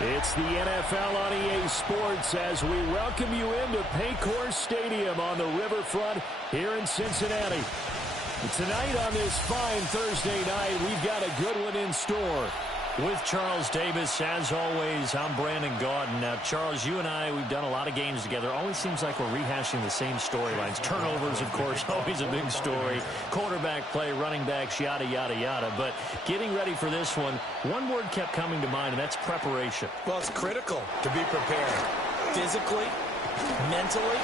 It's the NFL on EA Sports as we welcome you into Paycor Stadium on the riverfront here in Cincinnati. Tonight on this fine Thursday night, we've got a good one in store. With Charles Davis, as always, I'm Brandon Gaudin. Now, Charles, you and I, we've done a lot of games together. Always seems like we're rehashing the same storylines. Turnovers, of course, always a big story. Quarterback play, running backs, yada, yada, yada. But getting ready for this one word kept coming to mind, and that's preparation. Well, it's critical to be prepared. Physically, mentally.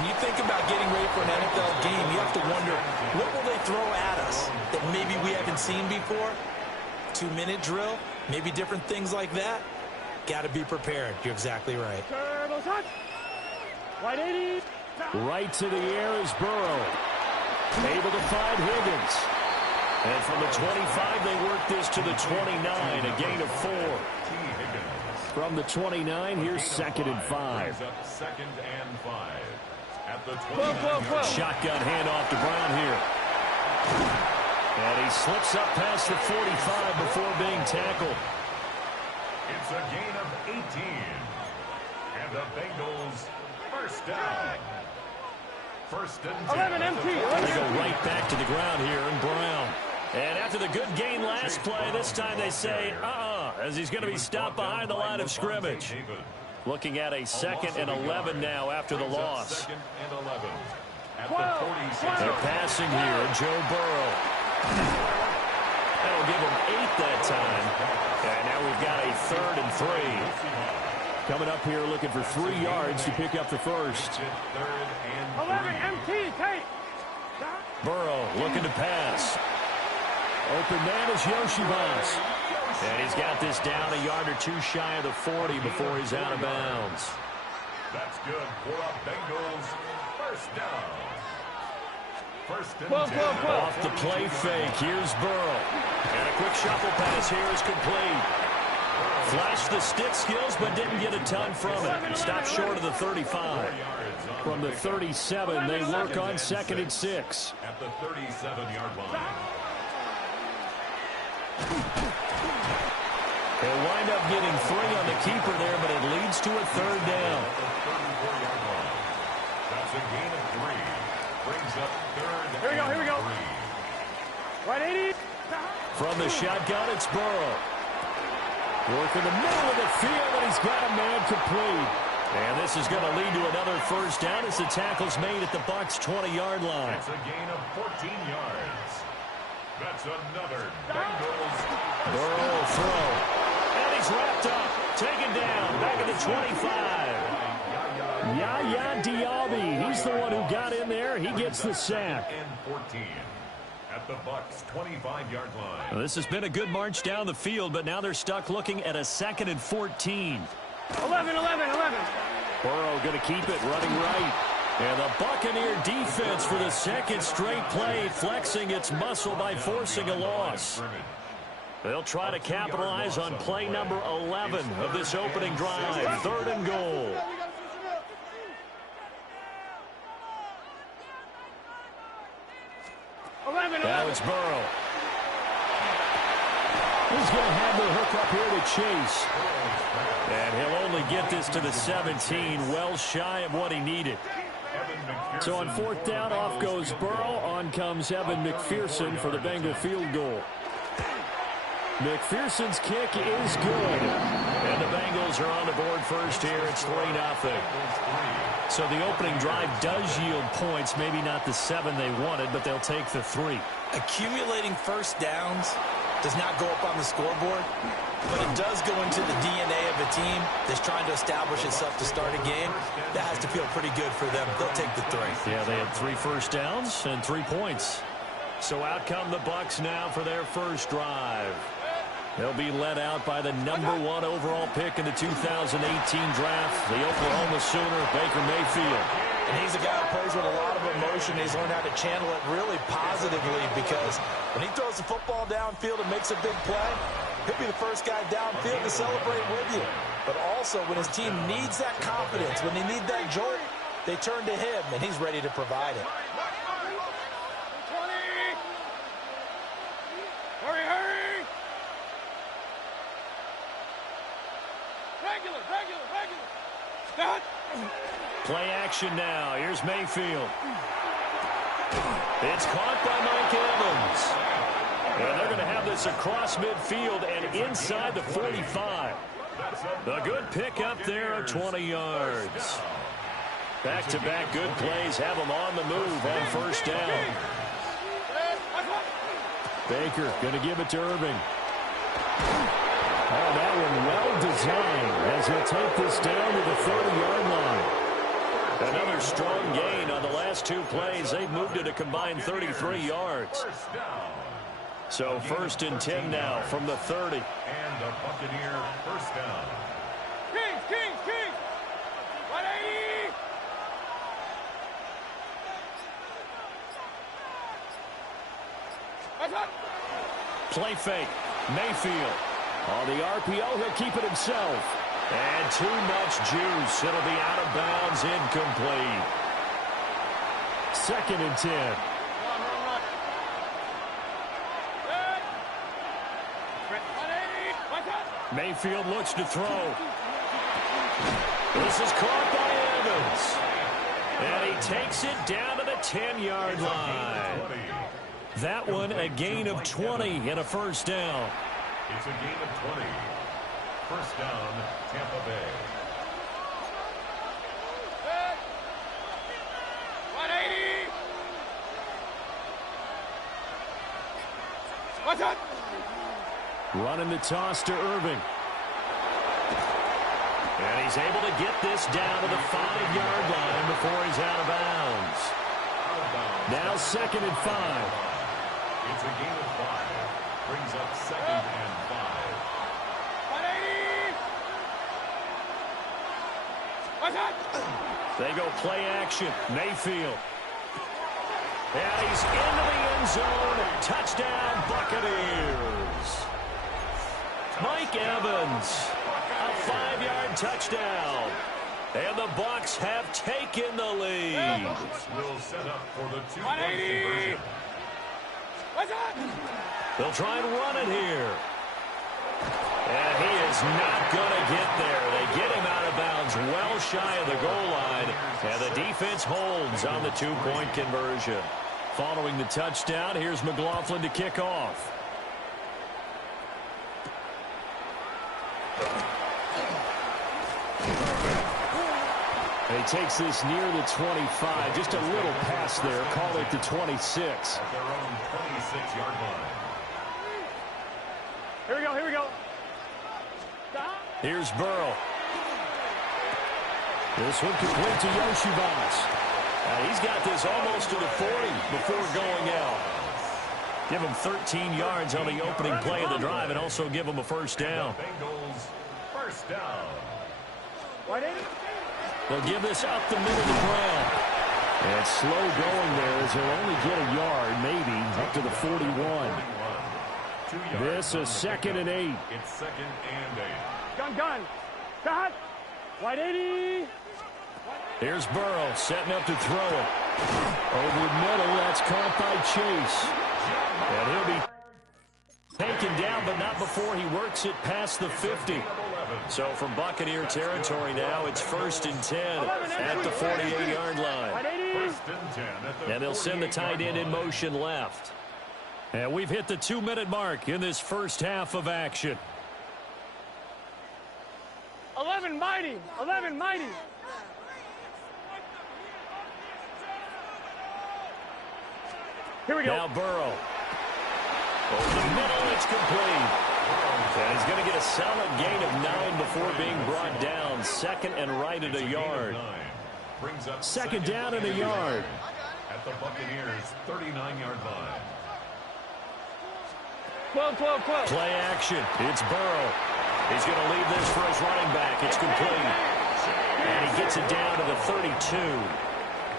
When you think about getting ready for an NFL game, you have to wonder, what will they throw at us that maybe we haven't seen before? 2-minute drill, maybe different things like that. Got to be prepared. You're exactly right. Right to the air is Burrow. Able to find Higgins. And from the 25, they work this to the 29, a gain of 4. From the 29, here's 2nd and 5. Second and 5. At the 29. Shotgun handoff to Brown here. And he slips up past the 45 before being tackled. It's a gain of 18. And the Bengals first down. First and 10. 11 empty. They go right back to the ground here, and Brown. And after the good gain last play, this time they say, as he's going to be stopped behind the line of scrimmage. Looking at a 2nd and 11 now after the loss. 2nd and 11. At the 46. They're passing here, and Joe Burrow. That'll give him 8 that time. And now we've got a 3rd and 3. Coming up here looking for 3 yards to pick up the first. 11 MT, Kate. Burrow looking to pass. Open man is Yoshibas. And he's got this down a yard or 2 shy of the 40 before he's out of bounds. That's good for a Bengals first down. First and 10. Off the play fake, here's Burrow. And a quick shuffle pass here is complete. Flashed the stick skills, but didn't get a ton from it. Stopped short of the 35. From the 37, they work on 2nd and 6. At the 37-yard line. They'll wind up getting 3 on the keeper there, but it leads to a 3rd down. That's a gain of 3. Brings up 3rd. Here we go. Right 80. From the shotgun, it's Burrow. Work in the middle of the field, and he's got a man complete. And this is going to lead to another first down as the tackle's made at the Bucs' 20-yard line. That's a gain of 14 yards. That's another Bengals. Burrow will throw. And he's wrapped up. Taken down. Back at the 25. Yaya Diaby. He's the one who got in there. He gets the sack. And 14 at the Bucs' 25-yard line. Well, this has been a good march down the field, but now they're stuck looking at a 2nd and 14. 11. Burrow going to keep it running right. And the Buccaneer defense for the 2nd straight play, flexing its muscle by forcing a loss. They'll try to capitalize on play number 11 of this opening drive. 3rd and goal. Now it's Burrow. He's going to have the hook up here to Chase. And he'll only get this to the 17, well shy of what he needed. So on 4th down, off goes Burrow. On comes Evan McPherson for the Bengal field goal. McPherson's kick is good. And the Bengals are on the board first here. It's 3-0. So the opening drive does yield points. Maybe not the 7 they wanted, but they'll take the 3. Accumulating first downs does not go up on the scoreboard, but it does go into the DNA of a team that's trying to establish itself to start a game. That has to feel pretty good for them. They'll take the 3. Yeah, they had 3 first downs and 3 points. So out come the Bucs now for their first drive. They'll be led out by the number 1 overall pick in the 2018 draft, the Oklahoma Sooner, Baker Mayfield. And he's a guy who plays with a lot of emotion. He's learned how to channel it really positively because when he throws the football downfield and makes a big play, he'll be the first guy downfield to celebrate with you. But also, when his team needs that confidence, when they need that jolt, they turn to him, and he's ready to provide it. Hurry! Play action now. Here's Mayfield. It's caught by Mike Evans. And they're going to have this across midfield and inside the 45. A good pickup there of 20 yards. Back-to-back good plays have them on the move on first down. Baker going to give it to Irving. Oh, that one well designed as he'll take this down to the 30-yard line. Another strong gain on the last two plays. They've moved it a combined 33 yards. So first and 10 now from the 30. And the Buccaneer first down. Kings! 180! Play fake. Mayfield. On the RPO, he'll keep it himself. And too much juice. It'll be out of bounds, incomplete. Second and 10. Mayfield looks to throw. This is caught by Evans. And he takes it down to the 10-yard line. That one a gain of 20 and a first down. It's a gain of 20. First down, Tampa Bay. 180! What's up? Running the toss to Irving. And he's able to get this down to the 5-yard line before he's out of bounds. Now second and 5. It's a gain of 5. Brings up second and 5. 180! What's up? They go play action. Mayfield. And he's into the end zone. Touchdown, Buccaneers. Mike Evans. A 5-yard touchdown. And the Bucs have taken the lead. Will set up for the 2-point 180! conversion. What's up? They'll try and run it here. And he is not going to get there. They get him out of bounds well shy of the goal line. And the defense holds on the 2-point conversion. Following the touchdown, here's McLaughlin to kick off. He takes this near the 25. Just a little pass there. Call it the 26. At their own 26-yard line. Here we go. Stop. Here's Burrow. This one complete to Yoshibas. He's got this almost to the 40 before going out. Give him 13 yards on the opening play of the drive and also give him a first down. Bengals first down. 180. They'll give this up the middle of the ground. And slow going there as he'll only get a yard, maybe, up to the 41. 2 yards. This is second and 8. It's second and 8. Gun. Stop. 180. Here's Burrow setting up to throw it. Over the middle, that's caught by Chase. And he'll be taken down, but not before he works it past the 50. So from Buccaneer territory now, it's first and 10 at the 48-yard line. First and 10 at the And they'll send the tight end in 48-yard line. motion left. And we've hit the 2-minute mark in this first half of action. 11 mighty. Here we go. Now Burrow. Over the middle, it's complete. And he's going to get a solid gain of 9 before being brought down. Second and right at a yard. Brings up Second down and a yard. At the Buccaneers' 39-yard line. 12. Play action. It's Burrow. He's going to leave this for his running back. It's complete. And he gets it down to the 32.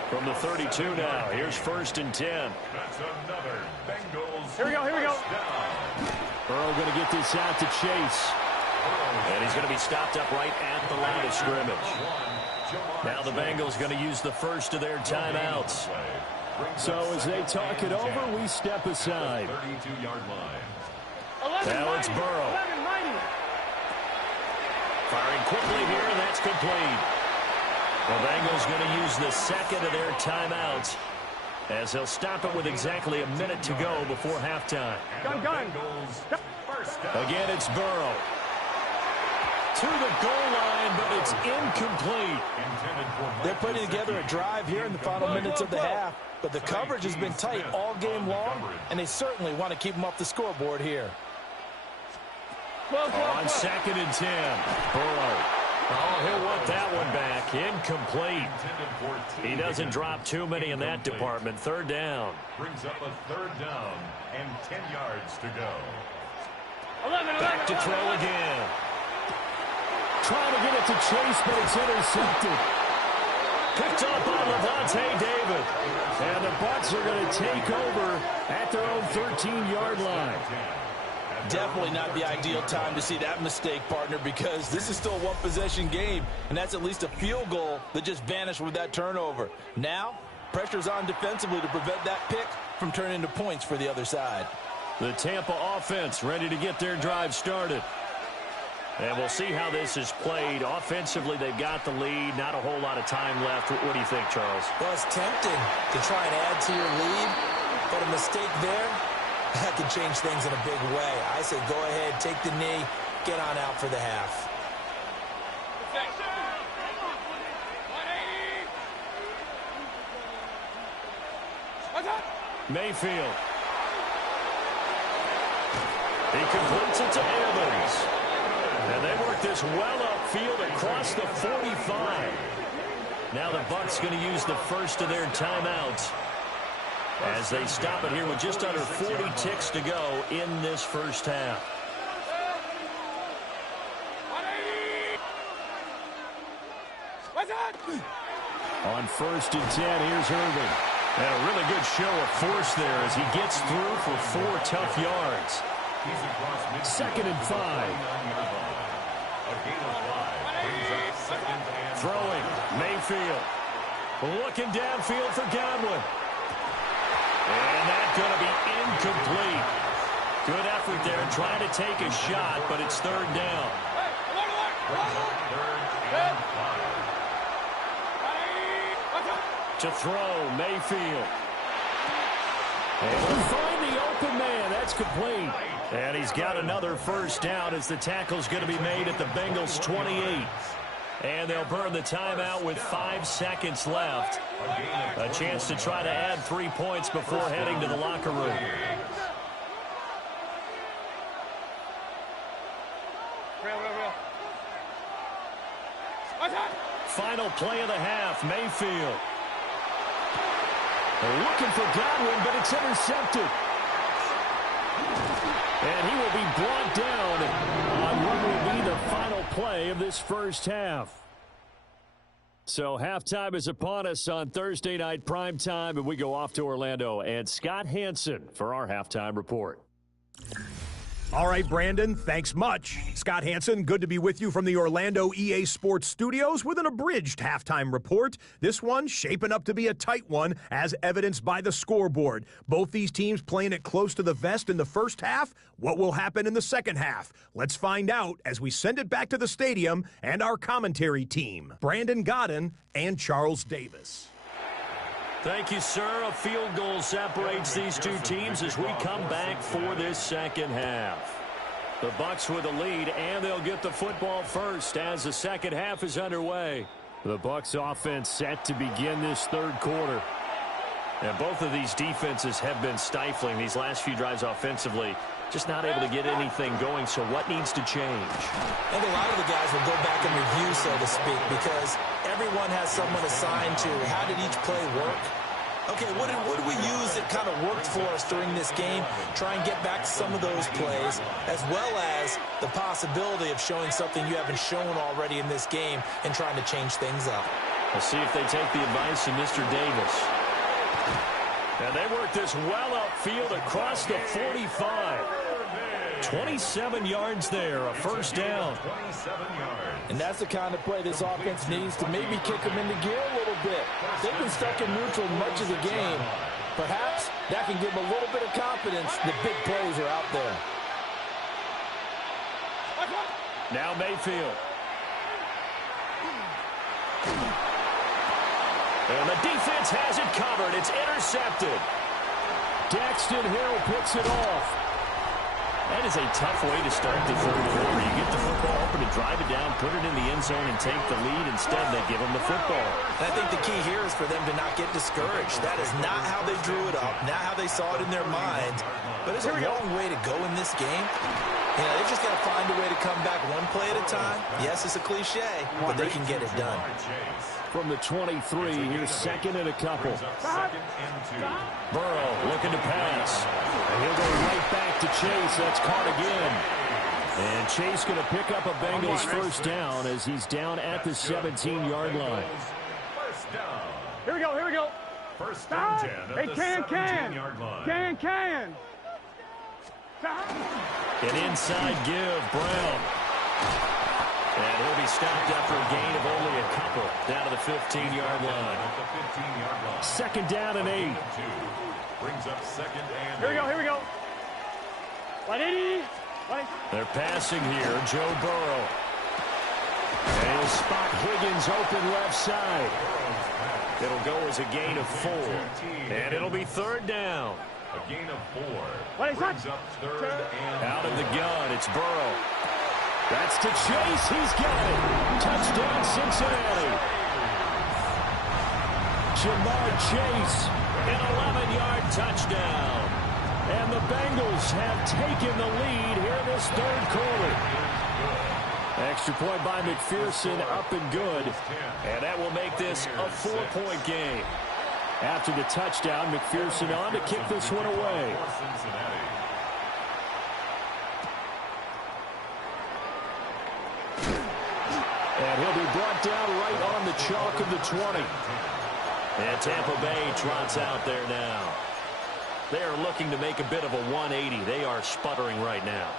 From the 32 now, here's first and 10. That's another Bengals. Here we go. first down. Burrow going to get this out to Chase. And he's going to be stopped up right at the line of scrimmage. Now the Bengals going to use the first of their timeouts. So as they talk it over, we step aside. 32-yard line. 11 Now it's mighty. Burrow. 11 mighty. Firing quickly here, and that's complete. The Bengals going to use the second of their timeouts as they'll stop it with exactly a minute to go before halftime. Gun. Again, it's Burrow. To the goal line, but it's incomplete. They're putting together a drive here in the final minutes of the half, but the coverage has been tight all game long, and they certainly want to keep them off the scoreboard here. On 2nd and 10, Burrow. Oh, he'll want that one back. Incomplete. He doesn't drop too many in that department. 3rd down. Brings up a 3rd down and 10 yards to go. Back to throw again. Trying to get it to Chase, but it's intercepted. Picked up by Levante David. And the Bucs are going to take over at their own 13-yard line. Definitely not the ideal time to see that mistake, partner, because this is still a one-possession game, and that's at least a field goal that just vanished with that turnover. Now, pressure's on defensively to prevent that pick from turning into points for the other side. The Tampa offense ready to get their drive started. And we'll see how this is played. Offensively, they've got the lead. Not a whole lot of time left. What do you think, Charles? Well, it's tempting to try and add to your lead, but a mistake there, that can change things in a big way. I say go ahead, take the knee, get on out for the half. Mayfield. He completes it to Evans. And they work this well upfield across the 45. Now the Bucs going to use the first of their timeouts as they stop it here with just under 40 ticks to go in this first half. On 1st and 10, here's Irvin. And a really good show of force there as he gets through for 4 tough yards. 2nd and 5. Throwing, Mayfield. Looking downfield for Godwin. And that's going to be incomplete. Good effort there trying to take a shot, but it's 3rd down. To throw, Mayfield. And we'll find the open man. That's complete. And he's got another first down as the tackle's going to be made at the Bengals' 28. And they'll burn the timeout with 5 seconds left. A chance to try to add 3 points before heading to the locker room. Final play of the half, Mayfield. They're looking for Godwin, but it's intercepted. And he will be brought down on what will be the final play of this first half. So halftime is upon us on Thursday night primetime, and we go off to Orlando. And Scott Hansen for our halftime report. All right, Brandon, thanks much. Scott Hansen, good to be with you from the Orlando EA Sports Studios with an abridged halftime report. This one shaping up to be a tight one, as evidenced by the scoreboard. Both these teams playing it close to the vest in the first half. What will happen in the second half? Let's find out as we send it back to the stadium and our commentary team, Brandon Godden and Charles Davis. Thank you, sir. A field goal separates these two teams as we come back for this second half. The Bucs with the lead, and they'll get the football first as the second half is underway. The Bucs offense set to begin this third quarter. And both of these defenses have been stifling these last few drives offensively. Just not able to get anything going, so what needs to change? I think a lot of the guys will go back and review, so to speak, because everyone has someone assigned to how did each play work. Okay, what did we use that kind of worked for us during this game? Try and get back to some of those plays, as well as the possibility of showing something you haven't shown already in this game and trying to change things up. We'll see if they take the advice of Mr. Davis. And they work this well upfield across the 45. 27 yards there, a first down. And that's the kind of play this offense needs to maybe kick them into gear a little bit. They've been stuck in neutral much of the game. Perhaps that can give them a little bit of confidence that big plays are out there. Now Mayfield. And the defense has it covered. It's intercepted. Daxton Hill picks it off. That is a tough way to start the third quarter. You get the football open and drive it down, put it in the end zone, and take the lead. Instead, they give them the football. And I think the key here is for them to not get discouraged. That is not how they drew it up, not how they saw it in their minds. But it's a long way to go in this game. You know, they've just got to find a way to come back one play at a time. Yes, it's a cliche, but they can get it done. From the 23, here's second and a couple. Burrow looking to pass. And he'll go right back to Chase. That's caught again. And Chase going to pick up a Bengals first down as he's down at the 17-yard line. Here we go, here we go. First and 10 at the 17-yard line. Can. An inside give, Brown. And he'll be stopped after a gain of only a couple down to the 15-yard line. Second down and 8. Brings up second and Here we go. 180. They're passing here, Joe Burrow. And he'll spot Higgins open left side. It'll go as a gain of 4. And it'll be third down. A gain of 4. What is that? Brings up third and Out of the gun, it's Burrow. That's to Chase. He's got it. Touchdown, Cincinnati. Jamar Chase, an 11-yard touchdown. And the Bengals have taken the lead here in this third quarter. Extra point by McPherson, up and good. And that will make this a 4-point game. After the touchdown, McPherson on to kick this one away. And he'll be brought down right on the chalk of the 20. And Tampa Bay trots out there now. They are looking to make a bit of a 180. They are sputtering right now.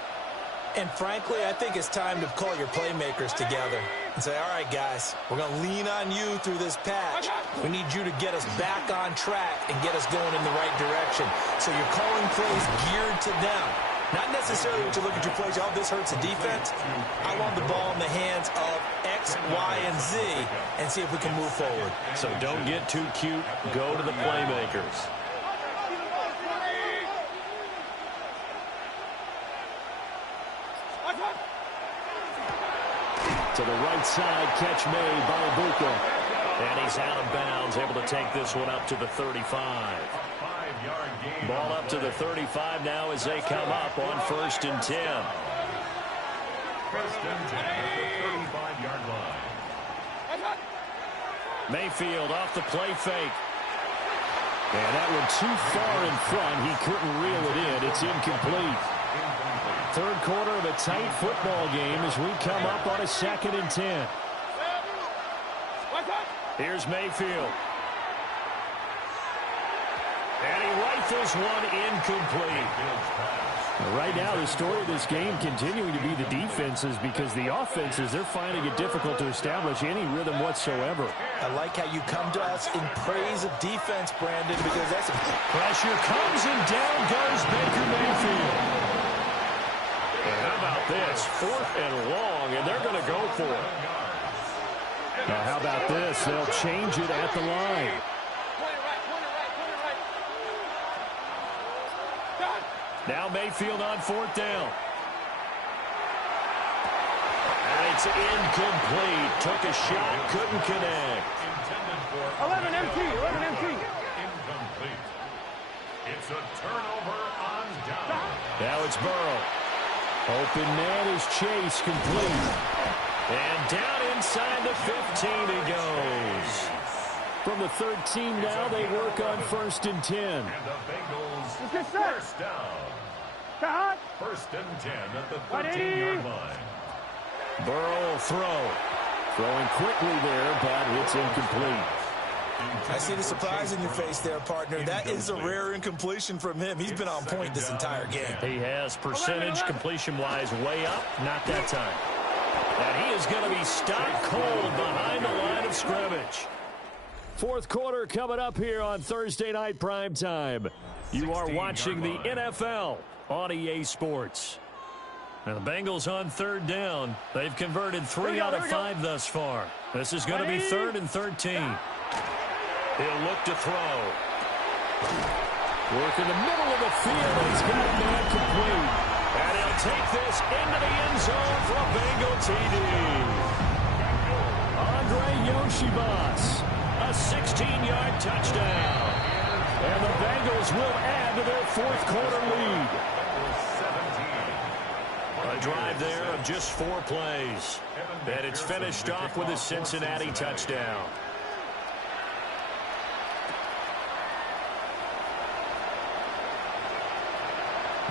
And frankly, I think it's time to call your playmakers together and say, all right, guys, we're going to lean on you through this patch. We need you to get us back on track and get us going in the right direction. So you're calling plays geared to them. Not necessarily to look at your plays, oh, this hurts the defense. I want the ball in the hands of X, Y, and Z and see if we can move forward. So don't get too cute. Go to the playmakers. To the right side, catch made by Ibuka. And he's out of bounds, able to take this one up to the 35. Ball up to the 35 now as they come up on 1st and 10. 1st and 10 at the 35-yard line. Mayfield off the play fake. And that one too far in front. He couldn't reel it in. It's incomplete. Third quarter of a tight football game as we come up on a 2nd and 10. Here's Mayfield. And he rifles one incomplete. Right now, the story of this game continuing to be the defenses because the offenses, they're finding it difficult to establish any rhythm whatsoever. I like how you come to us in praise of defense, Brandon, because that's pressure comes and down goes Baker Mayfield. And how about this? 4th and long, and they're going to go for it. Now, how about this? They'll change it at the line. Now Mayfield on 4th down. And it's incomplete. Took a shot, couldn't connect. 11 MT. Incomplete. It's a turnover on down. Now it's Burrow. Open man is Chase, complete. And down inside the 15 he goes. From the 13 now, they work on 1st and 10. And the Bengals first down. 1st and 10 at the 13-yard line. Burrow will throw. Throwing quickly there, but it's incomplete. I see the surprise in your face there, partner. That is a rare incompletion from him. He's been on point this entire game. He has percentage completion-wise way up. Not that time. And he is going to be stopped cold behind the line of scrimmage. 4th quarter coming up here on Thursday Night Primetime. You are watching the NFL on EA Sports. And the Bengals on third down. They've converted 3 out of 5 thus far. This is going to be 3rd and 13. He'll look to throw. Work in the middle of the field, and he's got a man complete. And he'll take this into the end zone for a Bengal TD. Andre Yoshibas, a 16-yard touchdown. And the Bengals will add to their 4th quarter lead. A drive there of just 4 plays. And it's finished off with a Cincinnati touchdown.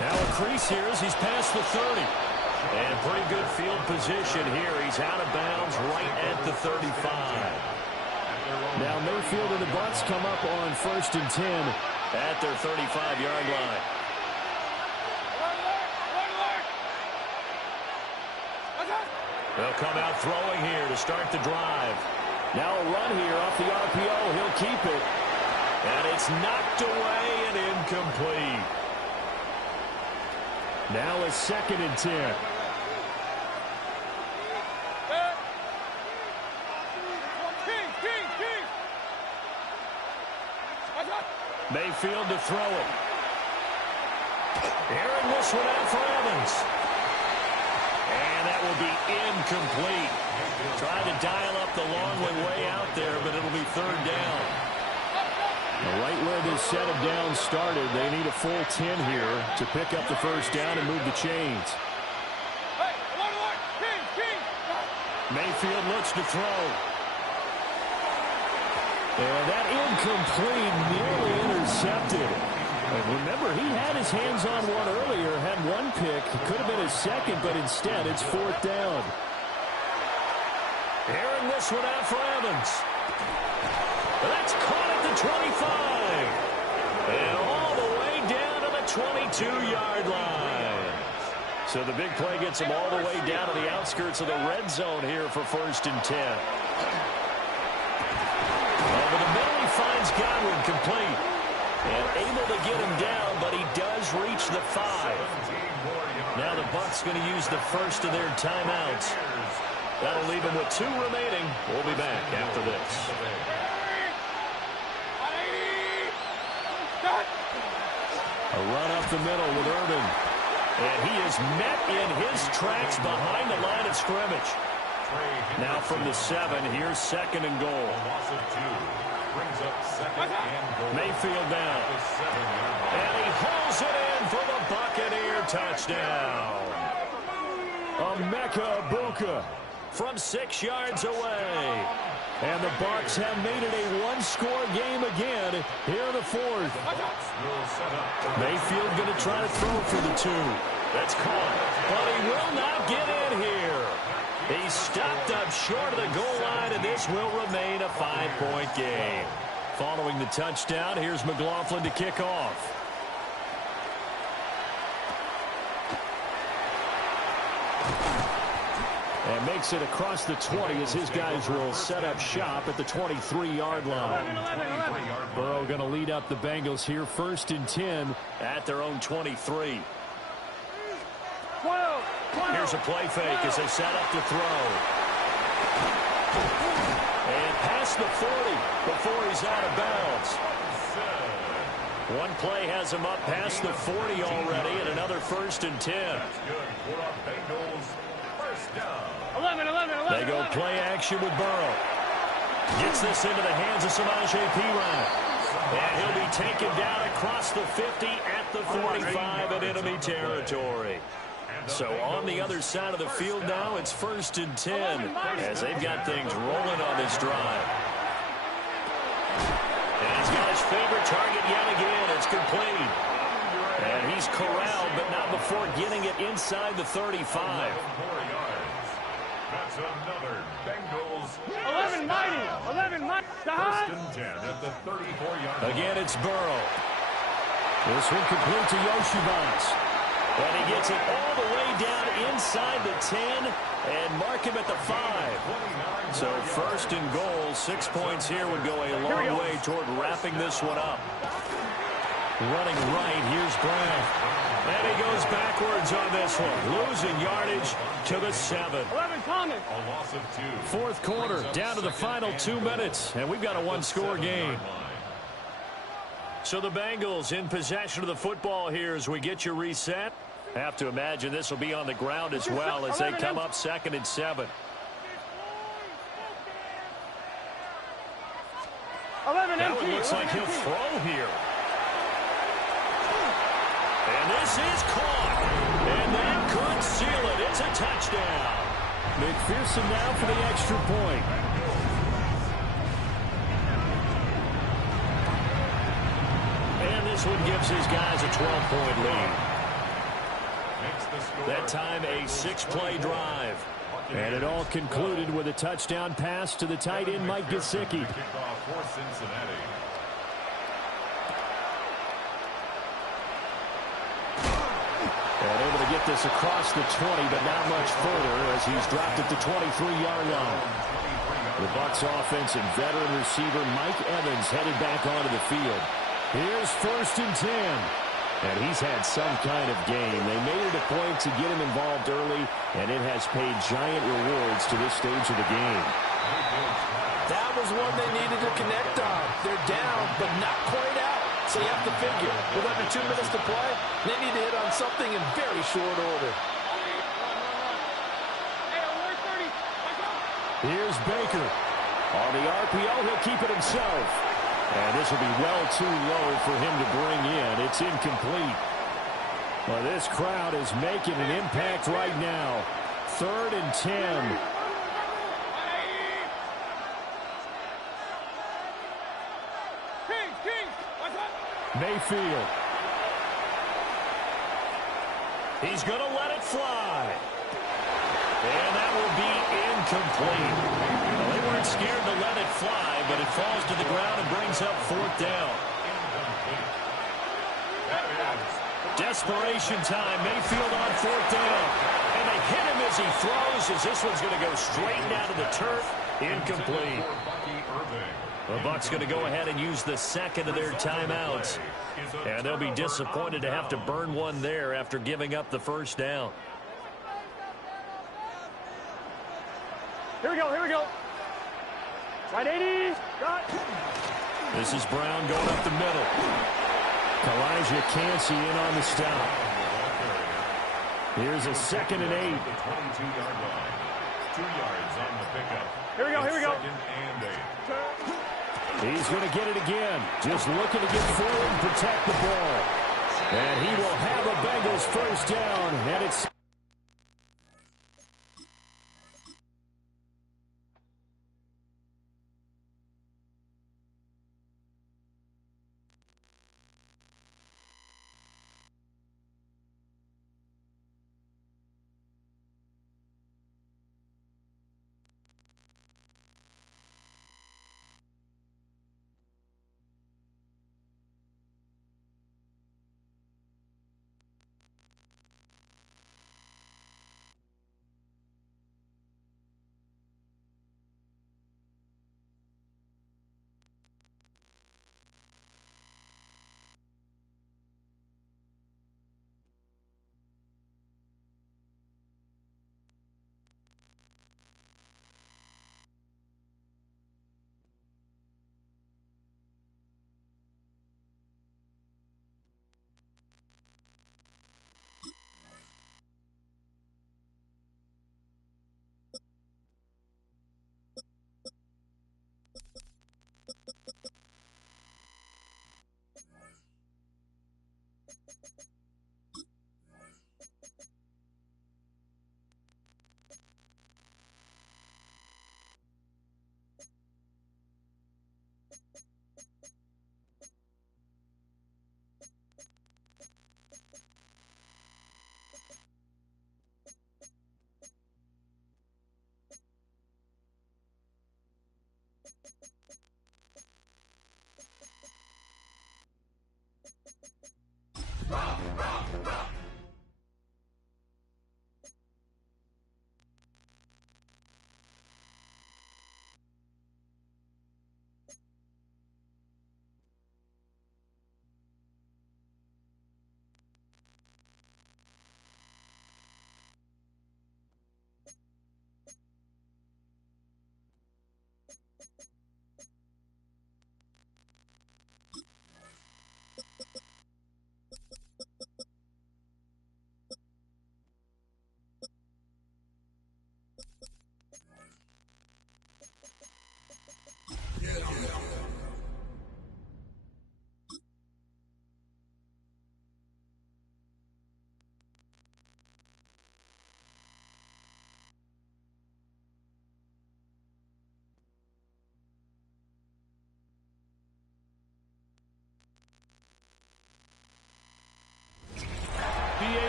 Now a crease here as he's past the 30. And pretty good field position here. He's out of bounds right at the 35. Now Mayfield and the Bucs come up on 1st and 10 at their 35-yard line. They'll come out throwing here to start the drive. Now a run here off the RPO. He'll keep it. And it's knocked away and incomplete. Now a 2nd and 10. Mayfield to throw it. Airing this one out for Evans. And that will be incomplete. Trying to dial up the long way out there, but it'll be 3rd down. Right where this set of downs started, they need a full 10 here to pick up the 1st down and move the chains. Mayfield looks to throw. And that incomplete, nearly intercepted. And remember, he had his hands on one earlier, had 1 pick. Could have been his 2nd, but instead it's 4th down. Airing this one out for Evans. That's caught at the 25. And all the way down to the 22-yard line. So the big play gets him all the way down to the outskirts of the red zone here for 1st and 10. Over the middle, he finds Godwin complete. And able to get him down, but he does reach the 5. Now the Bucs going to use the first of their timeouts. That'll leave them with 2 remaining. We'll be back after this. A run up the middle with Urban. And he is met in his tracks behind the line of scrimmage. Now from the 7, here's 2nd and goal. Mayfield down. And he hauls it in for the Buccaneer touchdown. Emeka Egbuka from 6 yards away. And the Bucs have made it a 1-score game again here in the 4th. Mayfield going to try to throw for the 2. That's caught, but he will not get in here. He's stopped up short of the goal line, and this will remain a 5-point game. Following the touchdown, here's McLaughlin to kick off. And makes it across the 20 as his guys will set up shop at the 23-yard line. Burrow going to lead up the Bengals here, 1st and 10 at their own 23. Here's a play fake as they set up to throw. And past the 40 before he's out of bounds. One play has him up past the 40 already, and another 1st and 10. 11. They go play action with Burrow. Gets this into the hands of Samaje Perine. And he'll be taken down across the 50 at the 45 in enemy territory. So on the other side of the field now, it's 1st and 10 as they've got things rolling on this drive. And he's got his favorite target yet again. It's complete. And he's corralled, but not before getting it inside the 35. That's another Bengals. 11 mighty. 1st and 10 at the 34-yard line. Again, it's Burrow. This one complete to Yoshibas. And he gets it all the way down inside the 10 and mark him at the 5. So 1st and goal, 6 points here would go a long way toward wrapping this one up. Running right, here's Brown. And he goes backwards on this one. Losing yardage to the 7. 11 common. A loss of 2. Fourth quarter, down to the final 2 minutes. And we've got a one-score game. So the Bengals in possession of the football here as we get you reset. Have to imagine this will be on the ground as well as they come up 2nd and 7. 11 Now empty. it looks like he'll throw here. And this is caught. And that could seal it. It's a touchdown. McPherson now for the extra point. And this one gives his guys a 12-point lead. That time a 6-play drive. And it all concluded with a touchdown pass to the tight end, Mike Gesicki. And able to get this across the 20, but not much further as he's dropped at the 23-yard line. The Bucs offense and veteran receiver Mike Evans headed back onto the field. Here's 1st and 10. And he's had some kind of game. They made it a point to get him involved early, and it has paid giant rewards to this stage of the game. That was one they needed to connect on. They're down, but not quite out. So you have to figure, with under 2 minutes to play, they need to hit on something in very short order. Here's Baker. On the RPO, he'll keep it himself. And this will be well too low for him to bring in. It's incomplete. Well, this crowd is making an impact right now. 3rd and 10. Mayfield. He's going to let it fly. And that will be incomplete. Well, they weren't scared to let it fly, but it falls to the ground and brings up 4th down. Desperation time. Mayfield on 4th down. And they hit him as he throws, as this one's going to go straight down to the turf. Incomplete. The Bucs going to go ahead and use the 2nd of their timeouts. And they'll be disappointed to have to burn one there after giving up the 1st down. Here we go, here we go. Right 80. Got. This is Brown going up the middle. Elijah Cansey in on the stop. Here's a 2nd and 8. 22-yard line. 2 yards on the pickup. Here we go, here we go. 2nd and 8. He's going to get it again. Just looking to get forward and protect the ball. And he will have a Bengals 1st down. And it's...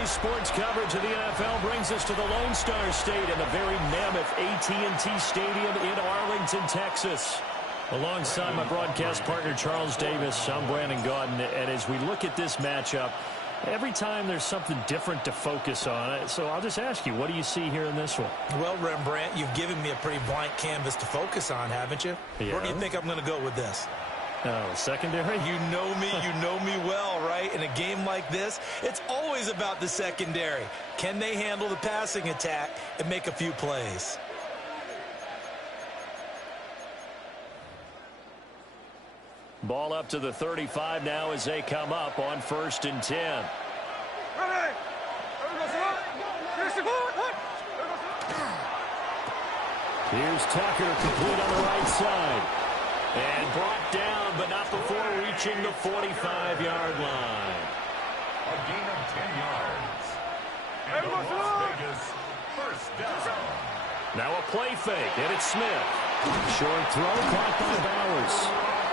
Sports coverage of the NFL brings us to the Lone Star State in the very mammoth AT&T Stadium in Arlington, Texas. Alongside my broadcast partner, Charles Davis, I'm Brandon Gaudin, and as we look at this matchup, every time there's something different to focus on. So I'll just ask you, what do you see here in this one? Well, Rembrandt, you've given me a pretty blank canvas to focus on, haven't you? Yeah. Where do you think I'm going to go with this? Oh, secondary? You know me well, right? In a game like this, it's always about the secondary. Can they handle the passing attack and make a few plays? Ball up to the 35 now as they come up on 1st and 10. Here's Tucker, complete on the right side. And brought down, but not before reaching the 45-yard line. A gain of 10 yards. And the Las Vegas first down. Now a play fake, and it's Smith. Short throw, caught by Bowers.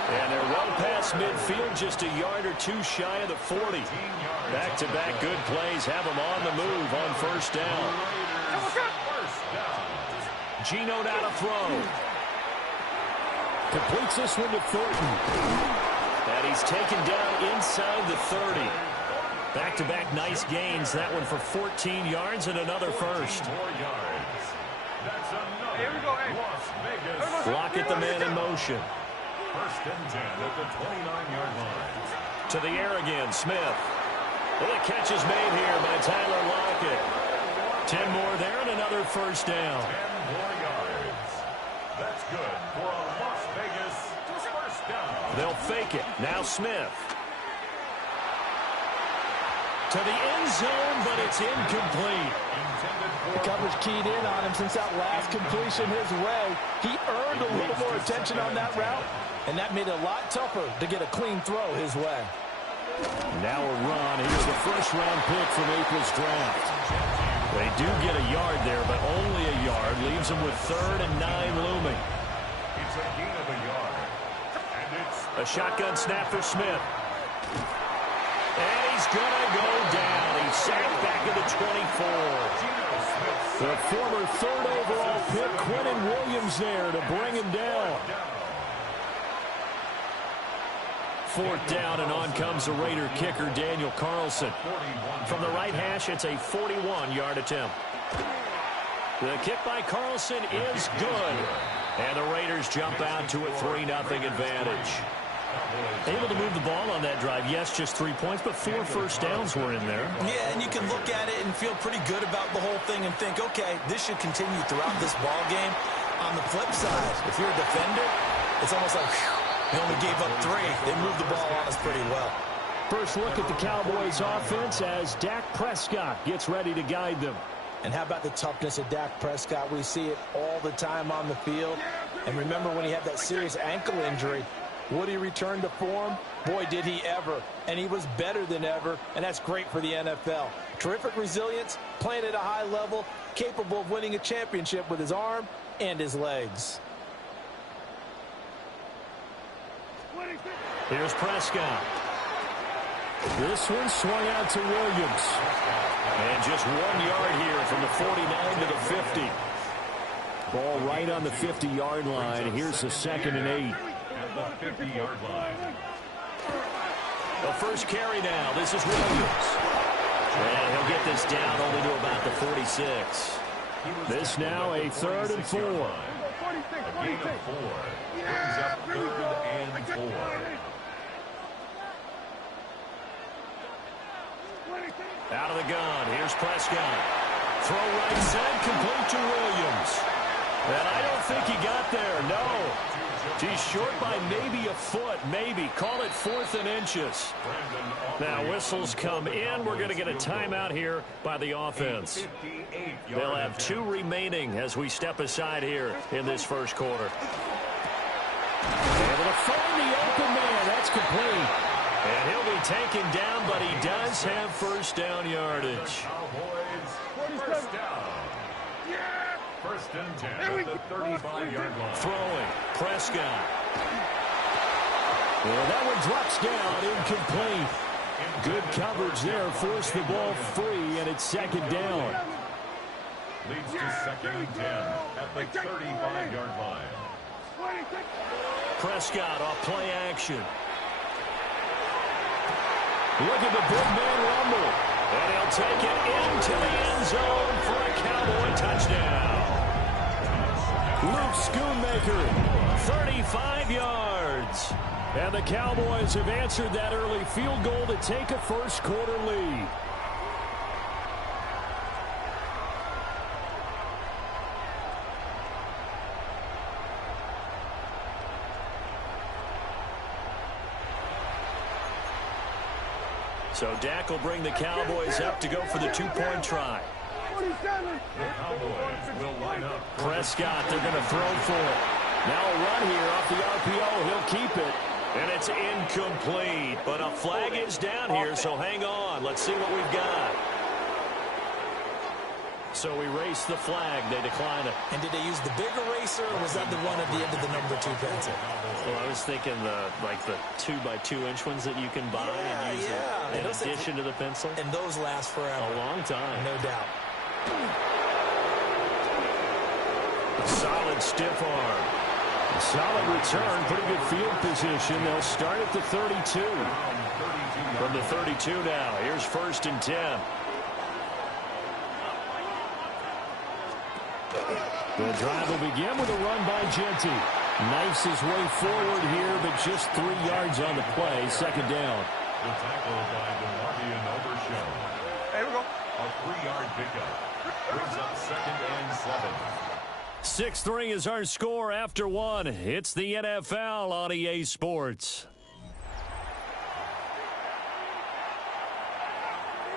And they're well past midfield, just a yard or two shy of the 40. Back-to-back good plays have them on the move on 1st down. Geno now to throw. Completes this one to Thornton. And he's taken down inside the 30. Back-to-back nice gains. That one for 14 yards and another first. Lockett the man in motion. 1st and 10 at the 29-yard line. To the air again, Smith. Well, the catch is made here by Tyler Lockett. 10 more there and another first down. 10 more yards. That's good for a Las Vegas first down. They'll fake it. Now Smith. To the end zone, but it's incomplete. The coverage keyed in on him since that last completion his way. He earned a little more attention on that route, and that made it a lot tougher to get a clean throw his way. Now a run. Here's the first-round pick from April's draft. They do get a yard there, but only a yard. Leaves them with 3rd and 9 looming. It's a gain of a yard. And it's A shotgun snap for Smith. And he's going to go down. He's sacked back at the 24. The former 3rd overall pick, Quentin Williams, there to bring him down. 4th down, and on comes the Raider kicker, Daniel Carlson. From the right hash, it's a 41-yard attempt. The kick by Carlson is good. And the Raiders jump out to a 3-0 advantage. Able to move the ball on that drive. Yes, just 3 points, but 4 first downs were in there. Yeah, and you can look at it and feel pretty good about the whole thing and think, okay, this should continue throughout this ball game. On the flip side, if you're a defender, it's almost like, whew, they only gave up 3. They moved the ball on us pretty well. First look at the Cowboys offense as Dak Prescott gets ready to guide them. And how about the toughness of Dak Prescott? We see it all the time on the field. And remember when he had that serious ankle injury, would he return to form? Boy, did he ever. And he was better than ever, and that's great for the NFL. Terrific resilience, playing at a high level, capable of winning a championship with his arm and his legs. Here's Prescott. This one swung out to Williams. And just 1 yard here from the 49 to the 50. Ball right on the 50-yard line. Here's the 2nd and 8. At the 50-yard line. The first carry now. This is Williams. And he'll get this down only to about the 46. This now a 3rd and 4. A gain of 4. Brings up 3rd and 4. Out of the gun. Here's Prescott. Throw right side, complete to Williams. And I don't think he got there. No. He's short by maybe a foot, maybe. Call it 4th and inches. Now whistles come in. We're going to get a timeout here by the offense. They'll have 2 remaining as we step aside here in this first quarter. Able to find the open man. That's complete. And he'll be taken down, but he does have first down yardage. Cowboys, first down. 1st and 10 at the 35-yard line. Throwing. Prescott. Well, that one drops down, incomplete. Good coverage there. Forced the ball free, and it's second down. Leads to 2nd and 10 at the 35-yard line. Prescott off play action. Look at the big man rumble. And he'll take it into the end zone for a Cowboy touchdown. Luke Schoonmaker, 35 yards. And the Cowboys have answered that early field goal to take a first-quarter lead. So Dak will bring the Cowboys up to go for the two-point try. The Cowboys will line up. Prescott, they're going to throw for it. Now a run here off the RPO. He'll keep it. And it's incomplete. But a flag is down here, so hang on. Let's see what we've got. So we race the flag. They decline it. And did they use the big eraser, or was that the one at the end of the number 2 pencil? Well, I was thinking the 2x2-inch ones that you can buy and use in addition to the pencil. And those last forever. A long time. No doubt. A solid stiff arm. A solid return. Pretty good field position. They'll start at the 32. From the 32 now. Here's 1st and 10. The drive will begin with a run by Genty. Knifes his way forward here, but just 3 yards on the play. Second down. The tackle by DeMarvion Overshown. Here we go. A 3-yard pickup. Brings up 2nd and 7. 6-3 is our score after 1. It's the NFL on EA Sports.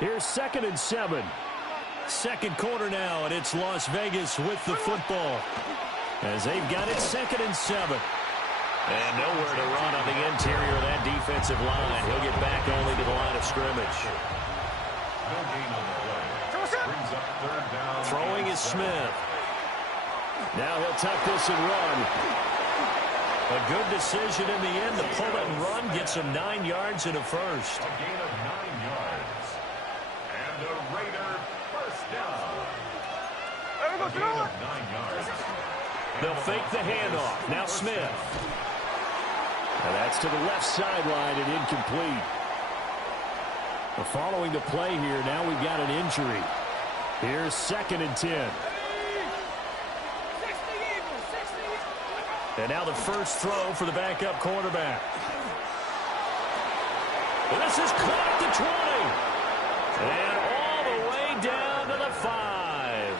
Here's 2nd and 7. Second quarter now, and it's Las Vegas with the football. As they've got it 2nd and 7. And nowhere to run on the interior of that defensive line. He'll get back only to the line of scrimmage. No gain on the play. Brings up 3rd down. Throwing is Smith. Now he'll tuck this and run. A good decision in the end to pull it and run. Gets him 9 yards and a first. A gain of 9 yards. And a Raider first down. A gain of 9 yards. They'll fake the handoff. Now Smith. And that's to the left sideline and incomplete. Following the play here, now we've got an injury. Here's 2nd and 10. And now the first throw for the backup quarterback. And this is caught at the 20. And all the way down to the 5.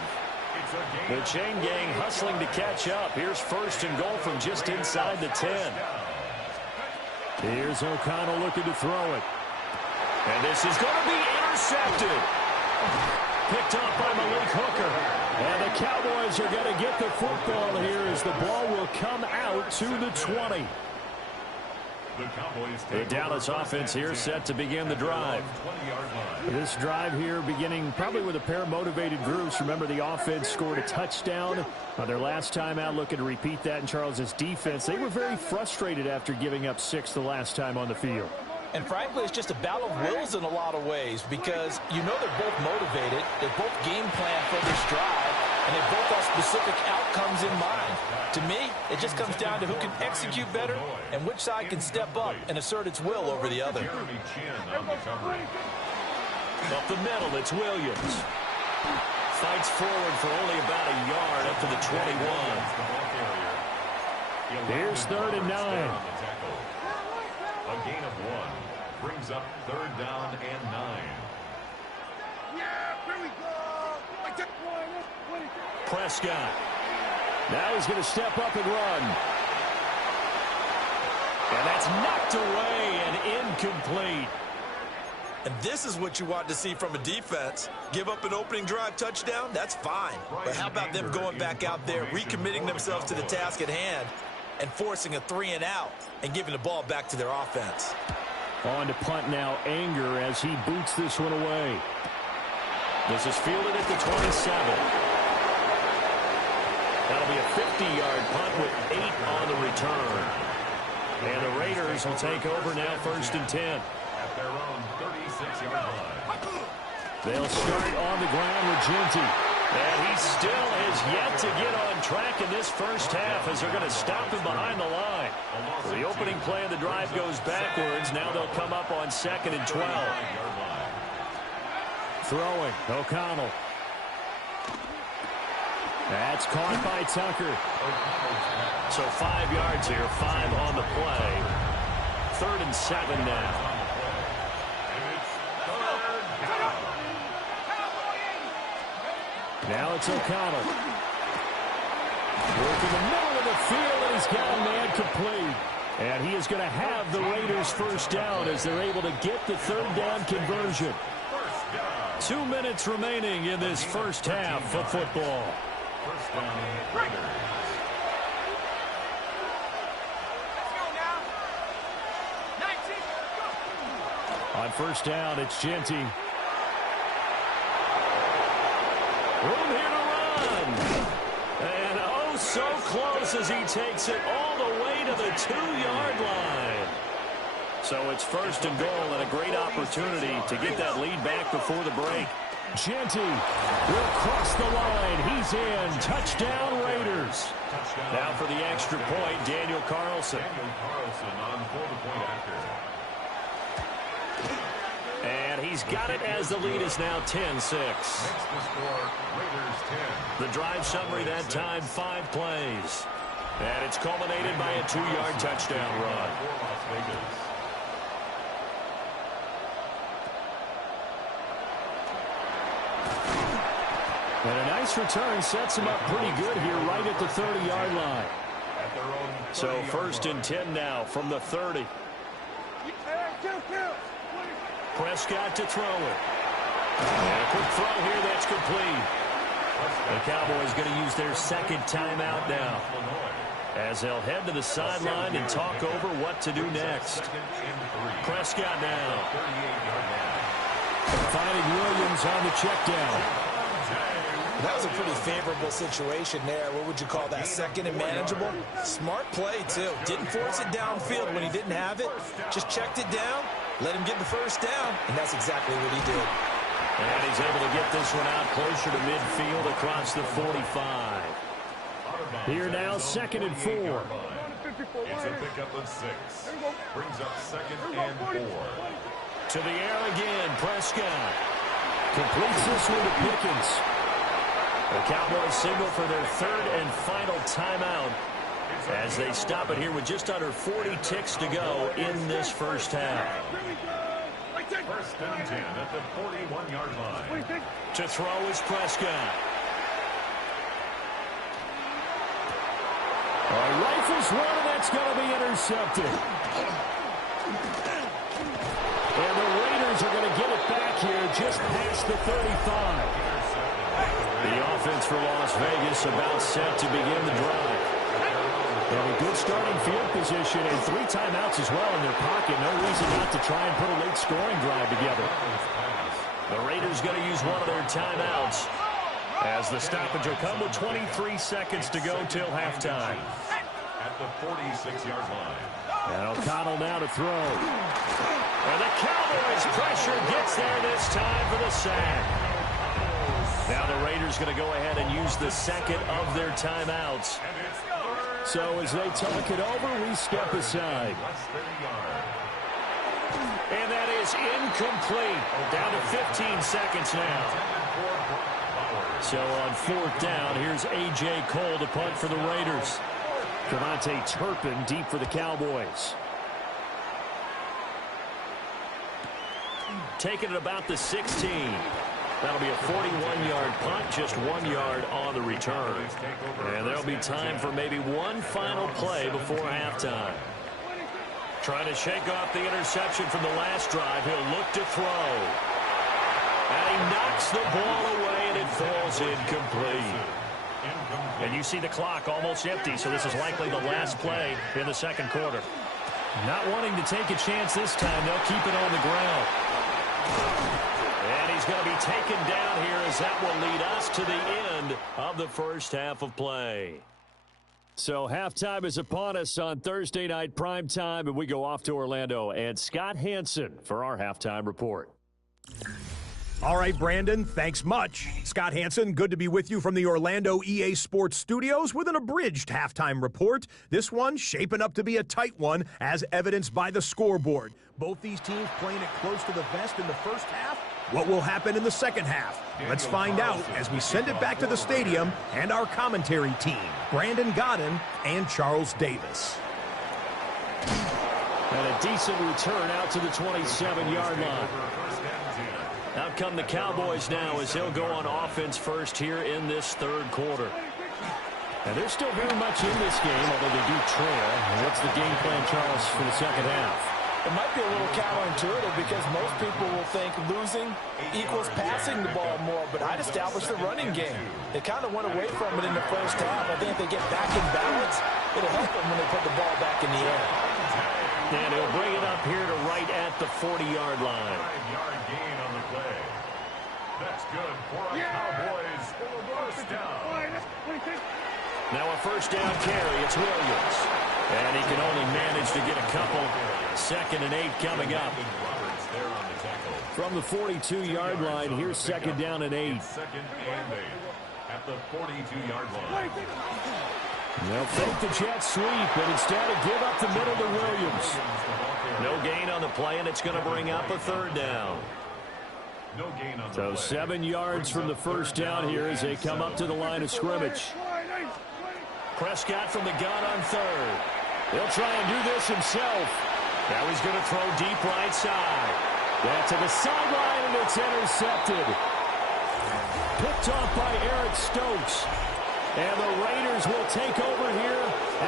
The chain gang hustling to catch up. Here's 1st and goal from just inside the 10. Here's O'Connell looking to throw it. And this is going to be intercepted. Picked up by Malik Hooker. And the Cowboys are going to get the football here as the ball will come out to the 20. The Dallas offense here set to begin the drive. This drive here beginning probably with a pair of motivated groups. Remember, the offense scored a touchdown on their last time out, looking to repeat that in Charles's defense. They were very frustrated after giving up 6 the last time on the field. And frankly, it's just a battle of wills in a lot of ways because you know they're both motivated, they both game plan for this drive, and they both have specific outcomes in mind. To me, it just comes down to who can execute better and which side can step up and assert its will over the other. Up the middle, it's Williams. Fights forward for only about a yard up to the 21. Here's 3rd and 9. A gain of 1 brings up 3rd down and 9. Prescott. Now he's going to step up and run. And that's knocked away and incomplete. And this is what you want to see from a defense. Give up an opening drive touchdown, that's fine. But how about them going back out there, recommitting themselves to the task at hand, and forcing a 3-and-out and giving the ball back to their offense. On to punt now, Anger, as he boots this one away. This is fielded at the 27. That'll be a 50-yard punt with 8 on the return. And the Raiders will take over now, 1st and 10. At their own 30. 46-yard line. They'll start on the ground with Ginty. And he still has yet to get on track in this first half as they're going to stop him behind the line. The opening play of the drive goes backwards. Now they'll come up on 2nd and 12. Throwing, O'Connell. That's caught by Tucker. So 5 yards here, 5 on the play. 3rd and 7 now. Now it's O'Connell. Working the middle of the field, and he's got a man complete. And he is going to have the Raiders first down as they're able to get the 3rd down conversion. 2 minutes remaining in this first half of football. First down, Raiders. On first down, it's Ginty. Room here to run. And oh, so close as he takes it all the way to the 2-yard line. So it's 1st and goal and a great opportunity to get that lead back before the break. Ginty will cross the line. He's in. Touchdown, Raiders. Now for the extra point, Daniel Carlson. On for the point after. And he's got it as the lead is now 10-6. Makes the score, Raiders 10. The drive summary that time, 5 plays. And it's culminated by a 2-yard touchdown run. For Las Vegas. And a nice return sets him up pretty good here right at the 30-yard line. At their own So 1st and 10 now from the 30. Prescott to throw it. And a quick throw here that's complete. The Cowboys going to use their 2nd timeout now, as they'll head to the sideline and talk over what to do next. Prescott now. Finding Williams on the check down. That was a pretty favorable situation there. What would you call that? 2nd and manageable? Smart play, too. Didn't force it downfield when he didn't have it. Just checked it down, let him get the first down, and that's exactly what he did. And he's able to get this one out closer to midfield across the 45. Here now, 2nd and 4. It's a pickup of 6. Brings up 2nd and 4. To the air again, Prescott. Completes this one to Pickens. The Cowboys signal for their 3rd and final timeout as they stop it here with just under 40 ticks to go in this first half. 1st and 10 at the 41-yard line. To throw is Prescott. Rifles one, and that's going to be intercepted. And the Raiders are going to get it back here just past the 35. The offense for Las Vegas about set to begin the drive. They have a good starting field position and 3 timeouts as well in their pocket. No reason not to try and put a late scoring drive together. The Raiders going to use one of their timeouts as the stoppage will come with 23 seconds to go till halftime. At the 46-yard line. And O'Connell now to throw. And the Cowboys pressure gets there this time for the sack. Now the Raiders going to go ahead and use the 2nd of their timeouts. So as they talk it over, we step aside. And that is incomplete. Down to 15 seconds now. So on 4th down, here's A.J. Cole to punt for the Raiders. Cavante Turpin deep for the Cowboys. Taking it about the 16. That'll be a 41-yard punt, just 1 yard on the return. And there'll be time for maybe one final play before halftime. Trying to shake off the interception from the last drive. He'll look to throw. And he knocks the ball away, and it falls incomplete. And you see the clock almost empty, so this is likely the last play in the 2nd quarter. Not wanting to take a chance this time, they'll keep it on the ground. And he's going to be taken down here as that will lead us to the end of the first half of play. So halftime is upon us on Thursday night primetime, and we go off to Orlando. And Scott Hansen for our halftime report. So halftime is upon us on Thursday night primetime, and we go off to Orlando. And Scott Hansen for our halftime report. So halftime is upon us on Thursday night primetime, and we go off to Orlando. And Scott Hansen for our halftime report. All right, Brandon, thanks much. Scott Hanson, good to be with you from the Orlando EA Sports Studios with an abridged halftime report. This one shaping up to be a tight one, as evidenced by the scoreboard. Both these teams playing it close to the vest in the first half. What will happen in the second half? Let's find out as we send it back to the stadium and our commentary team, Brandon Godden and Charles Davis. And a decent return out to the 27-yard line. Out come the Cowboys now as they'll go on offense first here in this third quarter. And they're still very much in this game, although they do trail. And what's the game plan, Charles, for the second half? It might be a little counterintuitive because most people will think losing equals passing the ball more, but I'd establish the running game. They kind of went away from it in the first half. I think if they get back in balance, it'll help them when they put the ball back in the air. And he'll bring it up here to right at the 40-yard line. 5-yard gain on the play. That's good for a Cowboys first down. Now a first down carry. It's Williams. And he can only manage to get a couple. 2nd and 8 coming up. From the 42-yard line, here's 2nd down and 8. 2nd and 8 at the 42-yard line. They'll fake the jet sweep and instead give up the middle to Williams. No gain on the play, and it's going to bring up a 3rd down. No gain on the So play. 7 yards from the first down here as they come up to the line of scrimmage. Prescott from the gun on 3rd. He'll try and do this himself. Now he's going to throw deep right side. That to the sideline, and it's intercepted. Picked off by Eric Stokes. And the Raiders will take over here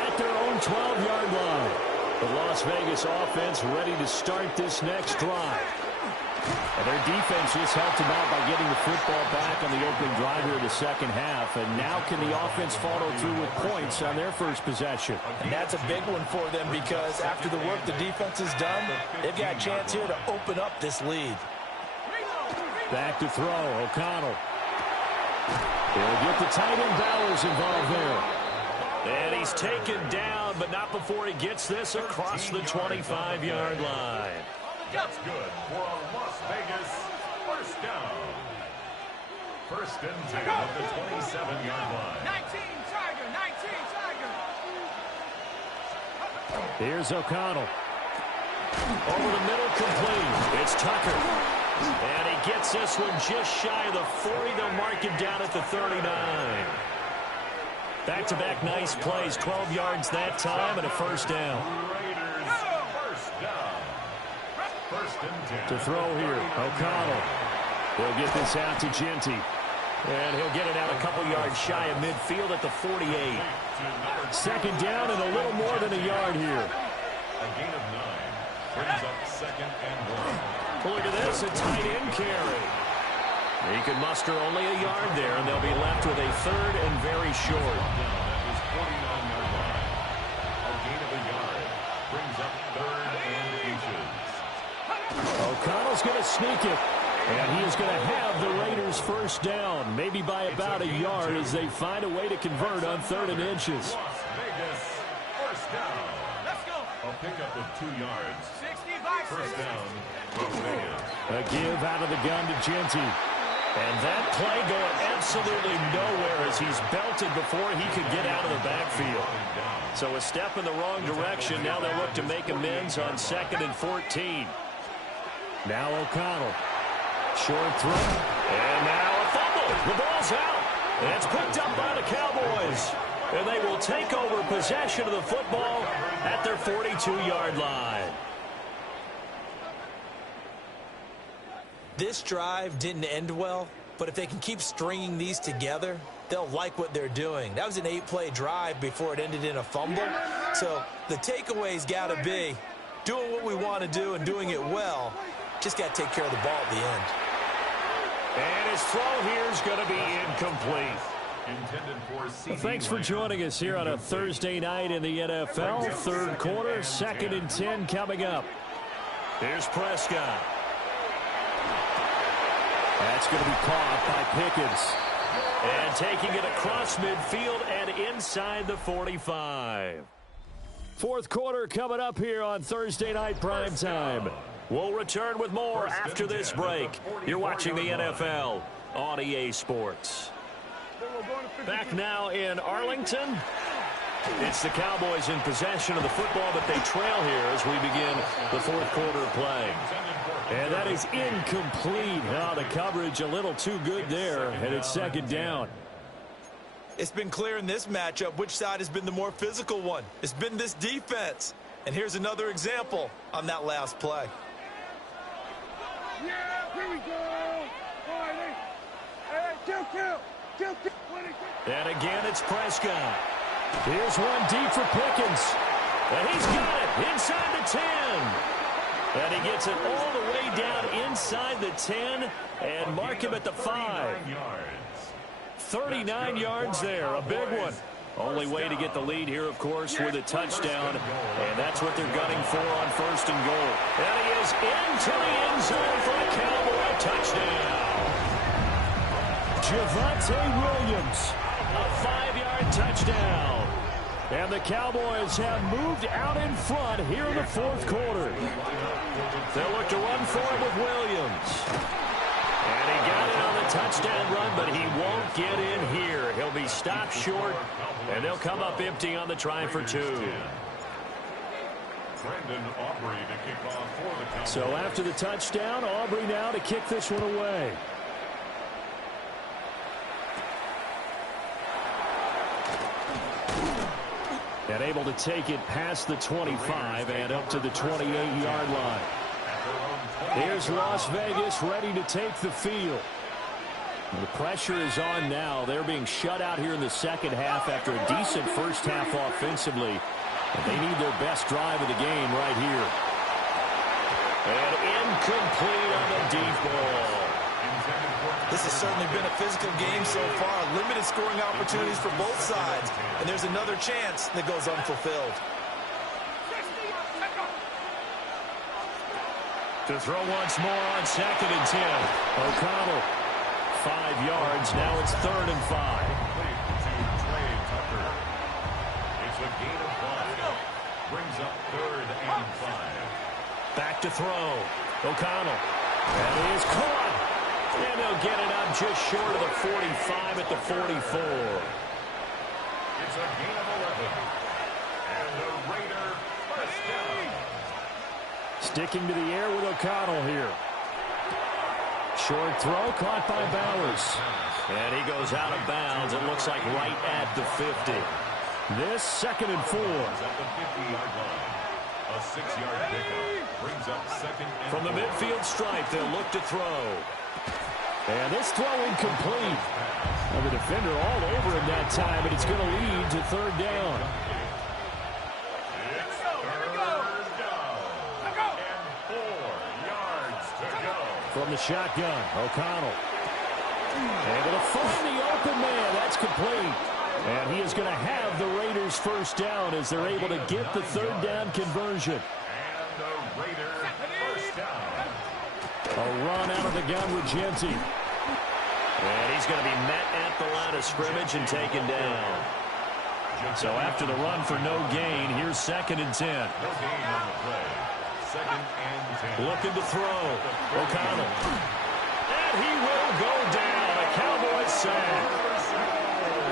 at their own 12-yard line. The Las Vegas offense ready to start this next drive. And their defense just helped them out by getting the football back on the opening drive here in the second half. And now can the offense follow through with points on their first possession? And that's a big one for them because after the work the defense has done, they've got a chance here to open up this lead. Back to throw, O'Connell. They'll get the tight end Bowers involved there. And he's taken down, but not before he gets this across the 25-yard line. That's good for a Las Vegas first down. 1st and 10 at the 27-yard line. 19 Tiger. Here's O'Connell. Over the middle, complete. It's Tucker. And he gets this one just shy of the 40. They'll mark him down at the 39. Back-to-back nice plays. 12 yards that time and a first down. Raiders first down. 1st and 10. To throw here, O'Connell. He'll get this out to Genty. And he'll get it out a couple yards shy of midfield at the 48. 2nd down and a little more than a yard here. A gain of 9 brings up 2nd and 1. Look at this, a tight end carry. He can muster only a yard there, and they'll be left with a 3rd and very short. Down at his 49-yard line. A gain of a yard brings up 3rd and inches. O'Connell's going to sneak it, and he is going to have the Raiders first down, maybe by about a yard as they find a way to convert on 3rd and inches. Las Vegas first down. Let's go. A pickup of 2 yards. 65. First down, Las Vegas. A give out of the gun to Genty. And that play going absolutely nowhere as he's belted before he could get out of the backfield. So a step in the wrong direction. Now they'll look to make amends on 2nd and 14. Now O'Connell. Short throw. And now a fumble. The ball's out. And it's picked up by the Cowboys. And they will take over possession of the football at their 42-yard line. This drive didn't end well, but if they can keep stringing these together, they'll like what they're doing. That was an 8-play drive before it ended in a fumble. So the takeaway's got to be doing what we want to do and doing it well. Just got to take care of the ball at the end. And his throw here is going to be incomplete. Well, thanks for joining us here on a Thursday night in the NFL. 3rd quarter, 2nd and 10 coming up. Here's Prescott. That's going to be caught by Pickens. And taking it across midfield and inside the 45. 4th quarter coming up here on Thursday night primetime. We'll return with more after this break. You're watching the NFL on EA Sports. Back now in Arlington. It's the Cowboys in possession of the football, but they trail here as we begin the fourth quarter of play. And that is incomplete. Oh, the coverage a little too good there, and it's second down. It's been clear in this matchup which side has been the more physical one. It's been this defense. And here's another example on that last play. Yeah, here we go. All right, hey, and again, it's Prescott. Here's one deep for Pickens. And he's got it inside the 10. And he gets it all the way down inside the 10 and mark him at the 5. 39 yards there, a big one. Only way to get the lead here, of course, with a touchdown. And that's what they're gunning for on first and goal. And he is into the end zone for a Cowboy touchdown. Javonte Williams, a 5-yard touchdown. And the Cowboys have moved out in front here in the fourth quarter. They'll look to run for it with Williams. And he got it on the touchdown run, but he won't get in here. He'll be stopped short, and they'll come up empty on the try for 2. So after the touchdown, Aubrey now to kick this one away. And able to take it past the 25 and up to the 28-yard line. Here's Las Vegas ready to take the field. The pressure is on now. They're being shut out here in the second half after a decent first half offensively. And they need their best drive of the game right here. And incomplete on the deep ball. This has certainly been a physical game so far. Limited scoring opportunities for both sides. And there's another chance that goes unfulfilled. To throw once more on second and 10. O'Connell, 5 yards. Now it's 3rd and 5. It's a gain of 5. Brings up 3rd and 5. Back to throw. O'Connell. And he is caught. And they'll get it up just short of the 45 at the 44. It's a gain of 11. And the Raider first down. Sticking to the air with O'Connell here. Short throw caught by Bowers. And he goes out of bounds. It looks like right at the 50. This 2nd and 4. At the 50-yard line. A 6-yard pickup brings up 2nd and 4. From the midfield stripe, they'll look to throw. And this throw incomplete. And the defender all over him that time, but it's going to lead to 3rd down. It's 3rd down. And 4 yards to go. From the shotgun, O'Connell. Able to find the open man. That's complete. And he is going to have the Raiders first down as they're able to get the 3rd down conversion. And the Raiders first down. A run out of the gun with Genty. And he's going to be met at the line of scrimmage and taken down. So after the run for no gain, here's 2nd and 10. No gain on the play. 2nd and 10. Looking to throw. O'Connell. And he will go down. A Cowboys sack.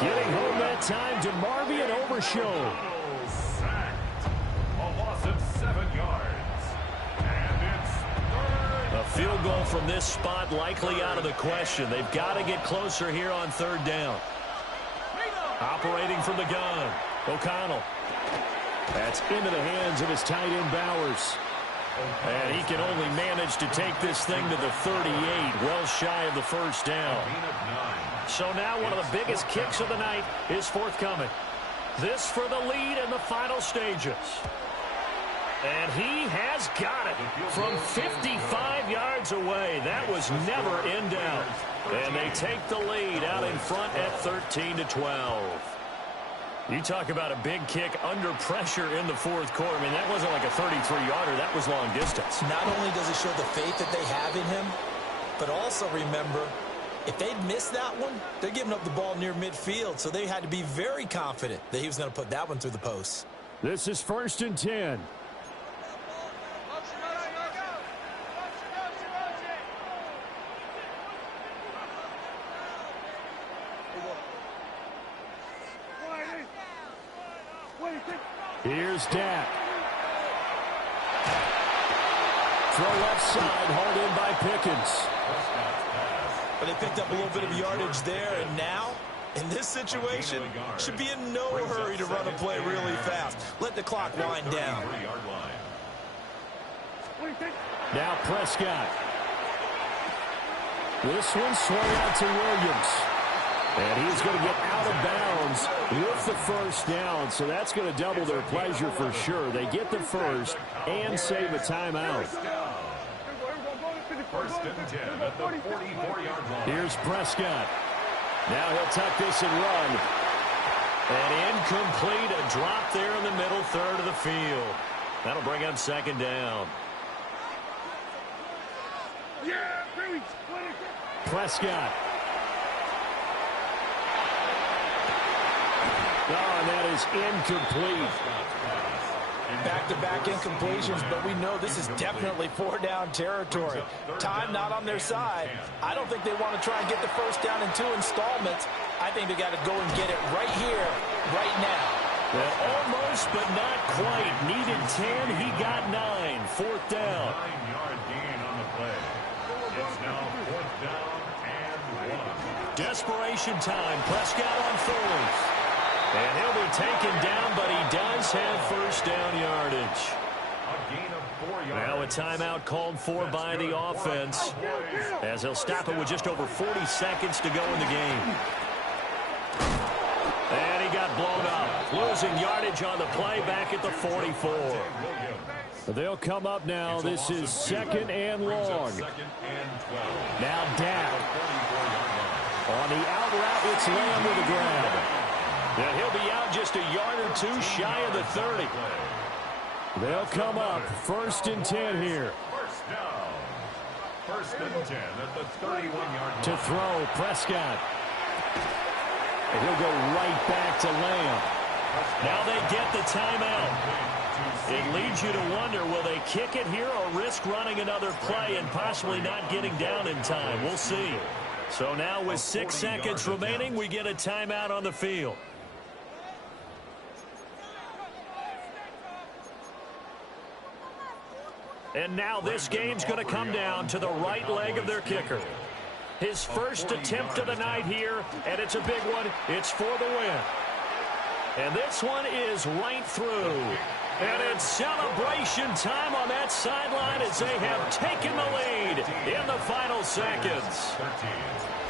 Getting home that time to Marvian Overshow. Sacked. A loss of 7 yards. And it's 3rd. A field goal from this spot likely out of the question. They've got to get closer here on 3rd down. Operating from the gun. O'Connell. That's into the hands of his tight end Bowers. And he can only manage to take this thing to the 38, well shy of the first down. So now one of the biggest kicks of the night is forthcoming. This for the lead in the final stages. And he has got it from 55 yards away. That was never in doubt. And they take the lead out in front at 13-12. You talk about a big kick under pressure in the fourth quarter. I mean, that wasn't like a 33-yarder. That was long distance. Not only does it show the faith that they have in him, but also remember, if they'd missed that one, they're giving up the ball near midfield. So they had to be very confident that he was going to put that one through the post. This is 1st and 10. Here's Dak. Throw left side, hauled in by Pickens. But they picked up a little bit of yardage there, and now, in this situation, should be in no hurry to run a play really fast. Let the clock wind down. Now Prescott. This one swung out to Williams. And he's going to get out of bounds with the first down. So that's going to double their pleasure for sure. They get the first and save a timeout. First and 10 at the 44-yard line. Here's Prescott. Now he'll tuck this and run. And incomplete, a drop there in the middle third of the field. That'll bring up second down. Prescott. Oh, and that is incomplete. Back-to-back incompletions, but we know this is definitely four-down territory. Time not on their side. I don't think they want to try and get the first down in 2 installments. I think they got to go and get it right here, right now. Well, almost, but not quite. Needed 10, he got 9. Fourth down. 9-yard gain on the play. It's now fourth down and 1. Desperation time. Prescott on fourth. And he'll be taken down, but he does have first down yardage. A gain of 4 yards. Now a timeout called for by the offense, as they'll stop it with just over 40 seconds to go in the game. And he got blown up, losing yardage on the play back at the 44. They'll come up now. This is second and long. Now Dak. On the out route, it's Lamb with a grab. And he'll be out just a yard or 2 shy of the 30. They'll come up first and 10 here. First down. First and 10 at the 31-yard line. To throw, Prescott. And he'll go right back to Lamb. Now they get the timeout. It leads you to wonder, will they kick it here or risk running another play and possibly not getting down in time? We'll see. So now with 6 seconds remaining, we get a timeout on the field. And now this game's going to come down to the right leg of their kicker. His first attempt of the night here, and it's a big one. It's for the win. And this one is right through. And it's celebration time on that sideline as they have taken the lead in the final seconds.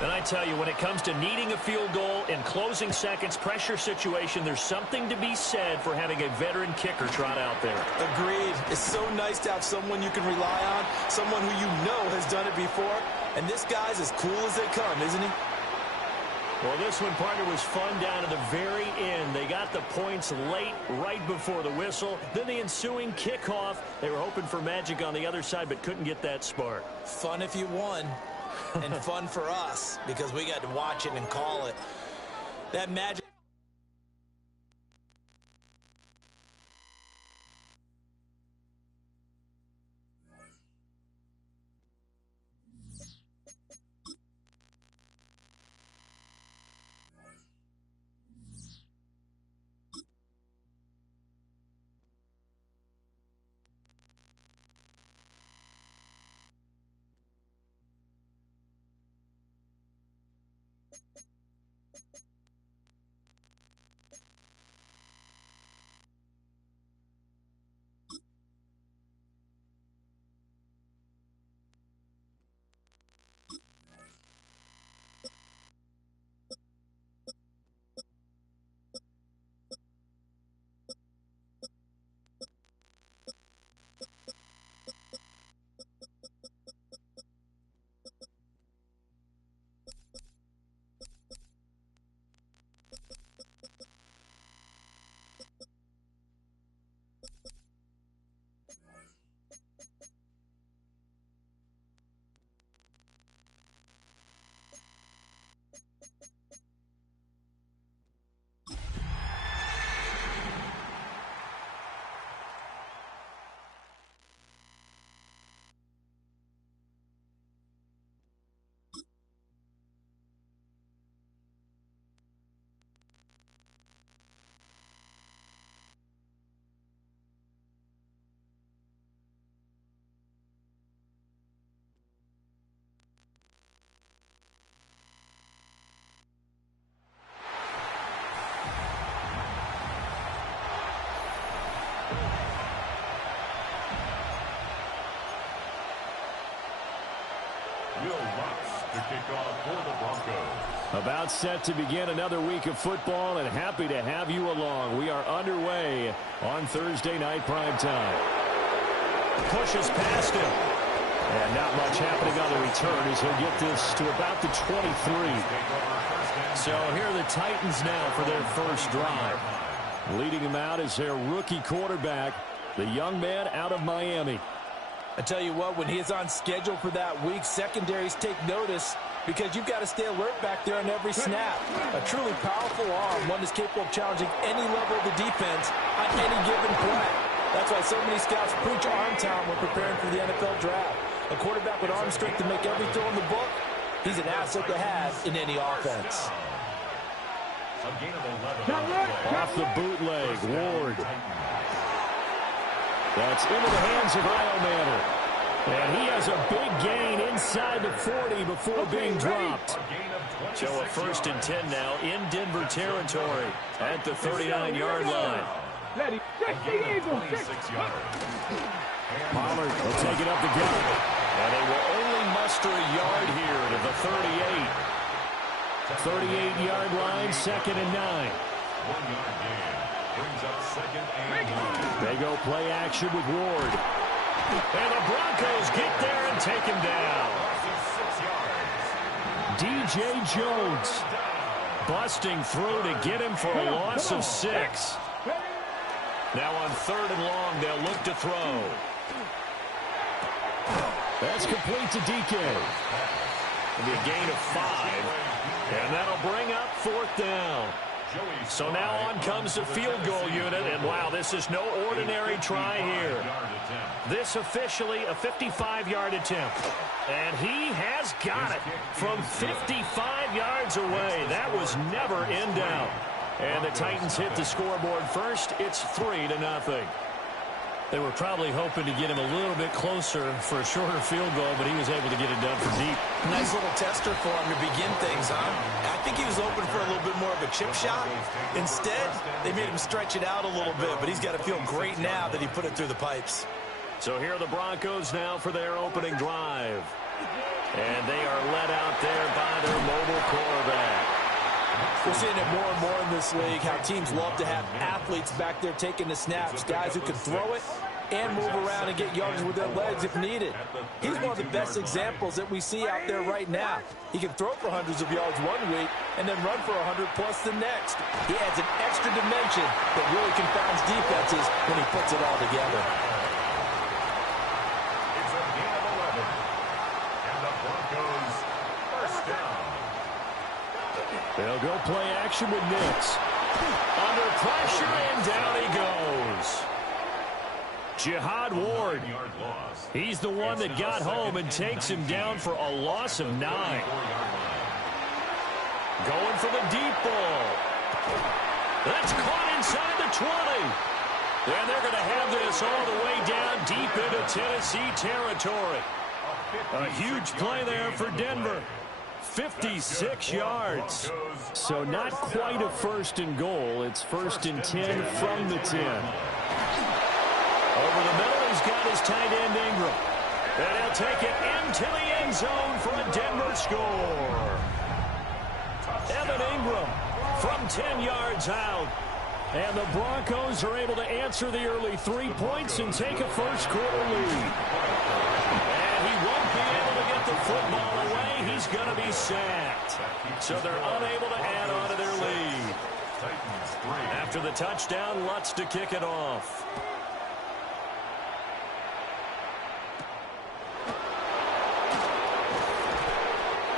And I tell you, when it comes to needing a field goal in closing seconds, pressure situation, there's something to be said for having a veteran kicker trot out there. Agreed. It's so nice to have someone you can rely on, someone who you know has done it before. And this guy's as cool as they come, isn't he? Well, this one, partner, was fun down to the very end. They got the points late, right before the whistle. Then the ensuing kickoff. They were hoping for magic on the other side, but couldn't get that spark. Fun if you won, and fun for us, because we got to watch it and call it. That magic. the kickoff for the Broncos. About set to begin another week of football, and happy to have you along. We are underway on Thursday night primetime. Pushes past him. And not much happening on the return as he'll get this to about the 23. So here are the Titans now for their first drive. Leading them out is their rookie quarterback, the young man out of Miami. I tell you what, when he is on schedule for that week, secondaries take notice because you've got to stay alert back there on every snap. A truly powerful arm, one that's capable of challenging any level of the defense on any given play. That's why so many scouts preach arm talent when preparing for the NFL draft. A quarterback with arm strength to make every throw in the book, he's an asset to have in any offense. A gain of 11. Off the bootleg, Ward. That's into the hands of Iomanner. And he has a big gain inside the 40 before being dropped. So a 1st and 10 now in Denver territory at the 39-yard line. Pollard will take it up the gut. And they will only muster a yard here to the 38. 38-yard line, 2nd and 9. 1 yard gain. Brings up 2nd and 9. They go play action with Ward. And the Broncos get there and take him down. 6 yards. DJ Jones busting through to get him for a loss of 6. Now on 3rd and long, they'll look to throw. That's complete to DK. It'll be a gain of 5. And that'll bring up 4th down. So now on comes the field goal unit, and wow, this is no ordinary try here. This officially a 55-yard attempt. And he has got it from 55 yards away. That was never in doubt. And the Titans hit the scoreboard first. It's 3-0. They were probably hoping to get him a little bit closer for a shorter field goal, but he was able to get it done from deep. Nice little tester for him to begin things, huh? I think he was open for a little bit more of a chip shot. Instead, they made him stretch it out a little bit, but he's got to feel great now that he put it through the pipes. So here are the Broncos now for their opening drive. And they are led out there by their mobile quarterback. We're seeing it more and more in this league, how teams love to have athletes back there taking the snaps, guys who can throw it and move around and get yards with their legs if needed. He's one of the best examples that we see out there right now. He can throw for hundreds of yards one week and then run for 100+ the next. He adds an extra dimension that really confounds defenses when he puts it all together. It's a gain of 11. And the Broncos first down. They'll go play action with Nix. Under pressure, and down he goes. Jihad Ward. He's the one that got home and takes him down for a loss of 9. Going for the deep ball. That's caught inside the 20. And they're going to have this all the way down deep into Tennessee territory. A huge play there for Denver. 56 yards. So not quite a 1st and goal. It's 1st and 10 from the 10. Over the middle, he's got his tight end Ingram. And he'll take it into the end zone for a Denver score. Evan Ingram from 10 yards out. And the Broncos are able to answer the early 3 points and take a first-quarter lead. And he won't be able to get the football away. He's going to be sacked. So they're unable to add on to their lead. After the touchdown, Lutz to kick it off.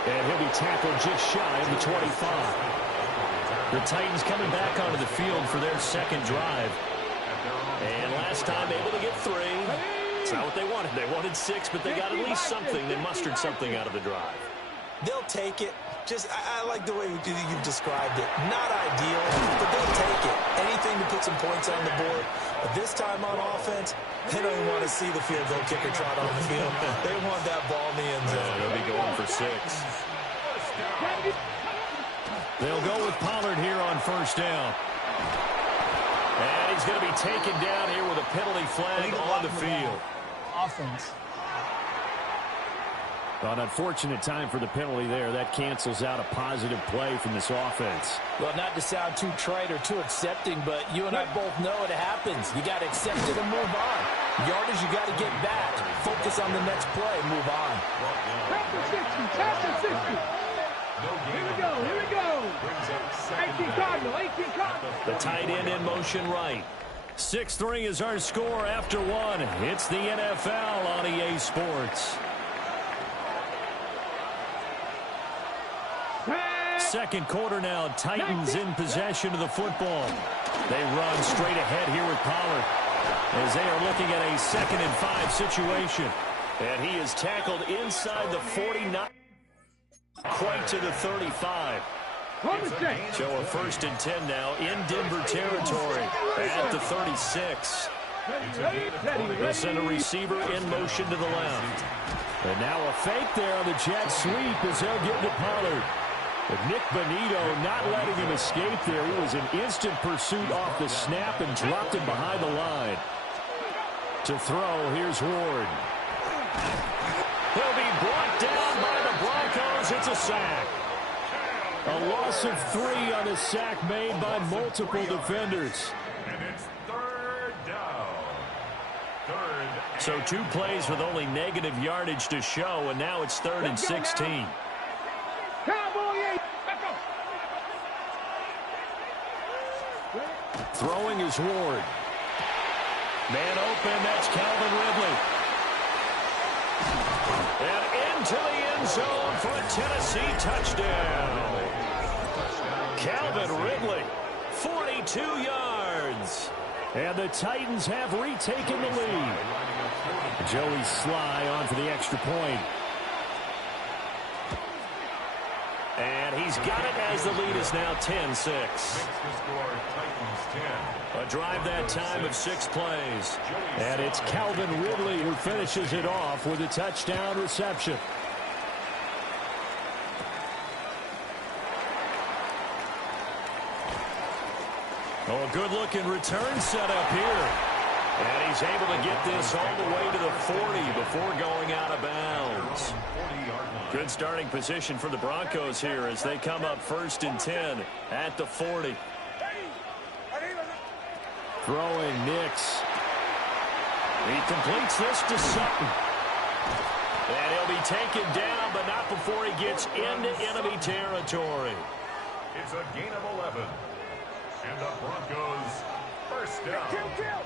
And he'll be tackled just shy of the 25. The Titans coming back onto the field for their second drive. And last time able to get 3. It's not what they wanted. They wanted 6, but they got at least something. They mustered something out of the drive. They'll take it. I like the way you've described it. Not ideal, but they'll take it. Anything to put some points on the board. But this time on offense, they don't even want to see the field goal kicker trot on the field. They want that ball in the end zone. They'll be going for 6. They'll go with Pollard here on 1st down. And he's going to be taken down here with a penalty flag on the field. Offense. Well, an unfortunate time for the penalty there. That cancels out a positive play from this offense. Well, not to sound too trite or too accepting, but you and I both know it happens. You got to accept it and move on. Yardage, you got to get back. Focus on the next play. Move on. Tap the 60. Tap the 60. Here we go. Here we go. 18 Cardinal. 18 Cardinal. The tight end in motion right. 6-3 is our score after one. It's the NFL on EA Sports. Second quarter now. Titans in possession of the football. They run straight ahead here with Pollard as they are looking at a 2nd and 5 situation. And he is tackled inside the 49, quite to the 35. So a 1st and 10 now in Denver territory at the 36. They'll send a receiver in motion to the left. And now a fake there on the jet sweep as they'll get to Pollard. But Nick Bonito not letting him escape there. He was in instant pursuit off the snap and dropped him behind the line. To throw, here's Ward. He'll be brought down by the Broncos. It's a sack. A loss of 3 on a sack made by multiple defenders. And it's 3rd down. So 2 plays with only negative yardage to show, and now it's 3rd and 16. Throwing is Ward. Man open, that's Calvin Ridley. And into the end zone for a Tennessee touchdown. Calvin Ridley, 42 yards. And the Titans have retaken the lead. Joey Sly on for the extra point. And he's got it as the lead is now 10-6. A drive that time of 6 plays. And it's Calvin Ridley who finishes it off with a touchdown reception. Oh, a good-looking return setup here. And he's able to get this all the way to the 40 before going out of bounds. Good starting position for the Broncos here as they come up 1st and 10 at the 40. Throwing Nix. He completes this to Sutton. And he'll be taken down, but not before he gets into enemy territory. It's a gain of 11. And the Broncos 1st down.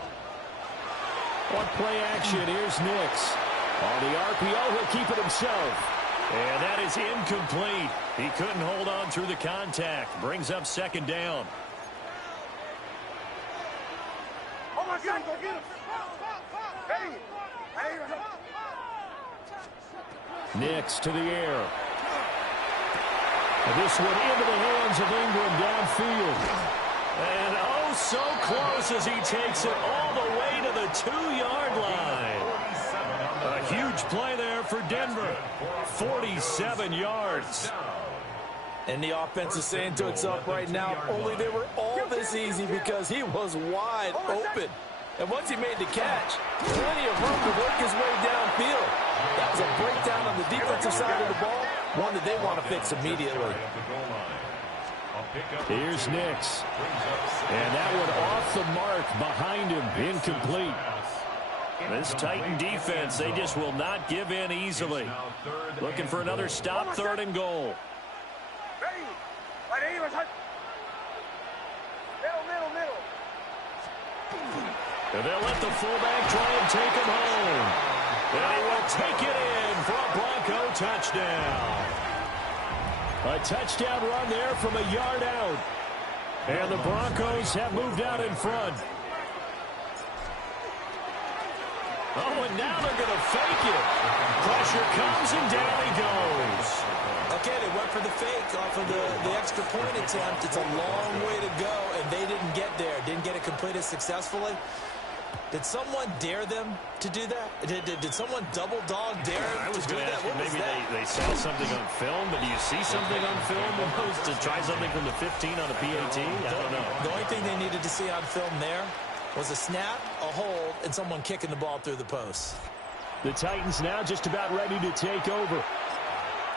On play action, here's Nix. On the RPO, he'll keep it himself. And that is incomplete. He couldn't hold on through the contact. Brings up 2nd down. Oh, my God, go get him. Hey. Nix to the air. And this one into the hands of Ingram downfield. And oh, so close as he takes it all the way to the 2-yard line. A huge play there for Denver. 47 yards. And the offense is saying to itself right now, only they were all this easy because he was wide open. And once he made the catch, plenty of room to work his way downfield. That was a breakdown on the defensive side of the ball, one that they want to fix immediately. Here's Nix. And that one off the mark behind him, incomplete. This Titan defense, they just will not give in easily. Looking for another stop, 3rd and goal. And they'll let the fullback try and take him home. And he will take it in for a Bronco touchdown. A touchdown run there from a yard out. And the Broncos have moved out in front. Oh, and now they're going to fake it. Pressure comes, and down he goes. Okay, they went for the fake off of the extra point attempt. It's a long way to go, and they didn't get there. Didn't get it completed successfully. Did someone dare them to do that? Did someone double dog dare them to do that? Maybe they saw something on film, but do you see something on film opposed to try something from the 15 on a PAT? I don't know. The only thing they needed to see on film there was a snap, a hold, and someone kicking the ball through the post. The Titans now just about ready to take over.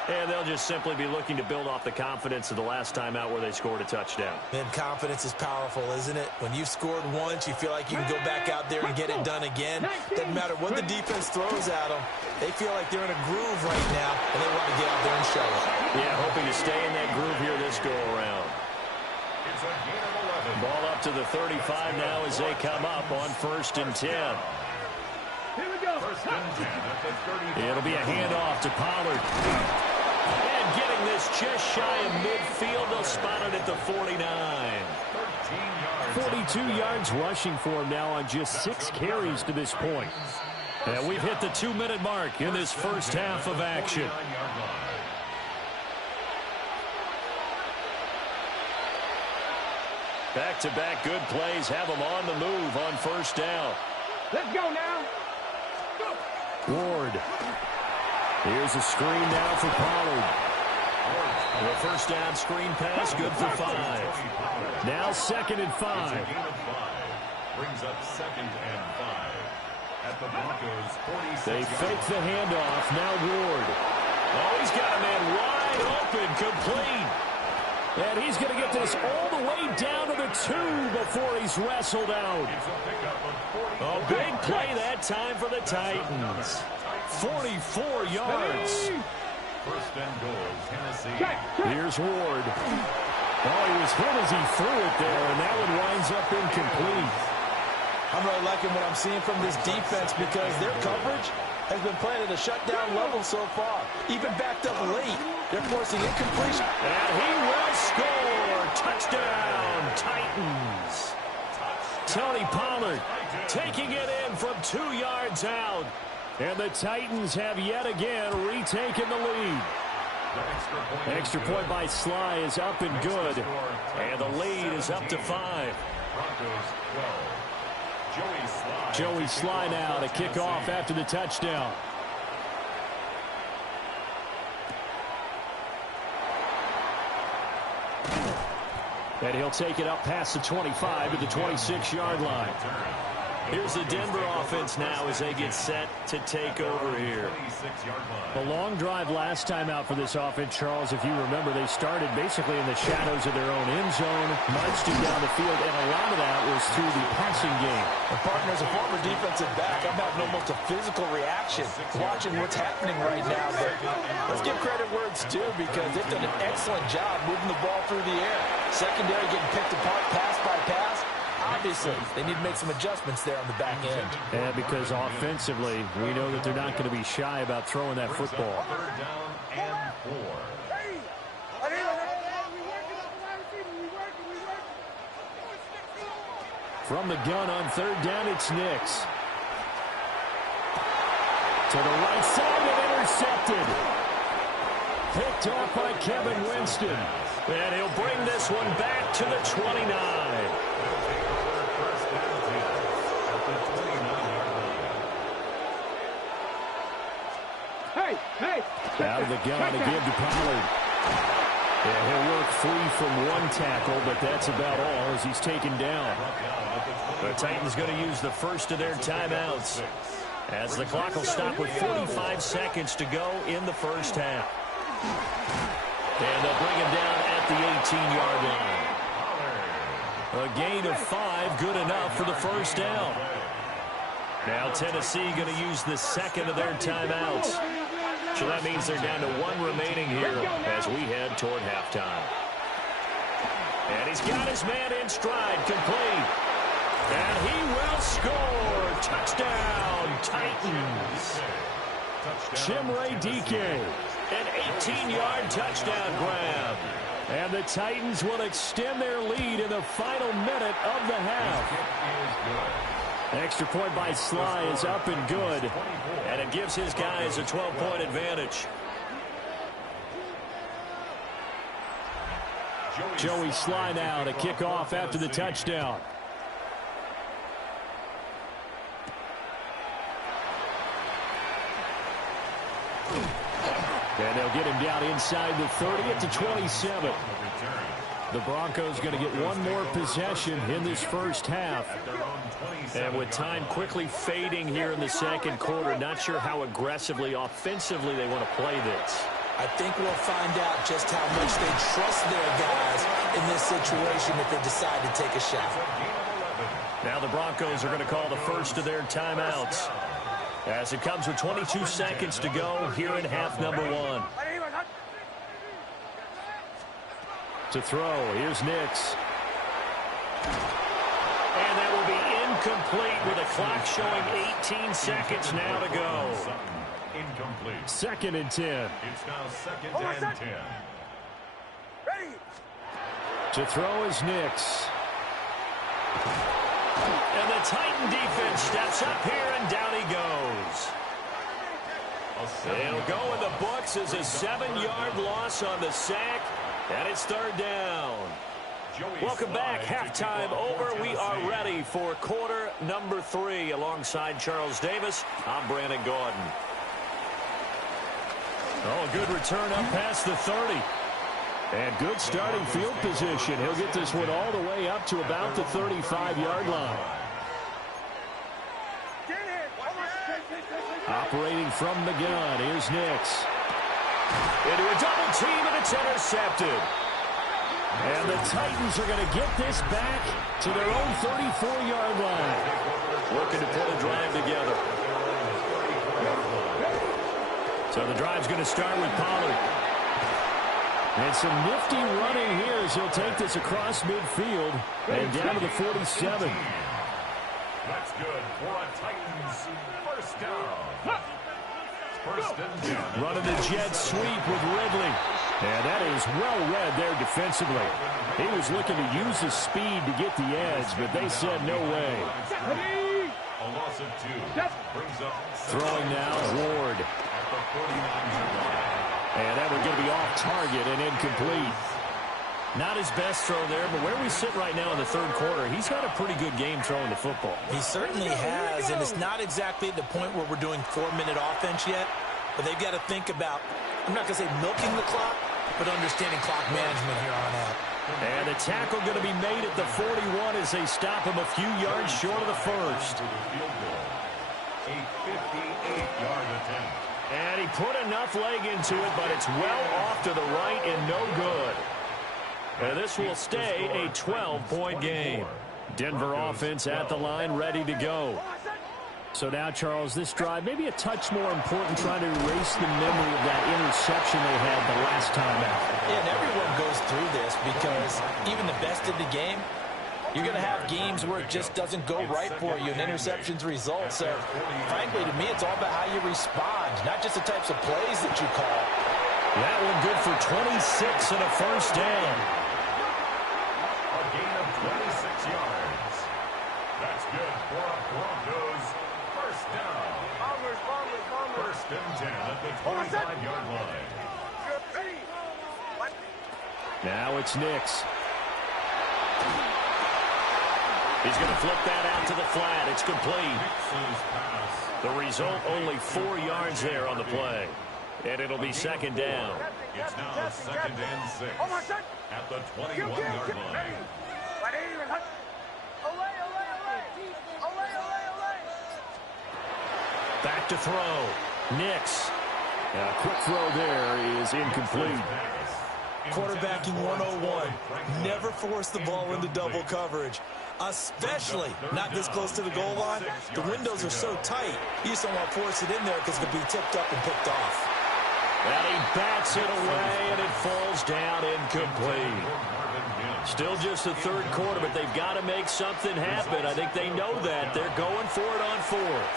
And they'll just simply be looking to build off the confidence of the last time out where they scored a touchdown. And confidence is powerful, isn't it? When you've scored once, you feel like you can go back out there and get it done again. Doesn't matter what the defense throws at them. They feel like they're in a groove right now, and they want to get out there and show it. Yeah, hoping to stay in that groove here this go-around. It's a gain of 11. Ball up to the 35 now as they come up on 1st and 10. Here we go. First and 10 at the 35. It'll be a handoff to Pollard. And getting this just shy of midfield, they'll spot it at the 49. 42 yards rushing for him now on just 6 carries to this point. And we've hit the 2-minute mark in this first half of action. Back-to-back good plays have them on the move on 1st down. Let's go now. Ward. Here's a screen now for Pollard. The 1st down screen pass, good for 5. Now 2nd and 5. Gain of 5. Brings up 2nd and 5. At the Broncos 46. They fake the handoff. Now Ward. Oh, he's got a man wide open, complete. And he's going to get this all the way down to the 2 before he's wrestled out. It's a pickup of 44. A big play that time for the Titans. 44 yards. 1st and goal, Tennessee. Here's Ward. Oh, he was hit as he threw it there, and that one winds up incomplete. I'm really liking what I'm seeing from this defense because their coverage has been playing at a shutdown level so far. Even backed up late, they're forcing incompletion. And he will score. Touchdown, Titans. Tony Pollard taking it in from 2 yards out. And the Titans have yet again retaken the lead. Extra point by Sly is up and good. And the lead is up to 5. Broncos 12. Joey Sly now to kick off after the touchdown. And he'll take it up past the 25 to the 26-yard line. Here's the Denver offense now as they get set to take over here. A long drive last time out for this offense, Charles. If you remember, they started basically in the shadows of their own end zone, marched it down the field, and a lot of that was through the passing game. And partner, as a former defensive back, I'm having almost a physical reaction watching what's happening right now. But let's give credit where it's due because they've done an excellent job moving the ball through the air. Secondary getting picked apart pass by pass. Obviously, they need to make some adjustments there on the back end. Yeah, because offensively, we know that they're not going to be shy about throwing that football. 3rd down and 4. From the gun on 3rd down, it's Nix. To the right side and intercepted. Picked off by Kevin Winston. And he'll bring this one back to the 29. Hey. Out of the gun to give to Pollard. Yeah, he'll work free from one tackle, but that's about all as he's taken down. The Titans going to use the first of their timeouts as the clock will stop with 45 seconds to go in the first half. And they'll bring him down at the 18-yard line. A gain of 5, good enough for the first down. Now Tennessee going to use the second of their timeouts. So that means they're down to 1 remaining here as we head toward halftime. And he's got his man in stride, complete. And he will score. Touchdown, Titans. Chimere Dike. An 18-yard touchdown grab. And the Titans will extend their lead in the final minute of the half. Extra point by Sly is up and good. And it gives his guys a 12-point advantage. Joey Sly now to kick off after the touchdown. And they'll get him down inside the 30 at the 27. The Broncos going to get one more possession in this first half. And with time quickly fading here in the second quarter, not sure how aggressively, offensively they want to play this. I think we'll find out just how much they trust their guys in this situation if they decide to take a shot. Now the Broncos are going to call the first of their timeouts, as it comes with 22 seconds to go here in half number one. To throw, here's Nix. And that will be incomplete with a clock showing 18 seconds now to go. Incomplete. 2nd and 10. It's now 2nd and 10. Ready. To throw is Nix. And the Titan defense steps up here, and down he goes. It'll go in the books as a 7-yard loss on the sack, and it's 3rd down. Welcome back. Halftime over. We are ready for quarter number 3. Alongside Charles Davis, I'm Brandon Gordon. Oh, good return up past the 30. And good starting field position. He'll get this one all the way up to about the 35-yard line. Operating from the gun, here's Nix. Into a double team, and it's intercepted. And the Titans are going to get this back to their own 34-yard line. Working to put a drive together. So the drive's going to start with Pollard. And some nifty running here as he'll take this across midfield and down to the 47. That's good for a Titans first down. First and 10. Running the jet sweep with Ridley. And that is well read there defensively. He was looking to use his speed to get the edge, but they said no way. A loss of 2. Brings up Throwing now, Ward. at the 49-yard line. And that one's going to be off target and incomplete. Not his best throw there, but where we sit right now in the third quarter, he's had a pretty good game throwing the football. He certainly has, and it's not exactly at the point where we're doing 4-minute offense yet, but they've got to think about, I'm not going to say milking the clock, but understanding clock management here on out. And the tackle going to be made at the 41 as they stop him a few yards short of the first. Field goal. A 58-yard attempt. And he put enough leg into it, but it's well off to the right and no good. And this will stay a 12-point game. Denver offense at the line, ready to go. So now, Charles, this drive maybe a touch more important, trying to erase the memory of that interception they had the last time out. Yeah, and everyone goes through this because even the best in the game, you're going to have games where it just doesn't go right for you and interceptions result. So, frankly, to me, it's all about how you respond, not just the types of plays that you call. That one good for 26 and a first down. A gain of 26 yards. That's good for a Broncos first down. First and 10 at the 25-yard line. Now it's Nix. He's going to flip that out to the flat. It's complete. Nix's pass. The result, only 4 yards there on the play. And it'll be second down. It's now second and 6 at the 21-yard line. Back to throw. Nix. A quick throw there is incomplete. Quarterbacking 101. Never force the ball into double coverage, especially not this close to the goal line. The windows are so tight, you just don't want to force it in there because it could be tipped up and picked off. And he bats it away, and it falls down incomplete. Still just the third quarter, but they've got to make something happen. I think they know that. They're going for it on fourth.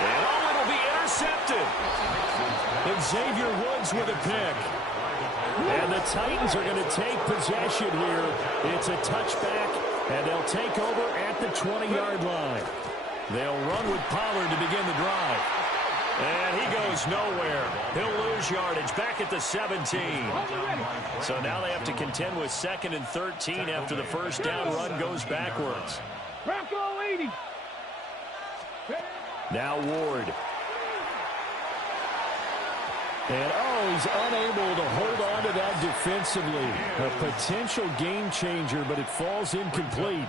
And it'll be intercepted. And Xavier Woods with a pick. And the Titans are going to take possession here. It's a touchback, and they'll take over at the 20-yard line. They'll run with Pollard to begin the drive. And he goes nowhere. He'll lose yardage back at the 17. So now they have to contend with 2nd and 13 after the first down run goes backwards. Bronco 80. Now Ward. And, he's unable to hold on to that defensively. A potential game changer, but it falls incomplete.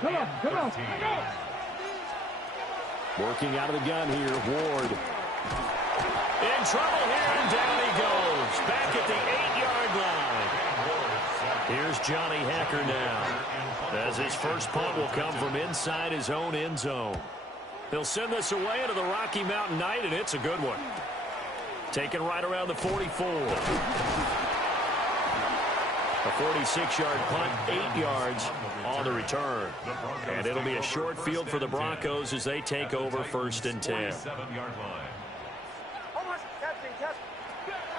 Come on. Working out of the gun here, Ward. In trouble here, and down he goes. Back at the 8-yard line. Here's Johnny Hacker now, as his first punt will come from inside his own end zone. He'll send this away into the Rocky Mountain Night, and it's a good one. Taken right around the 44. A 46-yard punt, 8 yards on the return. And it'll be a short field for the Broncos as they take over 1st and 10.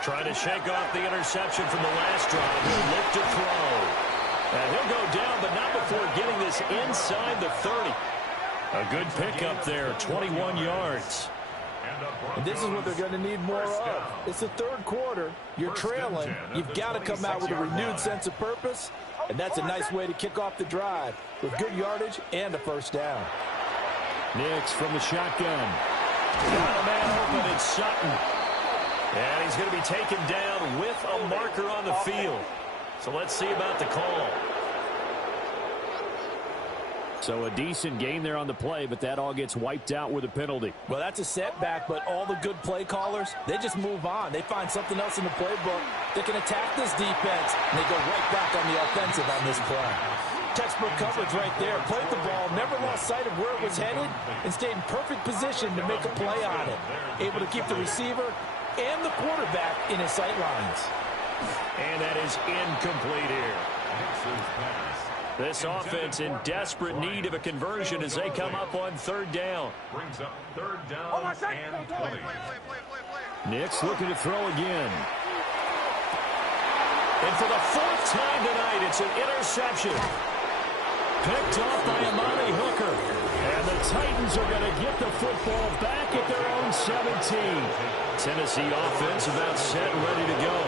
Trying to shake off the interception from the last drive. He'll look to throw. And he'll go down, but not before getting this inside the 30. A good pickup there, 21 yards. And this is what they're going to need more of. It's the 3rd quarter. You're trailing. You've got to come out with a renewed sense of purpose. And that's a nice way to kick off the drive with good yardage and a first down. Nix from the shotgun. Got a man open, it's Sutton. And he's going to be taken down with a marker on the field. So let's see about the call. So a decent gain there on the play, but that all gets wiped out with a penalty. Well, that's a setback, but all the good play callers, they just move on. They find something else in the playbook. They can attack this defense, and they go right back on the offensive on this play. Textbook coverage right there. Played the ball, never lost sight of where it was headed, and stayed in perfect position to make a play on it. Able to keep the receiver and the quarterback in his sight lines. And that is incomplete here. This offense in desperate need of a conversion as they come up on 3rd down. Brings up 3rd down and 20. Nix looking to throw again. And for the 4th time tonight, it's an interception. Picked off by Amani Hooker. And the Titans are going to get the football back at their own 17. Tennessee offense about set and ready to go.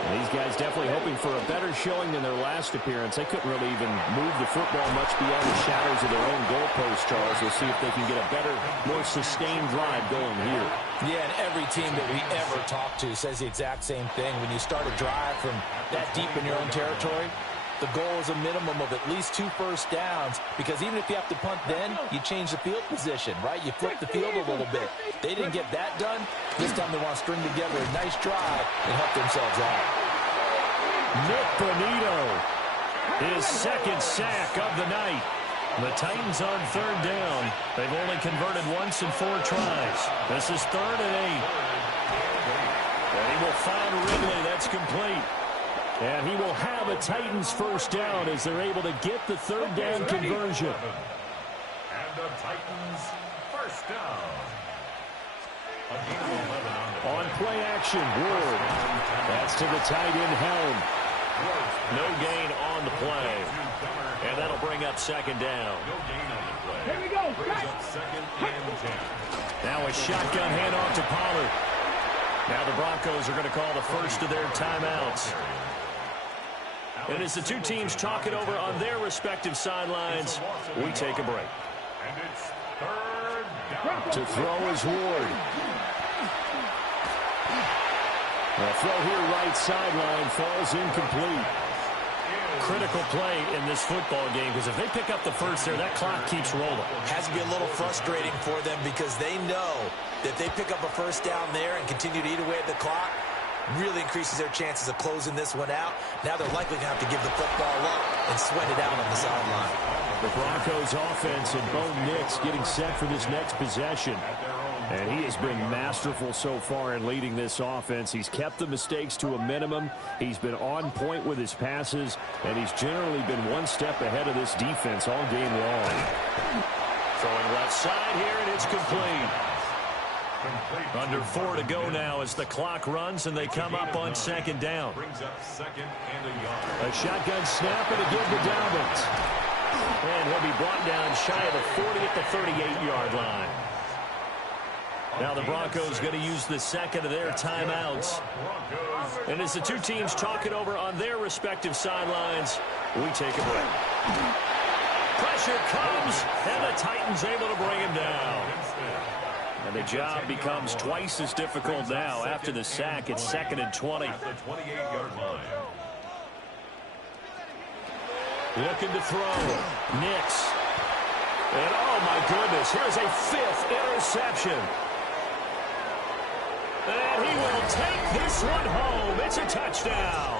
And these guys definitely hoping for a better showing than their last appearance. They couldn't really even move the football much beyond the shadows of their own goalpost, Charles. We'll see if they can get a better, more sustained drive going here. Yeah, and every team that we ever talk to says the exact same thing. When you start a drive from that deep in your own territory, the goal is a minimum of at least 2 first downs, because even if you have to punt then, you change the field position, right? You flip the field a little bit. They didn't get that done. This time they want to string together a nice drive and help themselves out. Nick Bonito, his 2nd sack of the night. The Titans on 3rd down. They've only converted once in 4 tries. This is 3rd and 8. And he will find Ridley. That's complete. And he will have a Titans first down as they're able to get the 3rd down conversion. And the Titans first down. On play action, Ward. That's to the tight end Helm. No gain on the play. And that'll bring up 2nd down. Here we go. Now a shotgun handoff to Pollard. Now the Broncos are going to call the first of their timeouts. And as the two teams talk it over on their respective sidelines, we take a break. And it's 3rd down. To throw is Ward. The throw here right sideline falls incomplete. Critical play in this football game, because if they pick up the first there, that clock keeps rolling. Has to be a little frustrating for them, because they know that if they pick up a first down there and continue to eat away at the clock, really increases their chances of closing this one out. Now they're likely going to have to give the football up and sweat it out on the sideline. The Broncos offense and Bo Nix getting set for this next possession. And he has been masterful so far in leading this offense. He's kept the mistakes to a minimum. He's been on point with his passes, and he's generally been one step ahead of this defense all game long. Throwing left side here, and it's complete. Under 4 to go now as the clock runs, and they come up on 2nd down. Brings up 2nd and a yard. A shotgun snap and a give to Dobbins. And he'll be brought down shy of the 40 at the 38-yard line. Now the Broncos going to use the 2nd of their timeouts. And as the two teams talk it over on their respective sidelines, we take a break. Pressure comes, and the Titans able to bring him down. And the job becomes twice as difficult now after the sack. It's 2nd and 20. At the 28-yard line. Looking to throw. Nix. And oh my goodness, here's a 5th interception. And he will take this one home. It's a touchdown.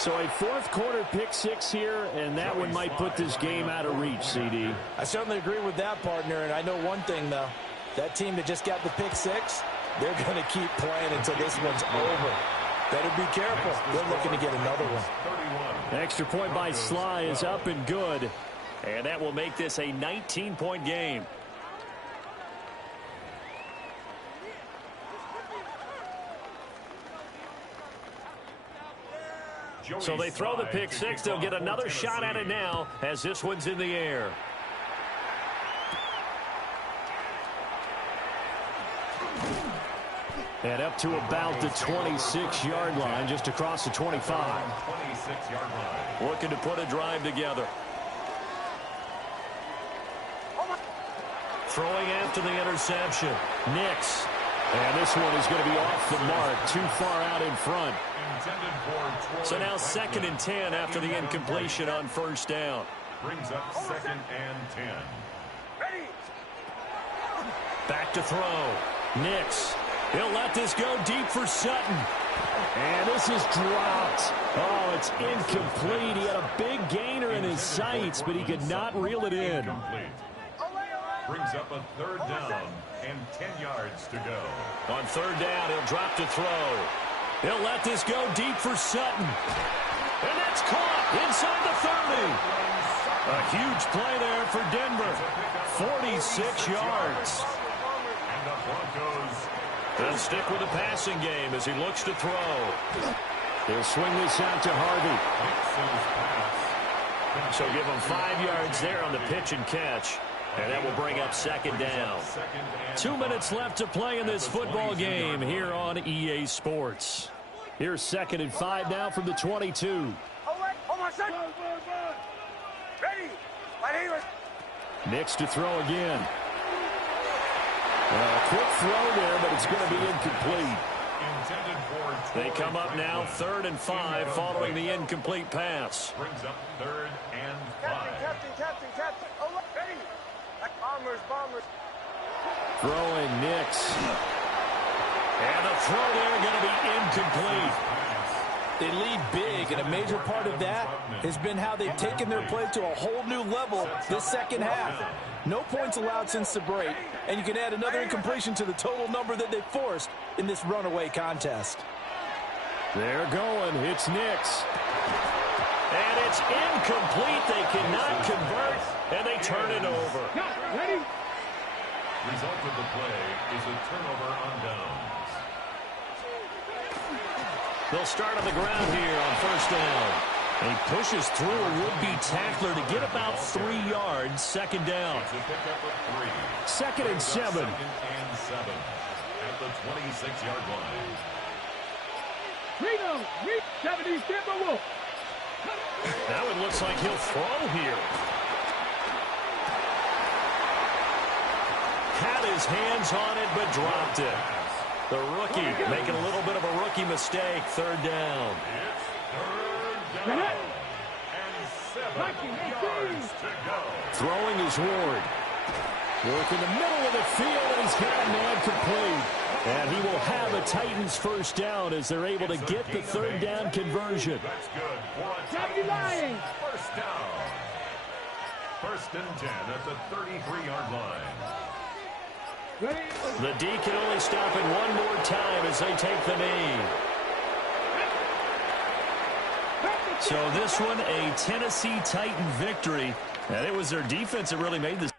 So a fourth-quarter pick-6 here, and that one might put this game out of reach, CD. I certainly agree with that, partner, and I know one thing, though. That team that just got the pick-6, they're going to keep playing until this one's over. Better be careful. They're looking to get another one. Extra point by Sly is up and good, and that will make this a 19-point game. So they throw the pick-6. They'll get another shot at it now as this one's in the air. And up to about the 26-yard line, just across the 25. 26-yard line. Looking to put a drive together. Throwing after the interception. Nix. And this one is going to be off the mark, too far out in front. So now 2nd and 10 after the incompletion on first down. Brings up 2nd and 10. Back to throw. Nix. He'll let this go deep for Sutton. And this is dropped. Oh, it's incomplete. He had a big gainer in his sights, but he could not reel it in. Incomplete. Brings up a 3rd down and 10 yards to go. On 3rd down, he'll drop to throw. He'll let this go deep for Sutton. And that's caught inside the 30. A huge play there for Denver. 46 yards. And the Broncos. They'll stick with the passing game as he looks to throw. He'll swing this out to Harvey. So give him 5 yards there on the pitch and catch. And that will bring up 2nd down. 2 minutes left to play in this football game here on EA Sports. Here's 2nd and 5 now from the 22. Nix to throw again. A quick throw there, but it's going to be incomplete. They come up now 3rd and 5 following the incomplete pass. Brings up 3rd and 5. Throwing Nix. And the throw there going to be incomplete. They lead big, and a major part of that has been how they've taken their play to a whole new level this second half. No points allowed since the break, and you can add another incompletion to the total number that they forced in this runaway contest. They're going. It's Nix. And it's incomplete. They cannot convert, and they turn it over. Ready? Result of the play is a turnover on downs. They'll start on the ground here on first down. And he pushes through a would-be tackler to get about 3 yards. 2nd down. It's a pickup of 3. 2nd and 7. 2nd and 7 at the 26-yard line. Reno, 70 Timberwolf. Now it looks like he'll throw here. Had his hands on it, but dropped it. The rookie making a little bit of a rookie mistake. 3rd down. It's 3rd down. And 7 yards to go. Throwing is Ward. Work in the middle of the field, and he's got a man complete. And he will have a Titans first down as they're able to get the 3rd down conversion. That's good for a Titans first down. 1st and 10 at the 33-yard line. The D can only stop it one more time as they take the knee. So this one, a Tennessee Titan victory. And it was their defense that really made this.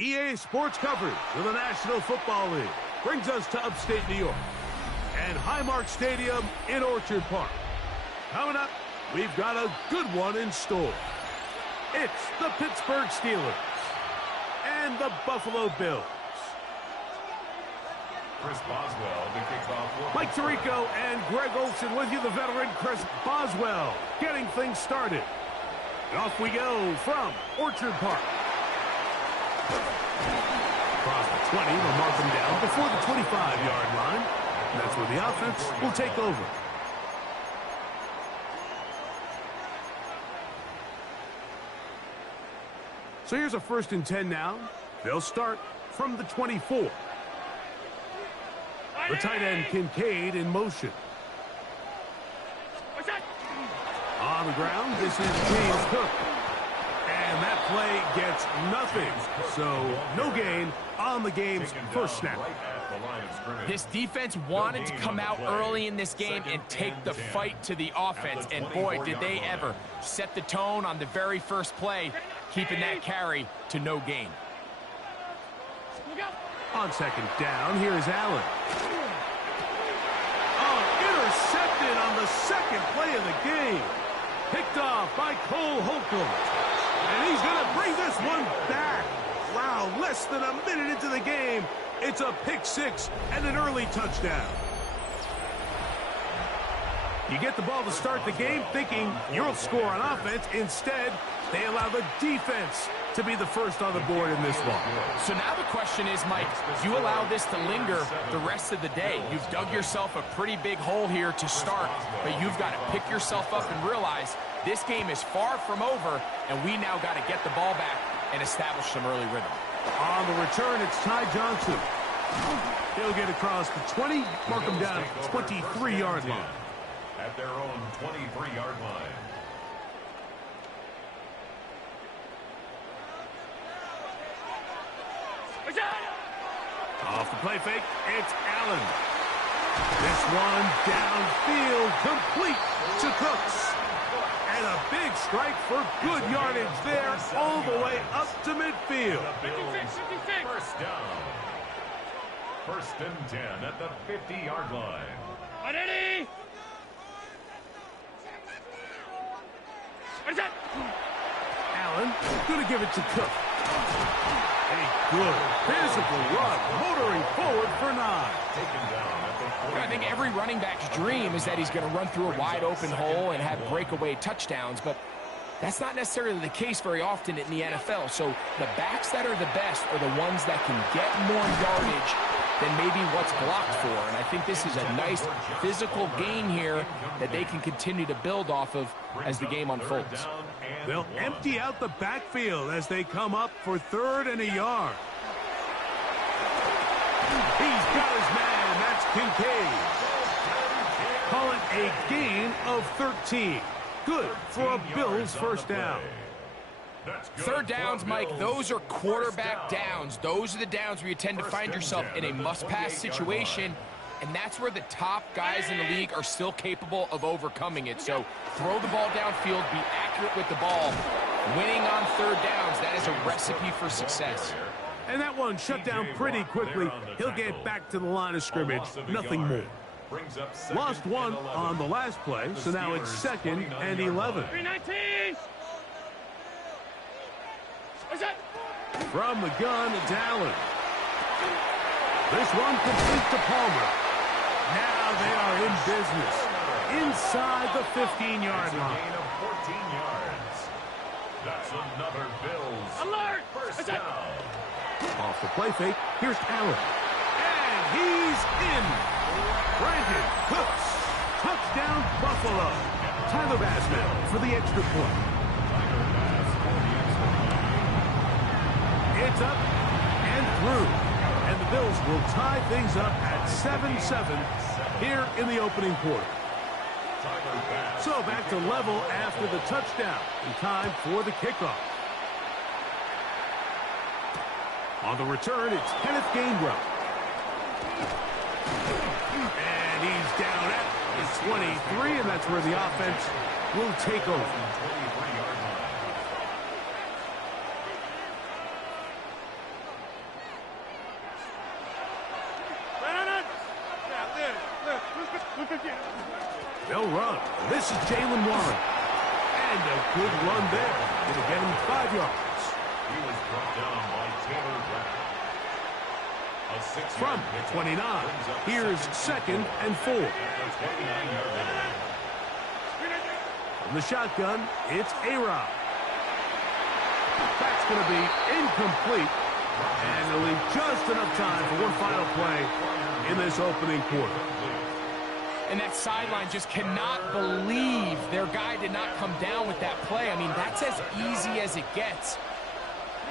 EA Sports coverage of the National Football League brings us to upstate New York and Highmark Stadium in Orchard Park. Coming up, we've got a good one in store. It's the Pittsburgh Steelers and the Buffalo Bills. Chris Boswell, the kickoff. Mike Tirico and Greg Olsen with you, the veteran Chris Boswell, getting things started. And off we go from Orchard Park. Across the 20, they'll mark them down before the 25-yard line. And that's where the offense will take over. So here's a 1st and 10 now. They'll start from the 24. The tight end Kincaid in motion. On the ground, this is James Cook. And that play gets nothing. So no gain on the game's first snap. This defense wanted to come out early in this game and take the fight to the offense. And boy, did they ever set the tone on the very first play, keeping that carry to no gain. On 2nd down, here's Allen. Oh, intercepted on the 2nd play of the game. Picked off by Cole Holcomb. And he's going to bring this one back. Wow, less than a minute into the game. It's a pick 6 and an early touchdown. You get the ball to start the game thinking you'll score on offense. Instead, they allow the defense to be the first on the board in this one. So now the question is, Mike, do you allow this to linger the rest of the day? You've dug yourself a pretty big hole here to start, but you've got to pick yourself up and realize this game is far from over, and we now got to get the ball back and establish some early rhythm. On the return, it's Ty Johnson. He'll get across the 20, mark him down at the 23-yard line. At their own 23-yard line. Off the play fake, it's Allen. This one downfield, complete to Cooks. And a big strike for good yardage there, all the way up to midfield. First down. 1st and 10 at the 50-yard line. Allen going to give it to Cook. A good physical run, motoring forward for 9. Taken down at the 40. I think every running back's dream is that he's going to run through a wide open hole and have breakaway touchdowns, but that's not necessarily the case very often in the NFL. So the backs that are the best are the ones that can get more yardage than maybe what's blocked for. And I think this is a nice physical gain here that they can continue to build off of as the game unfolds. They'll empty out the backfield as they come up for 3rd and a yard. He's got his man. That's Kincaid. Call it a gain of 13. Good for a Bills first down. 3rd downs, Mike, those are quarterback downs. Those are the downs where you tend to find yourself in a must-pass situation, and that's where the top guys in the league are still capable of overcoming it. So throw the ball downfield, be accurate with the ball. Winning on 3rd downs, that is a recipe for success. And that one shut down pretty quickly. He'll get back to the line of scrimmage. Nothing more. Lost one on the last play, so now it's 2nd and 11. From the gun, it's Allen. This one complete to Palmer. Now they are in business. Inside the 15-yard line. Gain of 14 yards. That's another Bills. Alert! First down. Off the play fake, here's Allen. And he's in. Brandon Cooks. Touchdown, Buffalo. Tyler Bassman for the extra point. It's up and through. And the Bills will tie things up at 7-7 here in the opening quarter. So back to level after the touchdown. In time for the kickoff. On the return, it's Kenneth Gainwell. And he's down at the 23, and that's where the offense will take over. They'll run. This is Jalen Warren. And a good run there. It'll get him 5 yards. He was brought down by Taylor Rapp. From 29, here's 2nd and 4. From the shotgun, it's A-Rod. That's going to be incomplete. And they'll leave just enough time for one final play in this opening quarter. And that sideline just cannot believe their guy did not come down with that play. I mean, that's as easy as it gets.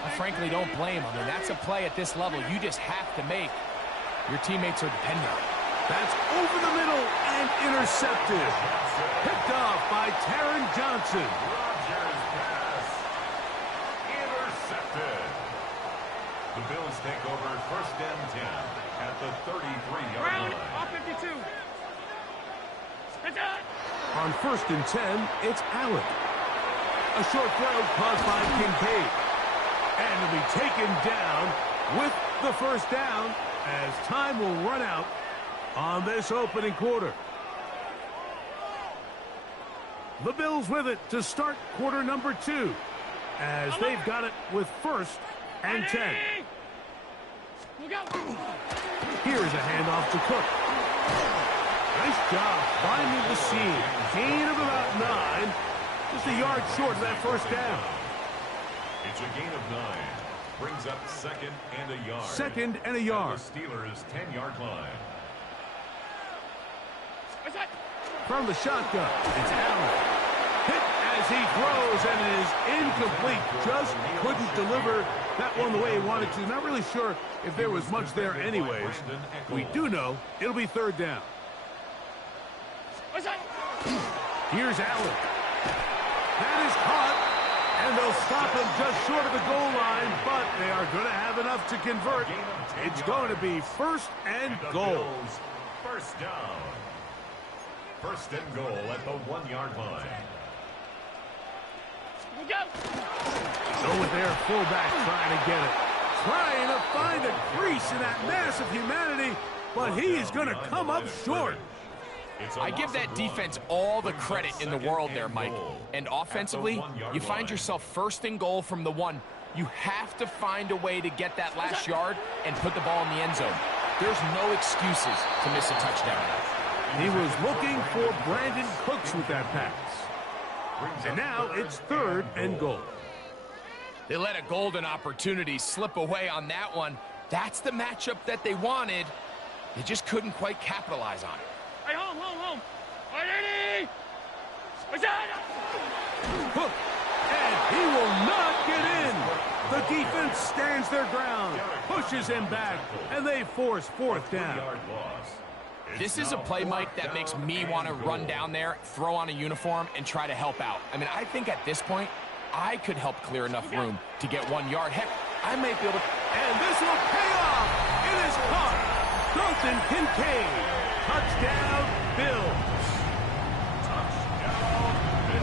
I frankly don't blame him. I mean, that's a play at this level you just have to make. Your teammates are dependent on it. That's over the middle and intercepted. Picked off by Taron Johnson. Rodgers' pass. Intercepted. The Bills take over 1st and 10 at the 33-yard line. Off 52. On 1st and 10, it's Allen. A short throw caused by Kincaid. And he'll be taken down with the 1st down as time will run out on this opening quarter. The Bills with it to start quarter number 2 as they've got it with 1st and 10. Here's a handoff to Cook. Nice job finding the seam. Gain of about 9. Just a yard short of that 1st down. It's a gain of 9. Brings up 2nd and a yard. 2nd and a yard. The Steelers' 10-yard line. From the shotgun, it's Allen. Hit as he throws, and it is incomplete. Just couldn't deliver that one the way he wanted to. Not really sure if there was much there anyways. We do know it'll be 3rd down. Here's Allen. That is caught, and they'll stop him just short of the goal line, but they are going to have enough to convert. It's going to be 1st and goal. 1st down. 1st and goal at the 1-yard line. Go with their fullback trying to get it. Trying to find a crease in that mass of humanity, but he's going to come up short. I give that defense all the credit in the world there, Mike. And offensively, you find yourself 1st and goal from the 1. You have to find a way to get that last yard and put the ball in the end zone. There's no excuses to miss a touchdown. He was looking for Brandon Cooks with that pass. And now it's 3rd and goal. They let a golden opportunity slip away on that one. That's the matchup that they wanted. They just couldn't quite capitalize on it. Hey, home. Hook, and he will not get in. The defense stands their ground, pushes him back, and they force 4th down. This is a play, Mike, that makes me want to run down there, throw on a uniform, and try to help out. I mean, I think at this point, I could help clear enough room to get 1 yard. Heck, I may be able to... And this will pay off. It is caught. Dalton Kincaid. Touchdown, Bills.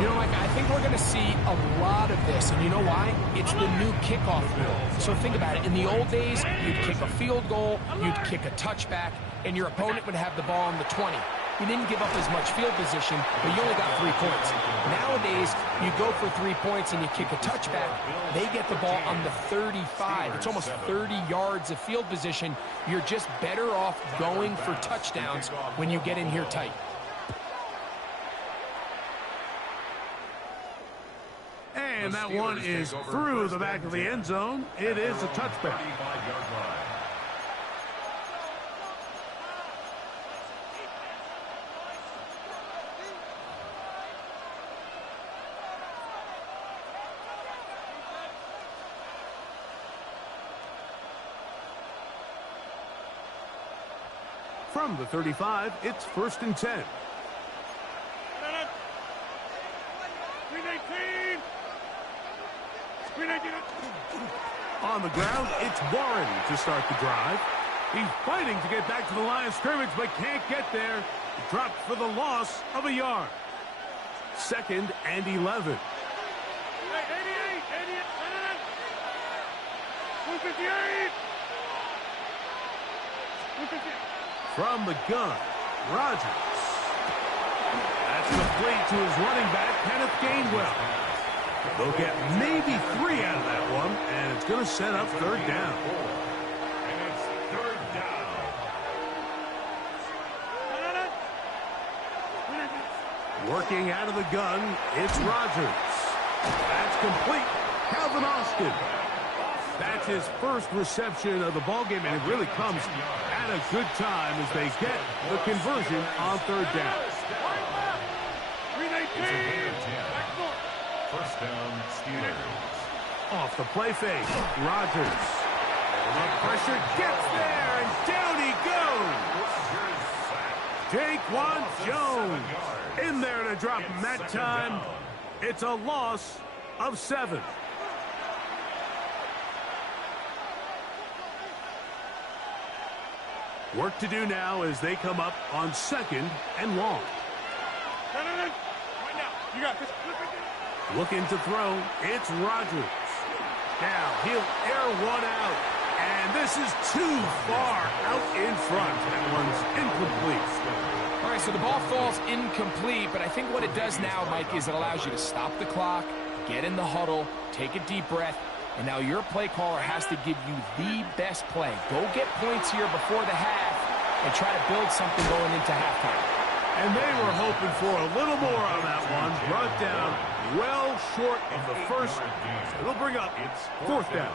You know, Mike, I think we're going to see a lot of this, and you know why? It's the new kickoff rule. So think about it. In the old days, you'd kick a field goal, you'd kick a touchback, and your opponent would have the ball on the 20. You didn't give up as much field position, but you only got 3 points. Nowadays, you go for 3 points and you kick a touchback. They get the ball on the 35. It's almost 30 yards of field position. You're just better off going for touchdowns when you get in here tight. And that one is through the back of the end zone. It is a touchback. From the 35, it's 1st and 10. On the ground, it's Warren to start the drive. He's fighting to get back to the line of scrimmage, but can't get there. Dropped for the loss of a yard. 2nd and 11. 158. From the gun, Rodgers. incomplete to his running back, Kenneth Gainwell. They'll get maybe 3 out of that one, and it's going to set up third down. And it's third down. Working out of the gun, it's Rodgers. That's complete. Calvin Austin. That's his first reception of the ballgame, and it really comes at a good time as they get the conversion on third down. First down, Steelers. Off the play fake, Rodgers. The pressure gets there, and down he goes. Daquan Jones in there to drop him that time. It's a loss of 7. Work to do now as they come up on 2nd and long. Right now. You got this. Looking to throw, it's Rodgers. Now he'll air one out, and this is too far out in front. That one's incomplete. All right, so the ball falls incomplete, but I think what it does now, Mike, is it allows you to stop the clock, get in the huddle, take a deep breath, and now your play caller has to give you the best play. Go get points here before the half and try to build something going into halftime. And they were hoping for a little more on that one. Brought down well short of the first. It'll bring up fourth down.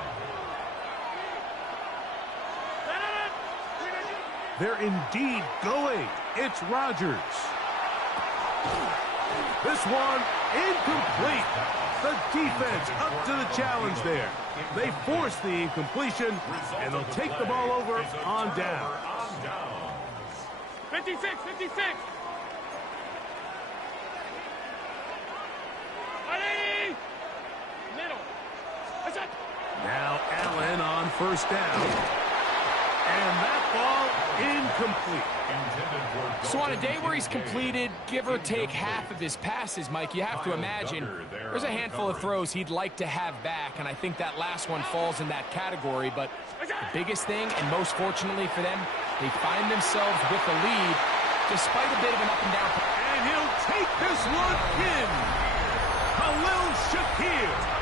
They're indeed going. It's Rodgers. This one incomplete. The defense up to the challenge there. They force the incompletion, and they'll take the ball over on down. 56, 56. Ready? Middle. That's it. Now Allen on first down. And that ball incomplete. So on a day where he's completed, give or take half of his passes, Mike, you have to imagine there's a handful of throws he'd like to have back, and I think that last one falls in that category. But the biggest thing, and most fortunately for them, they find themselves with a lead despite a bit of an up and down. And he'll take this one in. Khalil Shakir.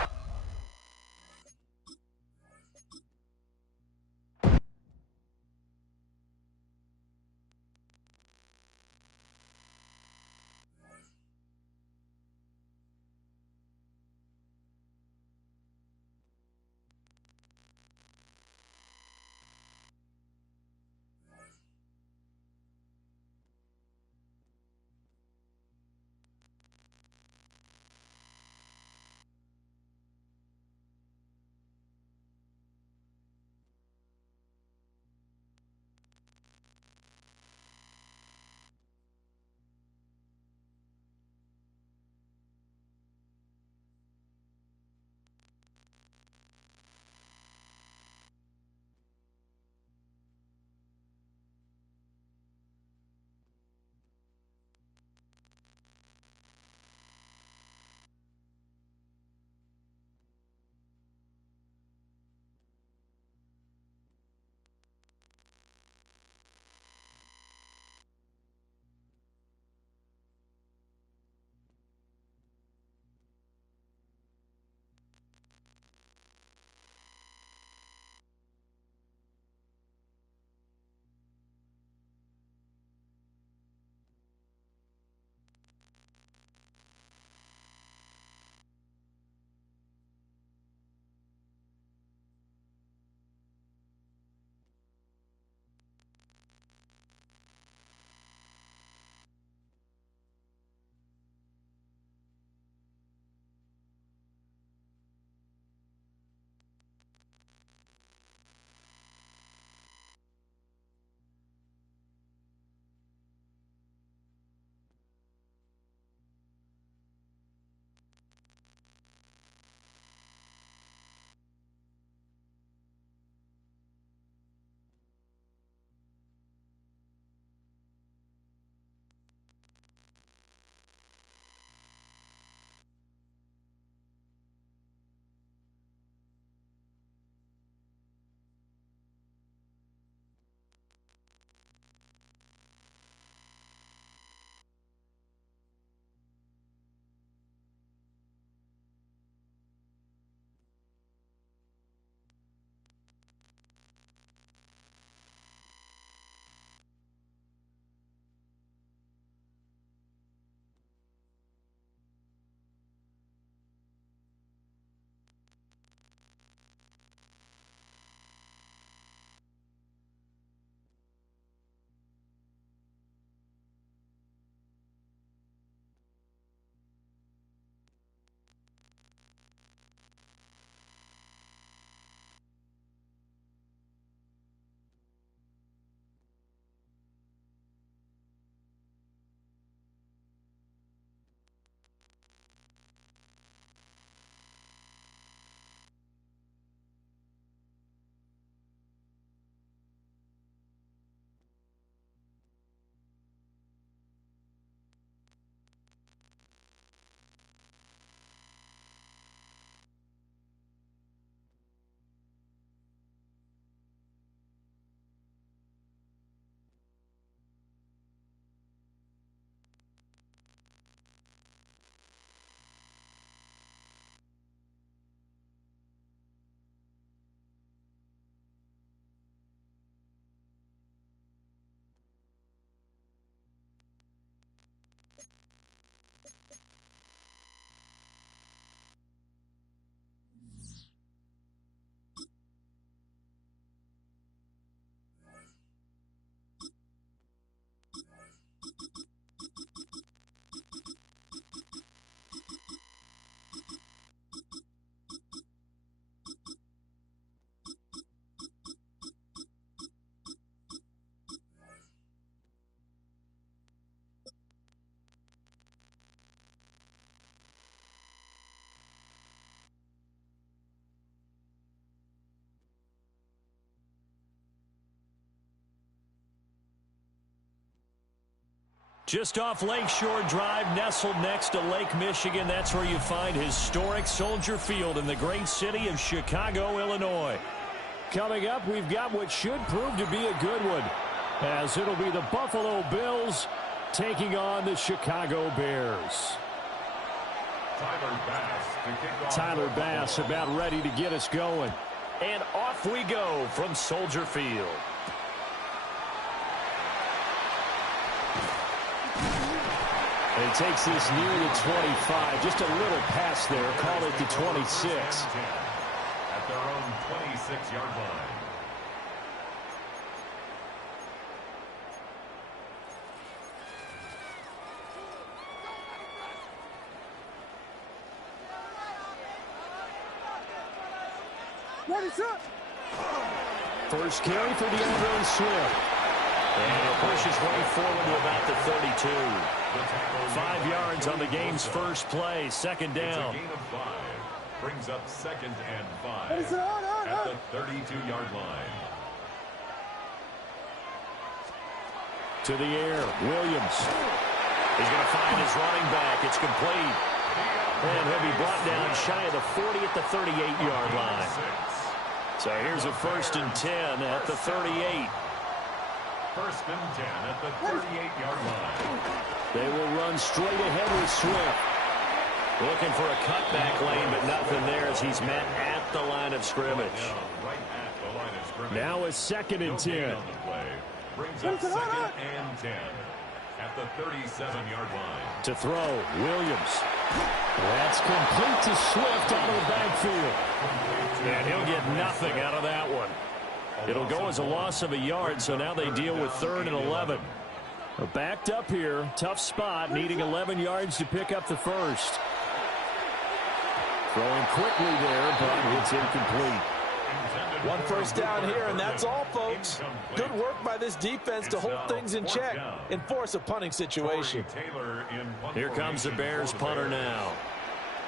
Just off Lakeshore Drive, nestled next to Lake Michigan. That's where you find historic Soldier Field in the great city of Chicago, Illinois. Coming up, we've got what should prove to be a good one, as it'll be the Buffalo Bills taking on the Chicago Bears. Tyler Bass about ready to get us going. And off we go from Soldier Field. He takes this near the 25. Just a little pass there. Call it the 26. At their own 26-yard line. First carry for DeAndre Swift. And he'll push his way forward to about the 32. 5 yards on the game's first play. Second down. It's a gain of 5. Brings up 2nd and 5 at the 32-yard line. To the air, Williams. He's going to find his running back. It's complete. And he'll be brought down shy of the 40 at the 38-yard line. So here's a 1st and 10 at the 38. 1st and 10 at the 38-yard line. They will run straight ahead with Swift. Looking for a cutback lane, but nothing there as he's met at the line of scrimmage. Right at the line of scrimmage. Now it's 2nd and 10. On the play. Brings up 2nd and 10 at the 37-yard line. To throw, Williams. That's complete to Swift out of the backfield. And he'll get nothing out of that one. It'll go as a loss of a yard, so now they deal with 3rd and 11. They're backed up here. Tough spot, needing 11 yards to pick up the first. Throwing quickly there, but it's incomplete. 1 first down here, and that's all, folks. Good work by this defense to hold things in check and force a punting situation. Here comes the Bears punter now.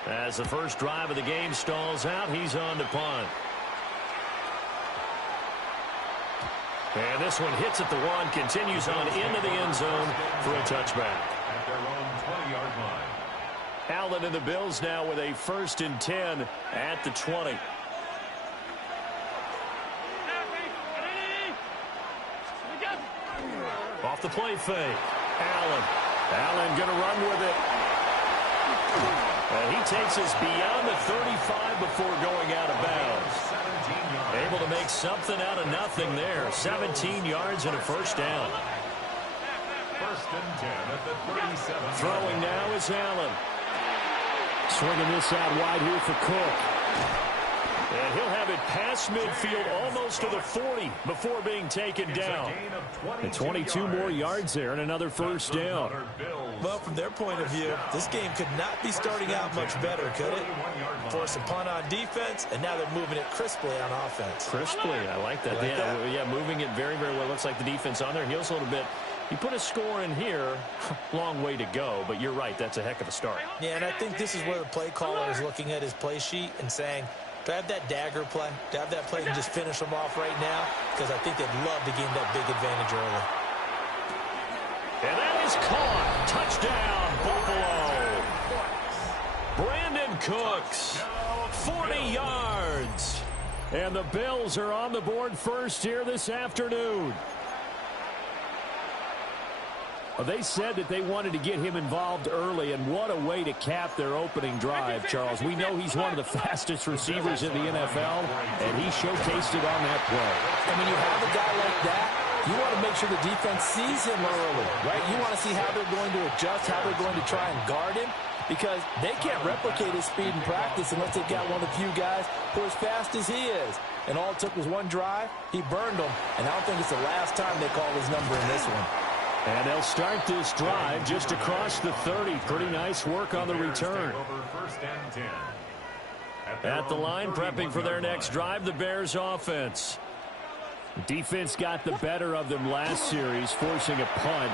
As the first drive of the game stalls out, he's on to punt. And this one hits at the 1, continues on into the end zone for a touchback. At their own 20-yard line. Allen and the Bills now with a 1st and 10 at the 20. Off the play fake. Allen going to run with it. And he takes us beyond the 35 before going out of bounds. Able to make something out of nothing there. 17 yards and a first down. 1st and 10 at the 37. Throwing now is Allen. Swinging this out wide here for Cook. And he'll have it past midfield almost to the 40 before being taken down. And 22 more yards there and another first down. Well, from their point of view, this game could not be starting out much better, could it? Force a punt on defense, and now they're moving it crisply on offense. Crisply, I like that. Yeah, moving it very, very well. Looks like the defense on their heels a little bit. You put a score in here, long way to go, but you're right, that's a heck of a start. Yeah, and I think this is where the play caller is looking at his play sheet and saying, do I have that dagger play? Do I have that play and just finish them off right now? Because I think they'd love to gain that big advantage early. And that is caught. Touchdown, Buffalo. Brandon Cooks, 40 yards. And the Bills are on the board first here this afternoon. They said that they wanted to get him involved early, and what a way to cap their opening drive, Charles. We know he's one of the fastest receivers in the NFL, and he showcased it on that play. And when you have a guy like that, you want to make sure the defense sees him early, right? You want to see how they're going to adjust, how they're going to try and guard him, because they can't replicate his speed in practice unless they've got one of the few guys who are as fast as he is. And all it took was one drive. He burned them, and I don't think it's the last time they call his number in this one. And they'll start this drive just across the 30. Pretty nice work on the return. At the line, prepping for their next drive, the Bears offense. Defense got the better of them last series, forcing a punt.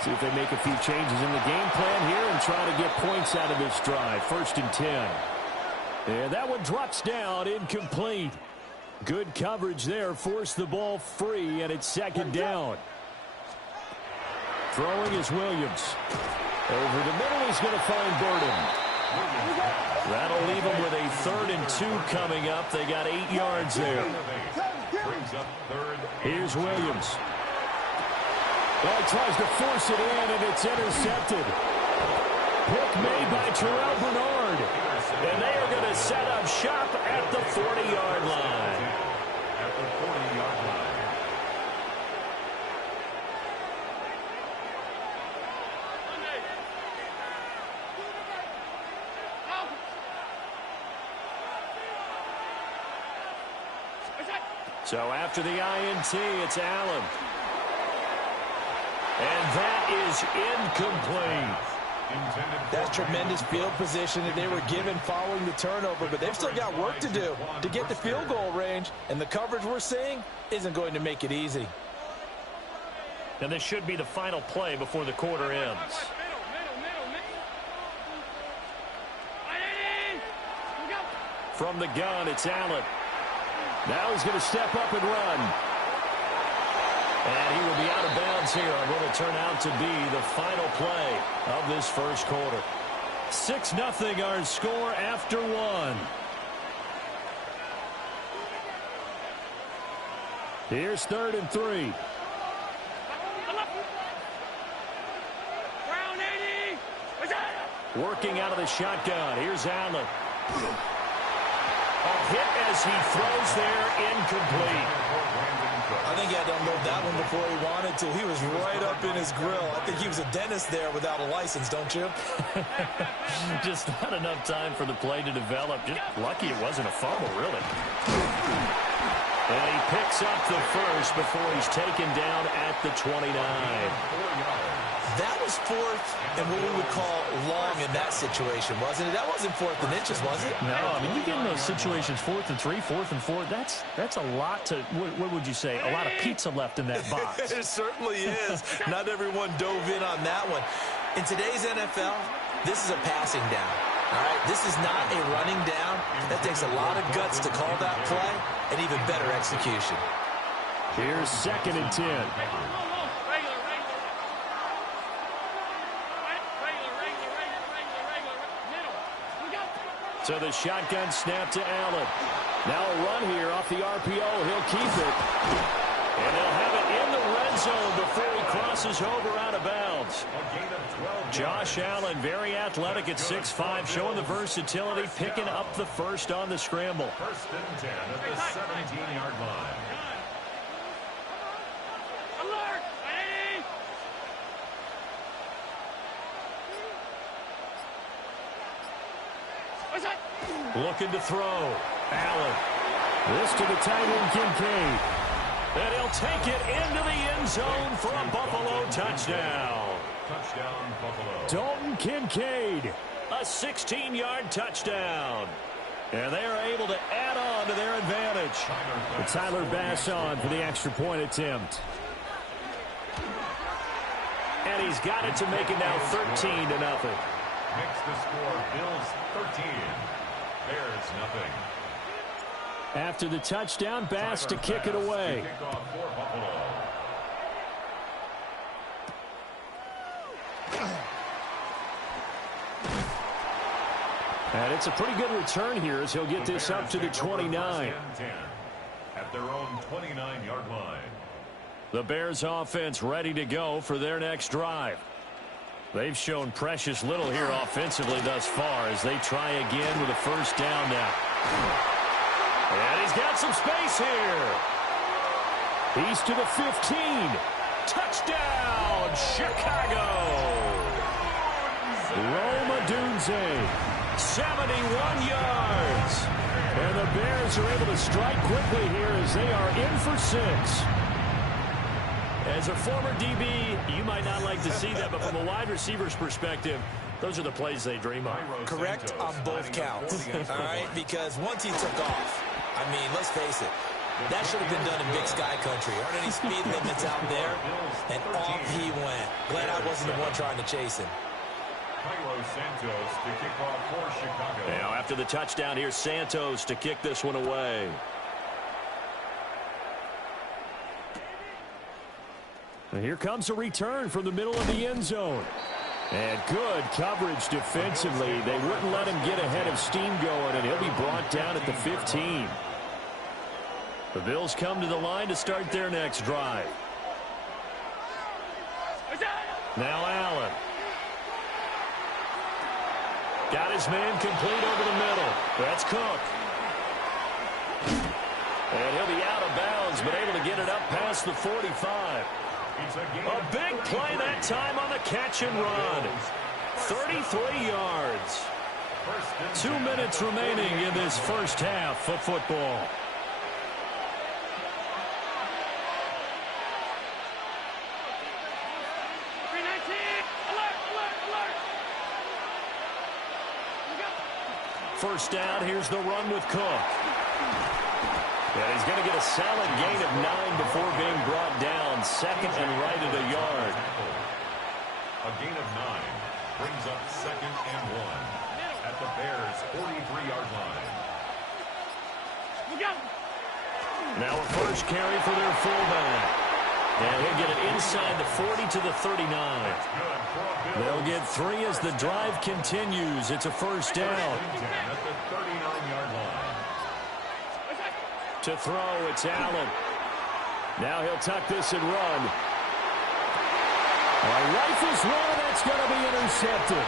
See if they make a few changes in the game plan here and try to get points out of this drive. 1st and 10. And that one drops down, incomplete. Good coverage there, forced the ball free, and it's 2nd down. Throwing is Williams. Over the middle, he's going to find Burden. That'll leave him with a 3rd and 2 coming up. They got 8 yards there. Here's Williams. Well, he tries to force it in, and it's intercepted. Pick made by Terrell Bernard. And they are going to set up shop at the 40-yard line. At the 40-yard line. So after the INT, it's Allen. And that is incomplete. That's tremendous field position that they were given following the turnover, but they've still got work to do to get the field goal range, and the coverage we're seeing isn't going to make it easy. And this should be the final play before the quarter ends. From the gun, it's Allen. Now he's going to step up and run. And he will be out of bounds here on what will turn out to be the final play of this first quarter. 6-0 our score after 1. Here's 3rd and 3. Working out of the shotgun. Here's Allen. A hit as he throws there, incomplete. I think he had to unload that one before he wanted to. He was right up in his grill. I think he was a dentist there without a license, don't you? Just not enough time for the play to develop. Just lucky it wasn't a fumble, really. And he picks up the first before he's taken down at the 29. That was 4th and what we would call long in that situation, wasn't it? That wasn't 4th and inches, was it? No, I mean, you get in those situations 4th and 3, 4th and 4. That's a lot to, what would you say, a lot of pizza left in that box. It certainly is. Not everyone dove in on that one. In today's NFL, this is a passing down. All right, this is not a running down. That takes a lot of guts to call that play and even better execution. Here's 2nd and 10. So the shotgun snap to Allen. Now a run here off the RPO. He'll keep it. And they'll have it in the red zone before he crosses over out of bounds. Josh Allen, very athletic at 6'5", showing the versatility, picking up the first on the scramble. 1st and 10 at the 17-yard line. Looking to throw. Allen. This to the tight end, Kincaid. And he'll take it into the end zone for a Buffalo touchdown. Touchdown, Buffalo. Dalton Kincaid. A 16-yard touchdown. And they are able to add on to their advantage. Tyler Bass on for the extra point attempt. And he's got it to make it now 13-0. Makes the score Bills 13. Bears nothing. After the touchdown, Bass to kick it away. Kick off for Buffalo. And it's a pretty good return here as he'll get this up to the 29. At their own 29-yard line. The Bears offense ready to go for their next drive. They've shown precious little here offensively thus far as they try again with a first down now. And he's got some space here. He's to the 15. Touchdown, Chicago. Rome Odunze, 71 yards. And the Bears are able to strike quickly here as they are in for 6. As a former DB, you might not like to see that, but from a wide receiver's perspective, those are the plays they dream of. Correct on both counts, all right? Because once he took off, I mean, let's face it, that should have been done in Big Sky country. Aren't any speed limits out there? And off he went. Glad I wasn't the one trying to chase him. Santos to kick off for Chicago. Now, after the touchdown, here's Santos to kick this one away. And here comes a return from the middle of the end zone. And good coverage defensively. They wouldn't let him get ahead of steam going, and he'll be brought down at the 15. The Bills come to the line to start their next drive. Now Allen. Got his man complete over the middle. That's Cook. And he'll be out of bounds, but able to get it up past the 45. A big play that time on the catch and run. 33 yards. 2 minutes remaining in this first half of football. First down, here's the run with Cook. And he's going to get a solid gain of 9 before being brought down. Second and right at a yard. A gain of 9 brings up second and 1 at the Bears' 43-yard line. Now a first carry for their fullback. And he'll get it inside the 40 to the 39. They'll get 3 as the drive continues. It's a first down. At the 39-yard line. To throw, it's Allen. Now he'll tuck this and run. Rifles one, that's going to be intercepted.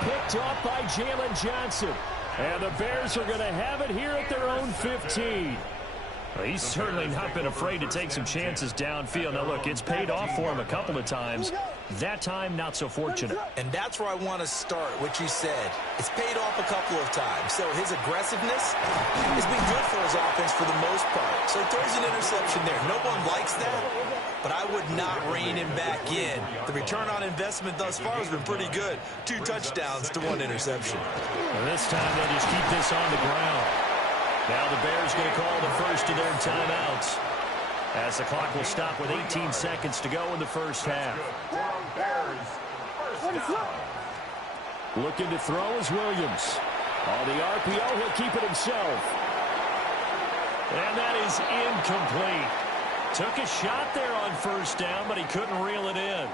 Picked off by Jalen Johnson. And the Bears are going to have it here at their own 15. Well, he's certainly not been afraid to take some chances downfield. Now, look, it's paid off for him a couple of times. That time, not so fortunate. And that's where I want to start, what you said. It's paid off a couple of times. So his aggressiveness has been good for his offense for the most part. So he throws an interception there. No one likes that, but I would not rein him back in. The return on investment thus far has been pretty good. 2 touchdowns to 1 interception. And this time, they'll just keep this on the ground. Now the Bears going to call the first of their timeouts as the clock will stop with 18 seconds to go in the first half. Looking to throw is Williams. On the RPO, he'll keep it himself. And that is incomplete. Took a shot there on first down, but he couldn't reel it in.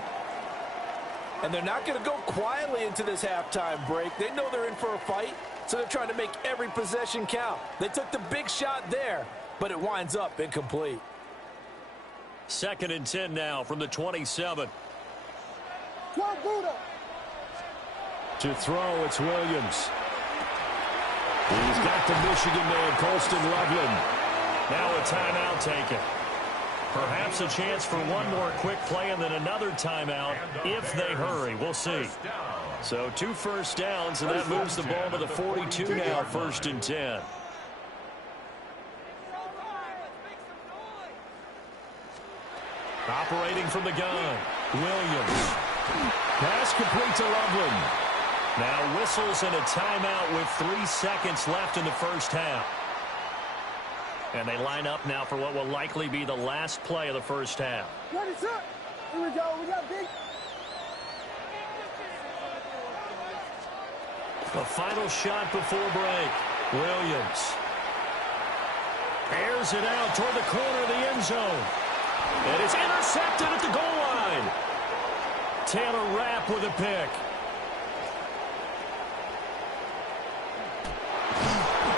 And they're not going to go quietly into this halftime break. They know they're in for a fight, so they're trying to make every possession count. They took the big shot there, but it winds up incomplete. Second and 10 now from the 27. To throw, it's Williams. He's got the Michigan man, Colston Loveland. Now a timeout taken. Perhaps a chance for one more quick play and then another timeout if they hurry. We'll see. So 2 first downs, and that moves the ball to the 42 now, first and 10. Operating from the gun, Williams. Pass complete to Loveland. Now whistles and a timeout with 3 seconds left in the first half. And they line up now for what will likely be the last play of the first half. Ready, set. Here we go. We got big. The final shot before break. Williams. Airs it out toward the corner of the end zone. And it's intercepted at the goal line. Taylor Rapp with a pick.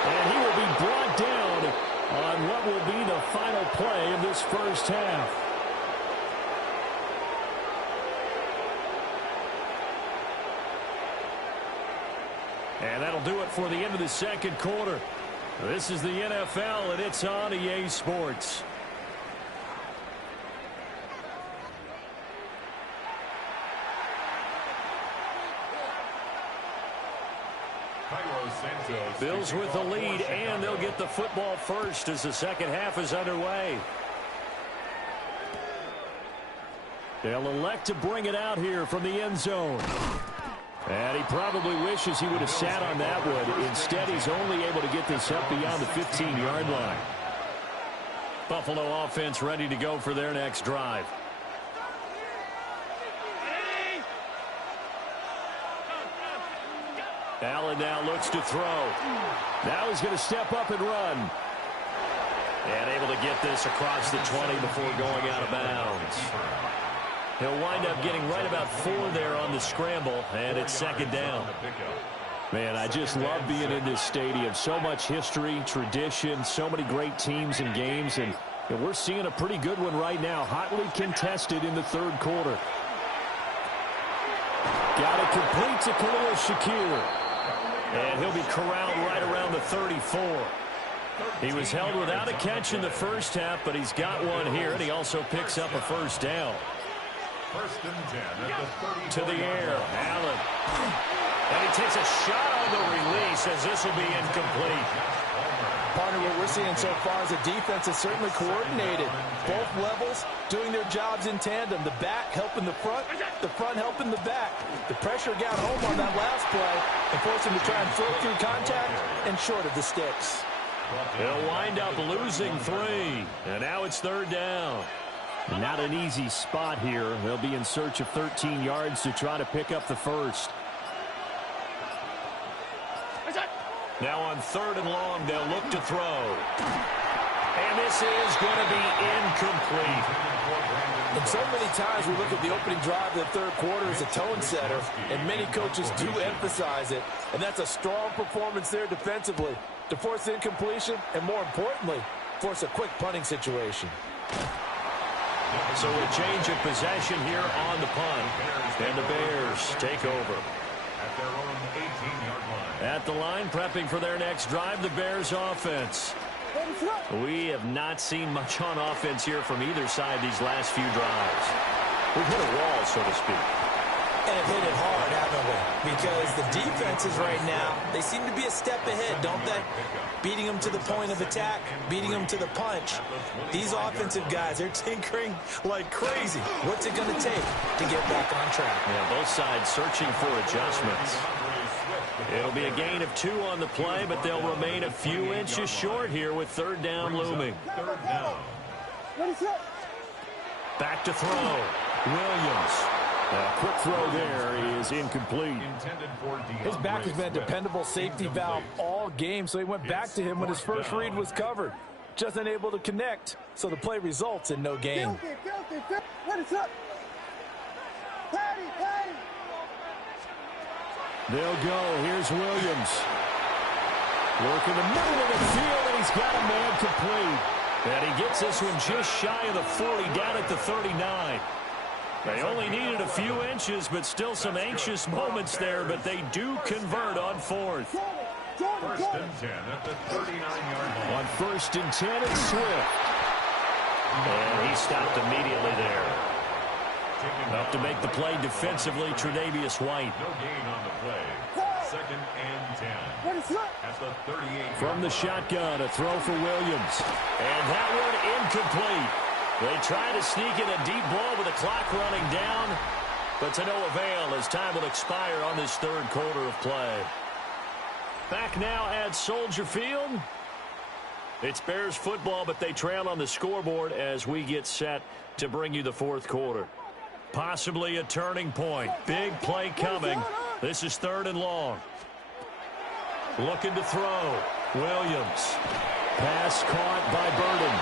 And he will be brought down on what will be the final play of this first half. And that'll do it for the end of the second quarter. This is the NFL, and it's on EA Sports. Bills with the lead, and they'll get the football first as the second half is underway. They'll elect to bring it out here from the end zone. And he probably wishes he would have sat on that one. Instead, he's only able to get this up beyond the 15-yard line. Buffalo offense ready to go for their next drive. Allen now looks to throw. Now he's going to step up and run. And able to get this across the 20 before going out of bounds. He'll wind up getting right about 4 there on the scramble, and it's second down. Man, I just love being in this stadium. So much history, tradition, so many great teams and games, and we're seeing a pretty good one right now, hotly contested in the third quarter. Got it complete to Khalil Shakir. And he'll be corralled right around the 34. He was held without a catch in the first half, but he's got one here, and he also picks up a first down. First and 10 at the 30. To the air, Allen. And he takes a shot on the release as this will be incomplete. Partner, what we're seeing so far is the defense is certainly coordinated. Both levels doing their jobs in tandem. The back helping the front helping the back. The pressure got home on that last play and forced him to try and throw through contact and short of the sticks. He'll wind up losing 3. And now it's third down. Not an easy spot here. They'll be in search of 13 yards to try to pick up the first. Now on third and long, they'll look to throw. And this is going to be incomplete. And so many times we look at the opening drive of the third quarter as a tone setter, and many coaches do emphasize it. And that's a strong performance there defensively to force the incompletion and, more importantly, force a quick punting situation. So a change of possession here on the punt. And the Bears take over. At their own 18-yard line. At the line, prepping for their next drive, the Bears offense. We have not seen much on offense here from either side these last few drives. We've hit a wall, so to speak. And have hit it hard, haven't we? Because the defenses right now, they seem to be a step ahead, don't they? Beating them to the point of attack, beating them to the punch. These offensive guys, they're tinkering like crazy. What's it going to take to get back on track? Yeah, both sides searching for adjustments. It'll be a gain of 2 on the play, but they'll remain a few inches short here with third down looming. Third down. Back to throw. Williams. A quick throw there is incomplete. His back has been a dependable safety valve all game, so he went back to him when his first read was covered. Just unable to connect, so the play results in no gain. They'll go. Here's Williams. Working the middle of the field, and he's got a man complete. And he gets this one just shy of the 40, down at the 39. They only needed a few inches, but still some anxious moments there, but they do convert on fourth. First and 10 at the 39-yard line. On first and 10, it's Swift. And he stopped immediately there. Up to make the play defensively, Tre'Davious White. No gain on the play. Second and 10 at the 38. From the shotgun, a throw for Williams. And that one incomplete. They try to sneak in a deep ball with the clock running down, but to no avail as time will expire on this third quarter of play. Back now at Soldier Field. It's Bears football, but they trail on the scoreboard as we get set to bring you the fourth quarter. Possibly a turning point. Big play coming. This is third and long. Looking to throw. Williams. Pass caught by Burden.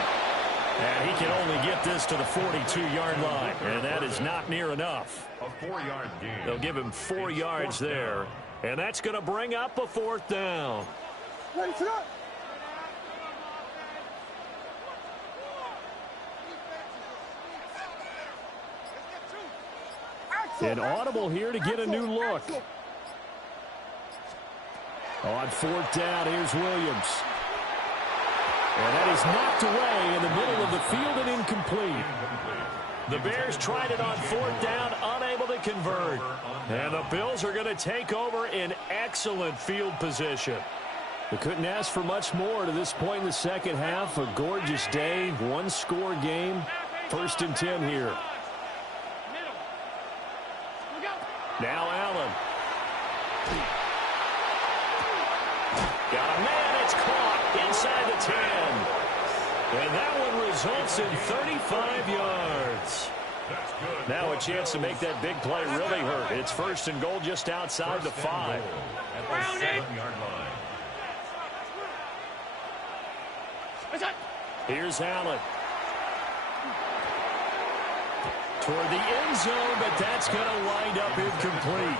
And he can only get this to the 42-yard line, and that is not near enough. A 4-yard gain. They'll give him 4 yards there, and that's going to bring up a fourth down. An audible here to get a new look. On fourth down, here's Williams. And that is knocked away in the middle of the field and incomplete. The Bears tried it on fourth down, unable to convert. And the Bills are going to take over in excellent field position. They couldn't ask for much more to this point in the second half. A gorgeous day, one-score game. First and 10 here. Now Allen. Got a man, it's caught inside the 10. And that one results in 35 yards. Now a chance to make that big play really hurt. It's first and goal just outside the 5. At the 7-yard line. Here's Allen. Toward the end zone, but that's going to wind up incomplete.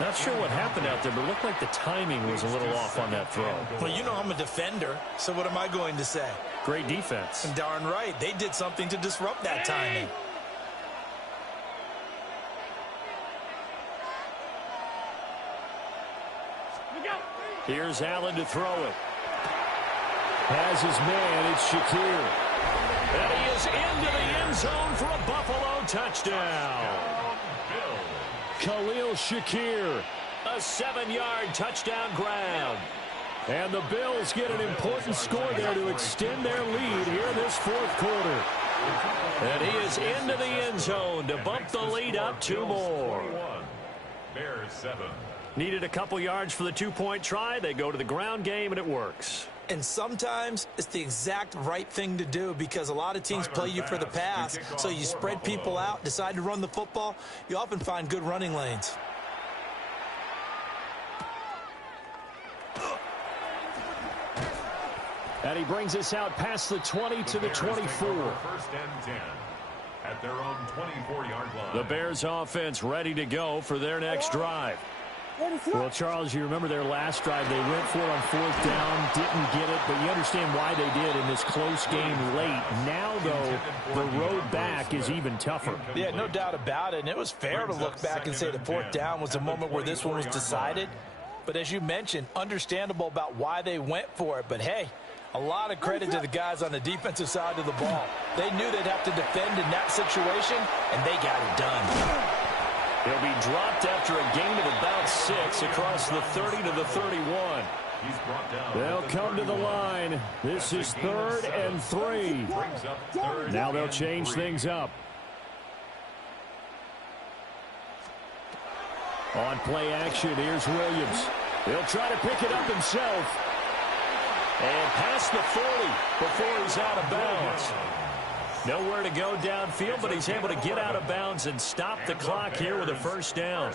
Not sure what happened out there, but it looked like the timing was a little off on that throw. Well, you know I'm a defender, so what am I going to say? Great defense. And darn right, they did something to disrupt that timing. Here's Allen to throw it. Has his man, it's Shakir. And he is into the end zone for a Buffalo touchdown. Khalil Shakir, a 7-yard touchdown grab. And the Bills get an important score there to extend their lead here in this fourth quarter. And he is into the end zone to bump the lead up 2 more. Bears 7. Needed a couple yards for the 2-point try. They go to the ground game, and it works. And sometimes it's the exact right thing to do because a lot of teams play you for the pass. So you spread people out, decide to run the football. You often find good running lanes. And he brings us out past the 20 to the 24. First and 10 at their own 24-yard line. The Bears offense ready to go for their next drive. Well, Charles, you remember their last drive. They went for it on 4th down, didn't get it, but you understand why they did in this close game late. Now, though, the road back is even tougher. Yeah, no doubt about it. And it was fair to look back and say the 4th down was the moment where this one was decided. But as you mentioned, understandable about why they went for it. But, hey, a lot of credit to the guys on the defensive side of the ball. They knew they'd have to defend in that situation, and they got it done. He'll be dropped after a gain of about 6 across the 30 to the 31. They'll come to the line. This is 3rd and 3. Now they'll change things up. On play action, here's Williams. He'll try to pick it up himself. And past the 40 before he's out of bounds. Nowhere to go downfield, but he's able to get out of bounds and stop the clock here with a first down.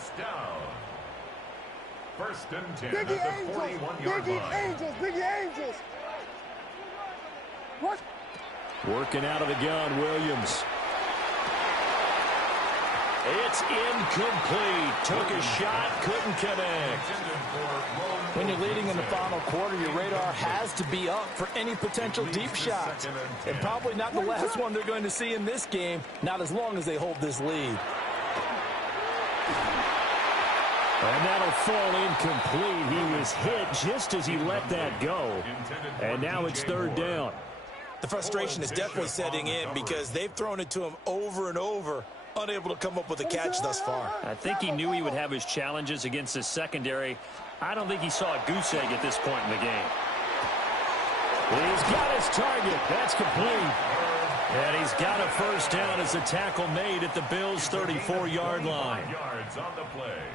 First and 10 at the 41-yard line. Biggie Angels. What? Working out of the gun, Williams. It's incomplete. Took a shot, couldn't connect. When you're leading in the final quarter, your radar has to be up for any potential deep shots. And probably not the last one they're going to see in this game, not as long as they hold this lead. And that'll fall incomplete. He was hit just as he let that go. And now it's 3rd down. The frustration is definitely setting in because they've thrown it to him over and over, unable to come up with a catch thus far. I think he knew he would have his challenges against his secondary. I don't think he saw a goose egg at this point in the game. He's got his target. That's complete. And he's got a first down as a tackle made at the Bills' 34-yard line.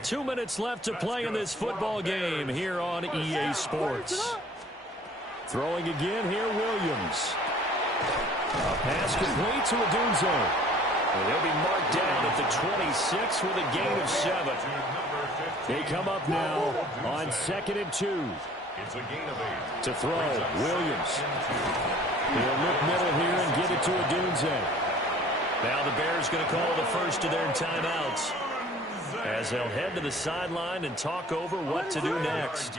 2 minutes left to play in this football game here on EA Sports. Throwing again here, Williams. A pass complete to Odunze. And he'll be marked down at the 26 with a gain of 7. They come up now on 2nd and 2. It's a gain of 8. To throw, Williams. He'll look middle here and get it to Odunze. Now the Bears going to call the first of their timeouts, as they'll head to the sideline and talk over what to do next.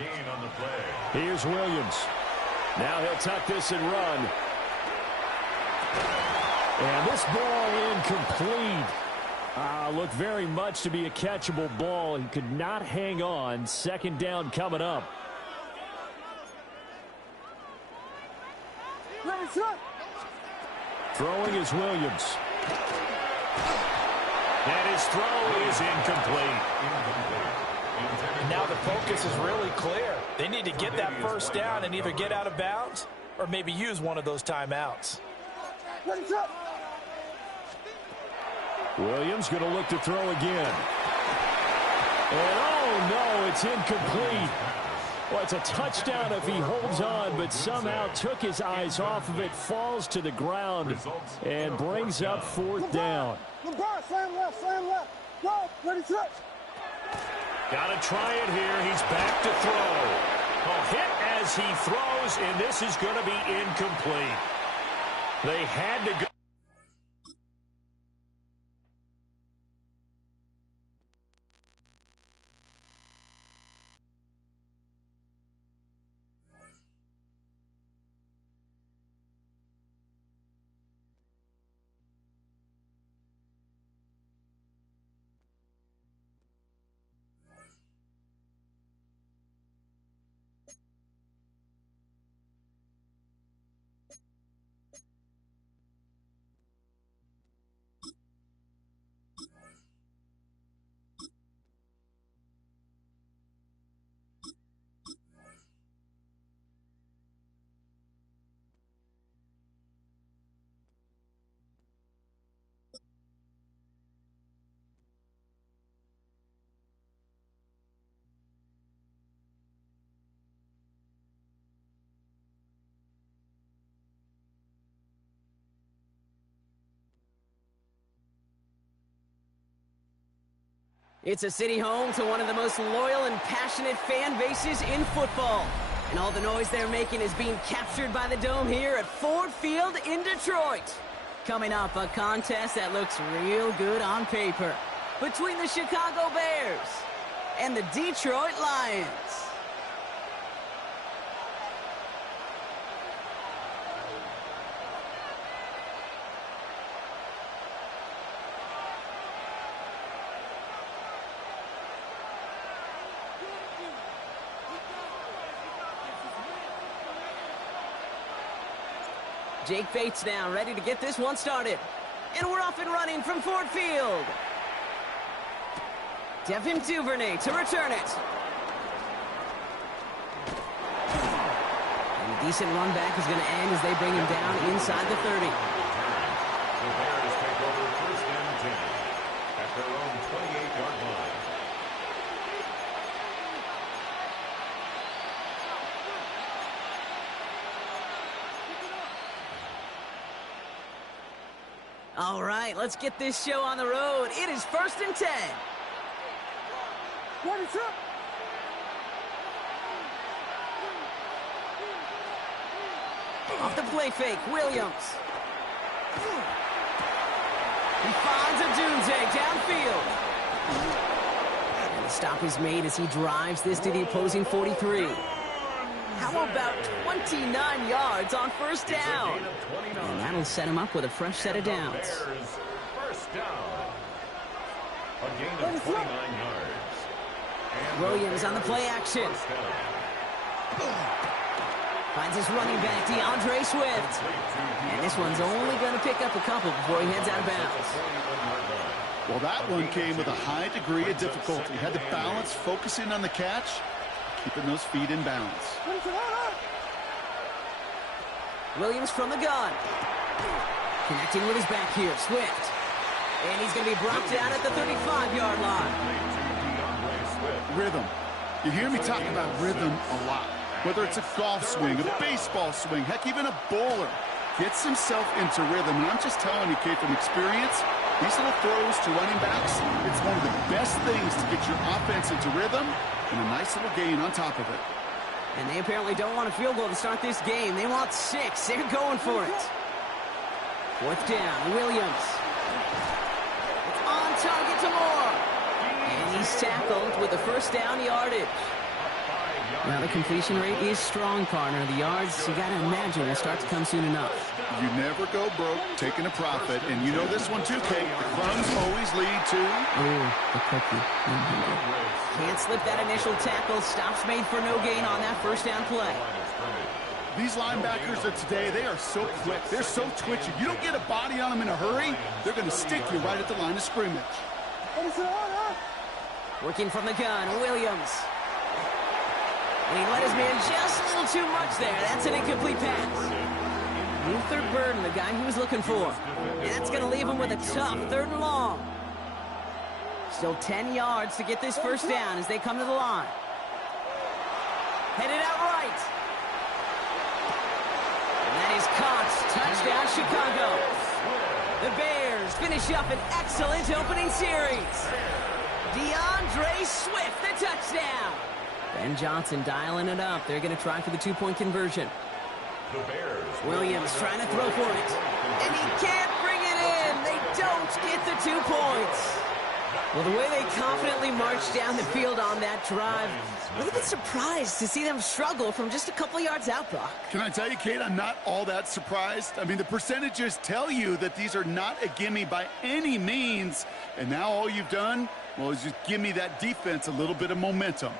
Here's Williams. Now he'll tuck this and run. And this ball incomplete. Looked very much to be a catchable ball. He could not hang on. 2nd down coming up. Throwing is Williams. And his throw is incomplete. And now the focus is really clear. They need to get that first down and either get out of bounds or maybe use one of those timeouts. Williams going to look to throw again. And oh no, it's incomplete. Well, it's a touchdown if he holds on, but somehow took his eyes off of it, falls to the ground, and brings up 4th down. Slam left. Go, ready, set. Got to try it here. He's back to throw. A hit as he throws, and this is going to be incomplete. They had to go. It's a city home to one of the most loyal and passionate fan bases in football. And all the noise they're making is being captured by the Dome here at Ford Field in Detroit. Coming up, a contest that looks real good on paper between the Chicago Bears and the Detroit Lions. Jake Bates now ready to get this one started. And we're off and running from Ford Field. Devin Duvernay to return it. And a decent run back is going to end as they bring him down inside the 30. The Bears take over first and 10 at their own 28-yard line. All right, let's get this show on the road. It is first and 10. What is up? Off the play fake, Williams. He finds a Dunze downfield. And the stop is made as he drives this to the opposing 43. How about 29 yards on first down? And that'll set him up with a fresh set of downs. Bears first down. A gain of 29 yards. And Williams on the play action. first down. Finds his running back, DeAndre Swift. And this one's only going to pick up a couple before he heads out of bounds. Well, that one came with a high degree of difficulty. Had to balance focusing on the catch, keeping those feet in balance. Williams from the gun. Connecting with his back here, Swift. And he's going to be brought down at the 35-yard line. Rhythm. You hear me talk about rhythm a lot. Whether it's a golf swing, a baseball swing, heck, even a bowler. Gets himself into rhythm. And I'm just telling you, Kate, from experience, these little throws to running backs, it's one of the best things to get your offense into rhythm and a nice little gain on top of it. And they apparently don't want a field goal to start this game. They want 6. They're going for it. Fourth down, Williams. It's on target to Moore. And he's tackled with the first down yardage. Now the completion rate is strong, partner. The yards, you got to imagine, will start to come soon enough. You never go broke taking a profit. And you know this one too, Kate. The crumbs always lead to... Ooh, the cookie. Can't slip that initial tackle. Stops made for no gain on that first down play. These linebackers of today, they are so quick. They're so twitchy. You don't get a body on them in a hurry, they're going to stick you right at the line of scrimmage. Working from the gun, Williams. And he let his man just a little too much there. That's an incomplete pass. Luther Burden, the guy he was looking for. And that's going to leave him with a tough 3rd and long. Still 10 yards to get this first down as they come to the line. Headed out right. And that is caught. Touchdown, Chicago. The Bears finish up an excellent opening series. DeAndre Swift, the touchdown. Ben Johnson dialing it up. They're going to try for the 2-point conversion. The Bears. Williams trying to throw for it. And he can't bring it in. They don't get the 2 points. Well, the way they confidently marched down the field on that drive, a little bit surprised to see them struggle from just a couple yards out, Brock. Can I tell you, Kate, I'm not all that surprised. I mean, the percentages tell you that these are not a gimme by any means. And now all you've done, well, is just give me that defense a little bit of momentum.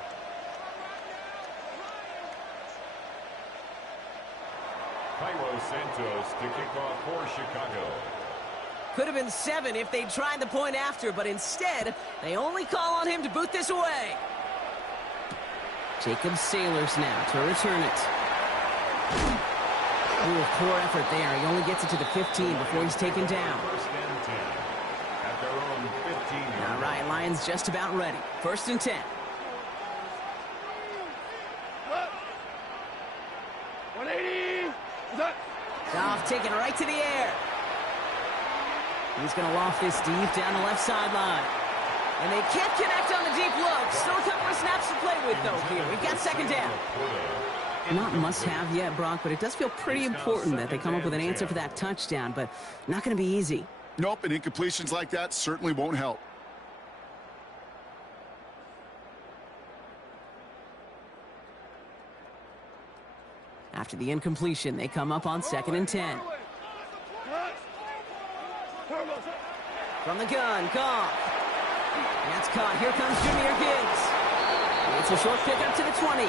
Cairo Santos to kick off for Chicago. Could have been 7 if they tried the point after, but instead, they only call on him to boot this away. Jacob Sailors now to return it. Ooh, poor effort there. He only gets it to the 15 before he's taken down. First and 10 at their own 15. All right, Lions just about ready. First and 10. 180. Goff taking it right to the air. He's going to loft this deep down the left sideline. And they can't connect on the deep look. Still a couple of snaps to play with, though, here. We've got second down. Not must-have yet, Brock, but it does feel pretty important that they come up with an answer for that touchdown, but not going to be easy. Nope, and incompletions like that certainly won't help. After the incompletion, they come up on second and 10. From the gun, Goff. That's caught. Here comes Jahmyr Gibbs. It's a short pickup to the 20.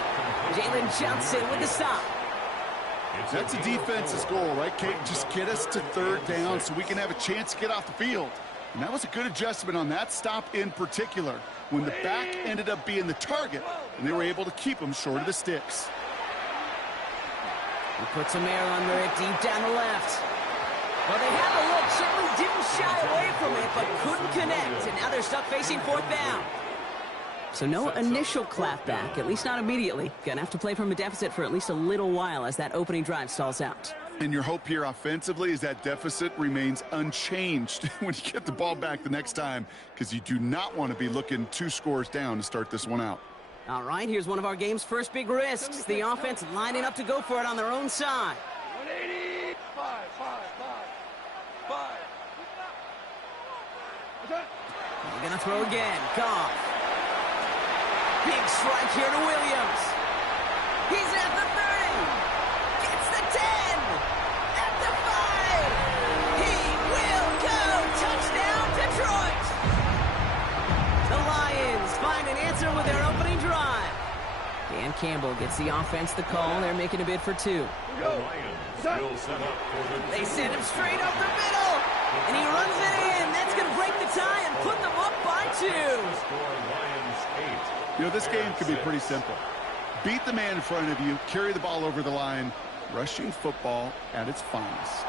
Jalen Johnson with the stop. That's a defense's goal, right, Kate? Just get us to third down so we can have a chance to get off the field. And that was a good adjustment on that stop in particular, when the back ended up being the target, and they were able to keep him short of the sticks. He puts some air under it deep down the left. Well, they had the look, certainly didn't shy away from it, but couldn't connect, and now they're stuck facing fourth down. So no initial clapback, at least not immediately. Gonna have to play from a deficit for at least a little while as that opening drive stalls out. And your hope here offensively is that deficit remains unchanged when you get the ball back the next time, because you do not want to be looking 2 scores down to start this one out. All right, here's one of our game's first big risks. The offense lining up to go for it on their own side. 180. 5. They're gonna throw again. Goff. Big strike here to Williams. He's at the 30. Gets the 10. At the 5. He will go. Touchdown, Detroit. The Lions find an answer with their opening drive. Dan Campbell gets the offense the call. They're making a bid for 2. The Lions will set up for the... They send him straight up the middle. And he runs it in. That's going to break the tie and put them up by 2. Score Lions 8. You know, this game could be pretty simple. Beat the man in front of you, carry the ball over the line, rushing football at its finest.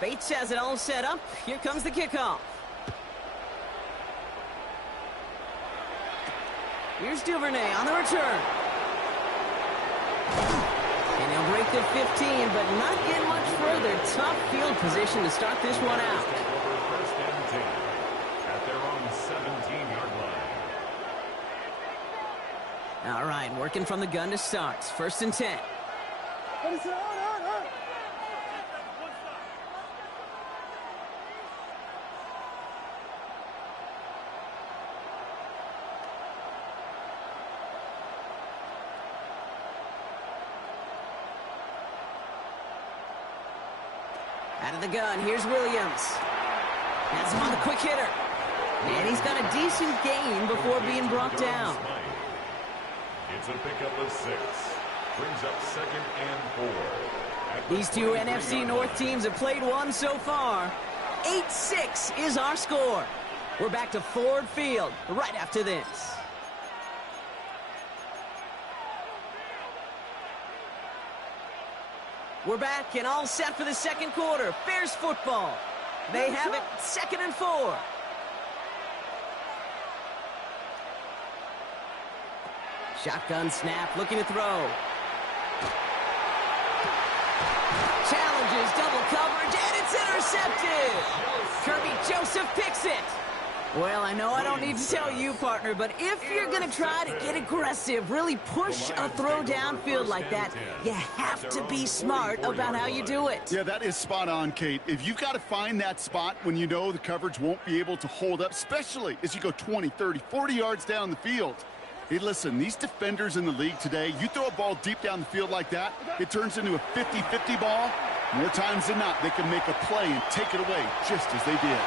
Bates has it all set up. Here comes the kickoff. Here's Duvernay on the return. And he'll break the 15, but not get much further. Tough field position to start this one out. First and 10 at their own 17-yard line. All right, working from the gun to start. First and 10. Out of the gun, here's Williams. Has him on the quick hitter. And he's got a decent gain before being brought down. It's a pickup of 6. Brings up second and 4. These two NFC North teams have played one so far. 8-6 is our score. We're back to Ford Field right after this. We're back and all set for the second quarter. Bears football. They have it second and 4. Shotgun snap, looking to throw. Challenges, double coverage, and it's intercepted. Kirby Joseph picks it. Well, I know I don't need to tell you, partner, but if you're going to try to get aggressive, really push a throw downfield like that, you have to be smart about how you do it. Yeah, that is spot on, Kate. If you've got to find that spot when you know the coverage won't be able to hold up, especially as you go 20, 30, 40 yards down the field. Hey, listen, these defenders in the league today, you throw a ball deep down the field like that, it turns into a 50-50 ball. More times than not, they can make a play and take it away just as they did.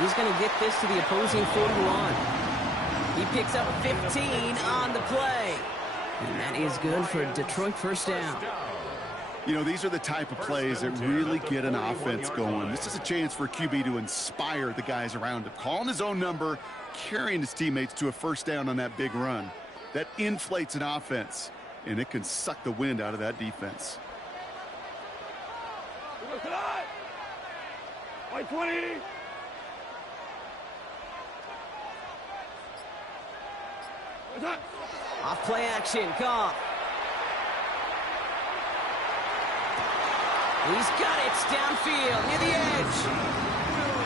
He's going to get this to the opposing 41. He picks up 15 on the play. And that is good for Detroit first down. You know, these are the type of plays that really get an offense going. This is a chance for QB to inspire the guys around him. Calling his own number, carrying his teammates to a first down on that big run. That inflates an offense, and it can suck the wind out of that defense. White 20. Off play action, Goff. He's got it downfield near the edge.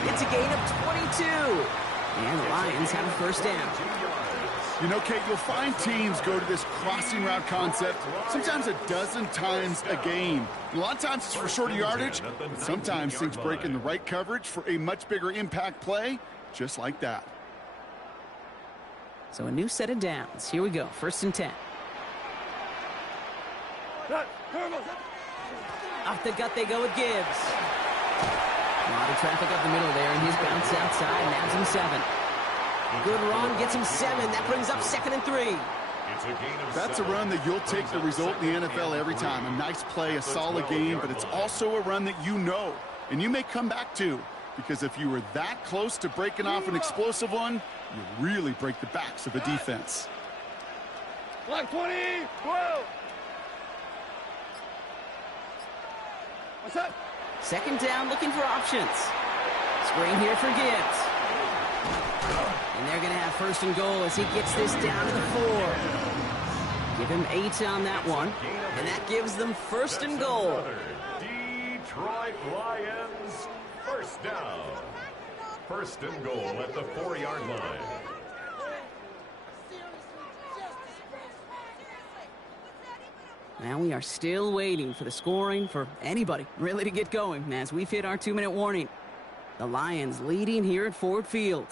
It's a gain of 22. And the Lions have a first down. You know, Kate, you'll find teams go to this crossing route concept sometimes a dozen times a game. A lot of times it's for shorter yardage, but sometimes things break in the right coverage for a much bigger impact play, just like that. So a new set of downs. Here we go, 1st and 10. Off the gut they go with Gibbs. A lot of traffic up the middle there, and he's bounced outside, nabs him 7. Good run, gets him 7. That brings up 2nd and 3. That's a run that you'll take the result in the NFL every time. A nice play, a solid game, but it's also a run that you know, and you may come back to, because if you were that close to breaking off an explosive one, you really break the backs of the defense. Black 20, 12. What's that? 2nd down, looking for options. Screen here for Gibbs. And they're going to have 1st and goal as he gets this down to the 4. Give him 8 on that one. And that gives them 1st and goal. Detroit Lions, 1st down. 1st and goal at the 4-yard line. Now we are still waiting for the scoring for anybody really to get going as we've hit our 2-minute warning. The Lions leading here at Ford Field.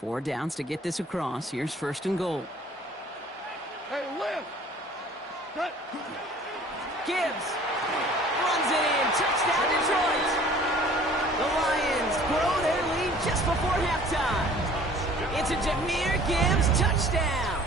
Four downs to get this across. Here's 1st and goal. Hey, lift. Cut. Gibbs runs it in. Touchdown, Detroit. The Lions grow their lead just before halftime. It's a Jahmyr Gibbs touchdown.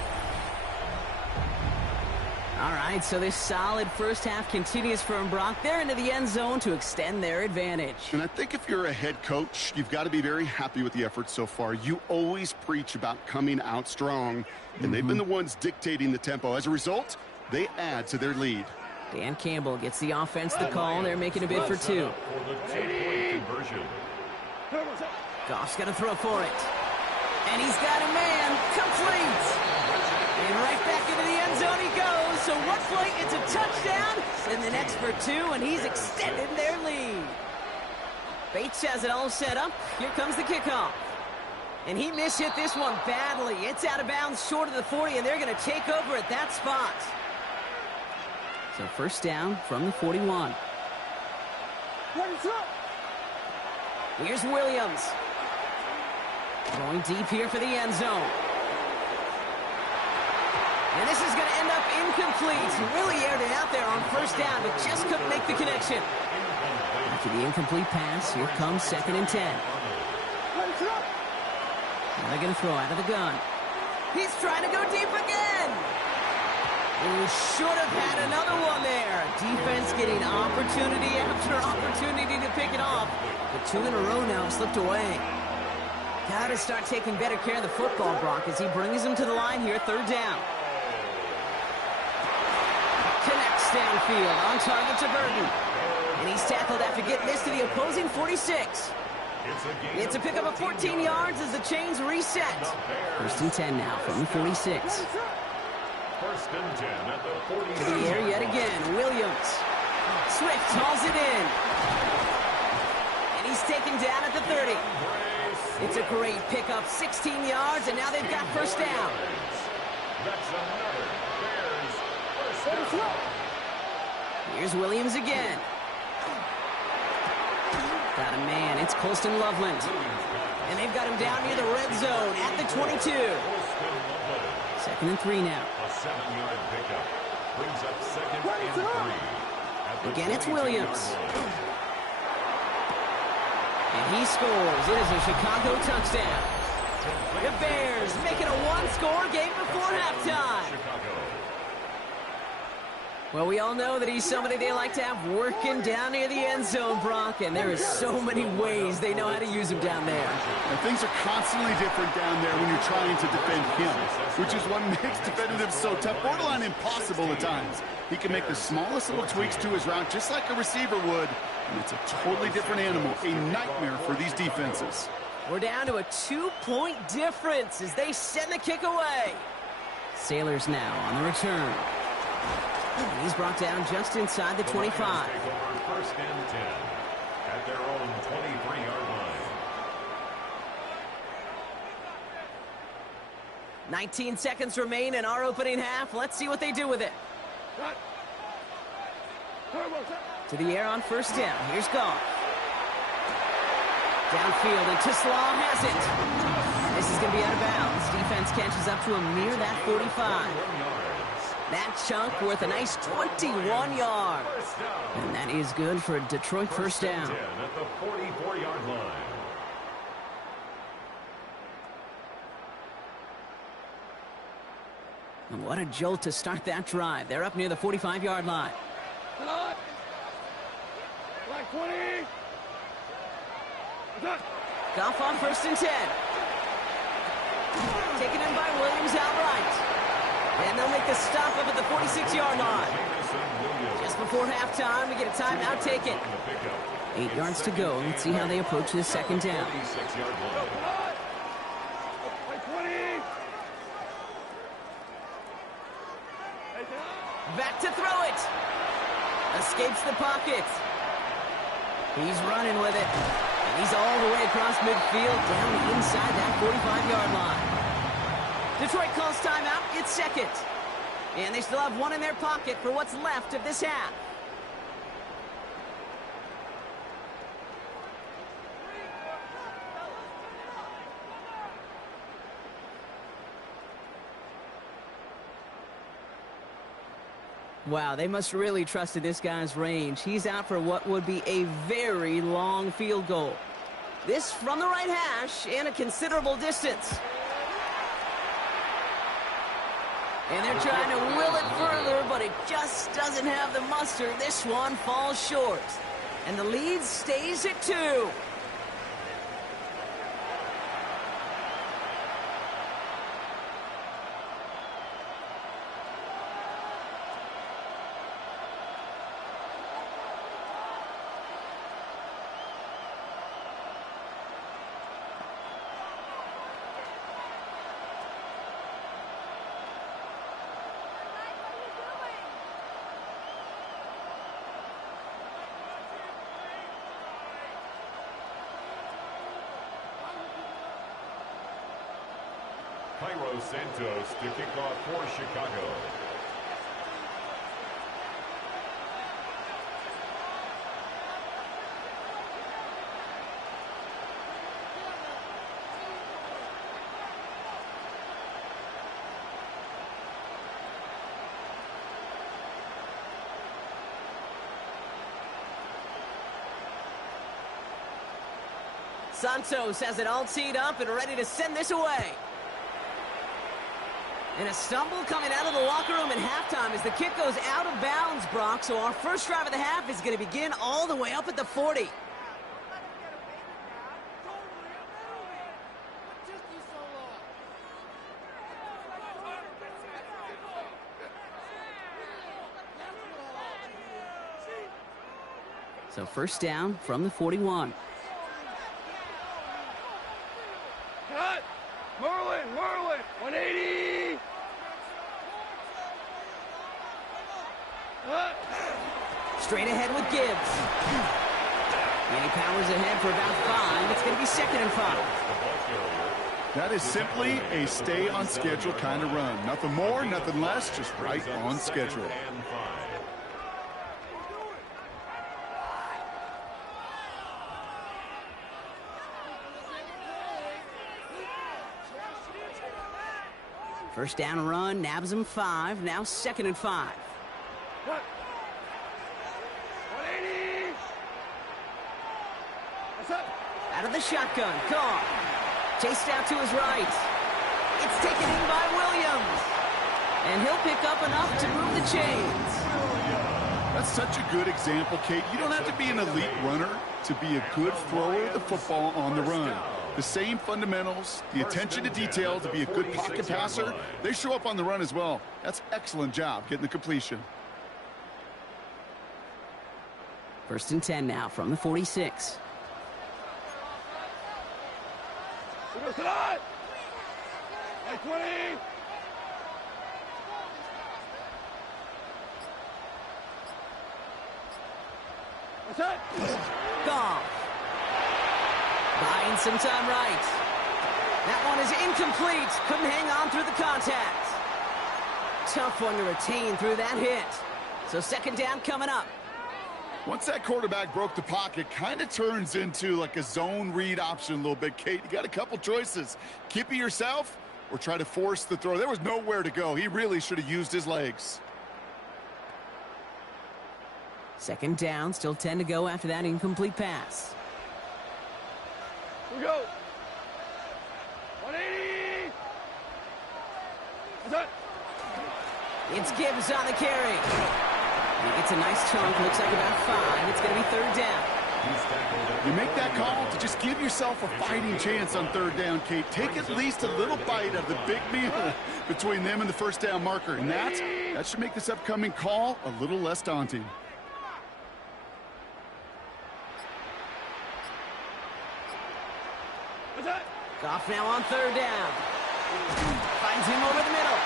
All right, so this solid first half continues from Brock. They're into the end zone to extend their advantage. And I think if you're a head coach, you've got to be very happy with the effort so far. You always preach about coming out strong, and they've been the ones dictating the tempo. As a result, they add to their lead. Dan Campbell gets the offense the call. They're making a bid for 2. Goff's got to throw for it. And he's got a man. Complete. And right back into the end zone he goes. So one play, it's a touchdown. And the next for 2, and he's extended their lead. Bates has it all set up. Here comes the kickoff. And he mishit this one badly. It's out of bounds short of the 40, and they're going to take over at that spot. So 1st down from the 41. Here's Williams. Going deep here for the end zone. And this is going to end up incomplete. Really aired it out there on 1st down, but just couldn't make the connection. After the incomplete pass, here comes 2nd and 10. Now they're going to throw out of the gun. He's trying to go deep again. He should have had another one there. Defense getting opportunity after opportunity to pick it off. But 2 in a row now slipped away. Got to start taking better care of the football, Brock, as he brings him to the line here, 3rd down. Connects downfield, on target to Burton. And he's tackled after getting this to the opposing 46. It's a pickup of 14 yards as the chains reset. First and 10 now from the 46. First and 10 at the 46. To the air yet again, Williams. Swift hauls it in. And he's taken down at the 30. It's a great pickup, 16 yards, and now they've got first down. That's another Bears first down. Here's Williams again. Got a man, it's Colston Loveland. And they've got him down near the red zone at the 22. Second and 3 now. A 7-yard pickup brings up second and 3. Again, it's Williams. And he scores. It is a Chicago touchdown. The Bears make it a one-score game before halftime. Well, we all know that he's somebody they like to have working down near the end zone, Brock, and there is so many ways they know how to use him down there. And things are constantly different down there when you're trying to defend him, which is what makes defending so tough, borderline impossible at times. He can make the smallest little tweaks to his route just like a receiver would, and it's a totally different animal, a nightmare for these defenses. We're down to a 2-point difference as they send the kick away. Sailors now on the return. And he's brought down just inside the 25. First and 10 at their own 23-yard line. 19 seconds remain in our opening half. Let's see what they do with it. To the air on first down. Here's Goff. Downfield, and Tislaw has it. This is going to be out of bounds. Defense catches up to him near that 45. That chunk worth a nice 21 yards. And that is good for a Detroit first down. At the 44-yard line. And what a jolt to start that drive. They're up near the 45-yard line. Goff on first and 10. Taken in by Williams outright. And they'll make the stop up at the 46-yard line. Just before halftime, we get a timeout taken. 8 yards to go. Let's see how they approach this second down. Back to throw it. Escapes the pocket. He's running with it. And he's all the way across midfield down inside that 45-yard line. Detroit calls timeout. It's second. And they still have one in their pocket for what's left of this half. Wow, they must really trusted this guy's range. He's out for what would be a very long field goal. This from the right hash and a considerable distance. And they're trying to will it further, but it just doesn't have the muster. This one falls short. And the lead stays at 2. Cairo Santos to kick off for Chicago. Santos has it all teed up and ready to send this away. And a stumble coming out of the locker room at halftime as the kick goes out of bounds, Brock. So our first drive of the half is going to begin all the way up at the 40. So first down from the 41. Cut! Merlin! 180! Cut! Straight ahead with Gibbs. And he powers ahead for about 5. It's going to be 2nd and 5. That is simply a stay on schedule kind of run. Nothing more, nothing less, just right on schedule. First down run, nabs him 5. Now 2nd and 5. Cut! 180! What's up? Out of the shotgun, Carr. Chased out to his right. It's taken in by Williams. And he'll pick up enough to move the chains. That's such a good example, Kate. You don't have to be an elite runner to be a good thrower of the football on the run. The same fundamentals, the attention to detail to be a good pocket passer, they show up on the run as well. That's excellent job getting the completion. First and 10 now from the 46. Who goes to that? 20! What's that? Goff. Buying some time right. That one is incomplete. Couldn't hang on through the contact. Tough one to retain through that hit. So 2nd down coming up. Once that quarterback broke the pocket, kind of turns into like a zone read option a little bit, Kate. You got a couple choices. Keep it yourself or try to force the throw. There was nowhere to go. He really should have used his legs. 2nd down, still 10 to go after that incomplete pass. Here we go. 180! What's that? It's Gibbs on the carry. He gets a nice chunk, looks like about 5. It's going to be 3rd down. You make that call to just give yourself a fighting chance on 3rd down, Kate. Take at least a little bite of the big meal between them and the first down marker. And that should make this upcoming call a little less daunting. Goff now on 3rd down. Finds him over the middle.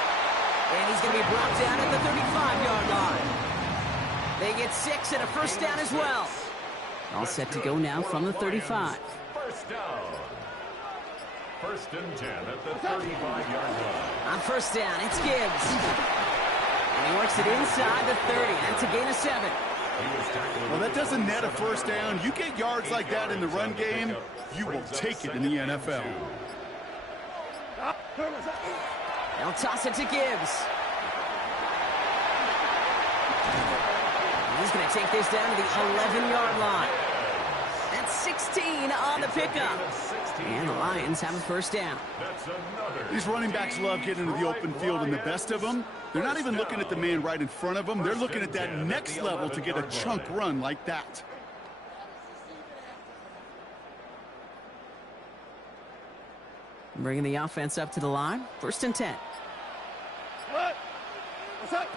And he's going to be brought down at the 35-yard line. They get 6 and a first down as well. All set to go now from the 35. First down. 1st and 10 at the 35-yard line. On first down, it's Gibbs. And he works it inside the 30. That's a gain of 7. Well, that doesn't net a first down. You get yards like that in the run game, you will take it in the NFL. They'll toss it to Gibbs. He's going to take this down to the 11-yard line. That's 16 on the pickup. And the Lions have a first down. These running backs love getting into the open field, and the best of them, they're not even looking at the man right in front of them. They're looking at that next level to get a chunk run like that. Bringing the offense up to the line. 1st and 10. What? What's up?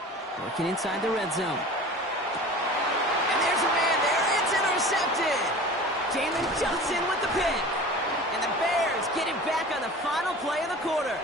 Working inside the red zone. And there's a man there. It's intercepted. Jalen Johnson with the pick. And the Bears get it back on the final play of the quarter.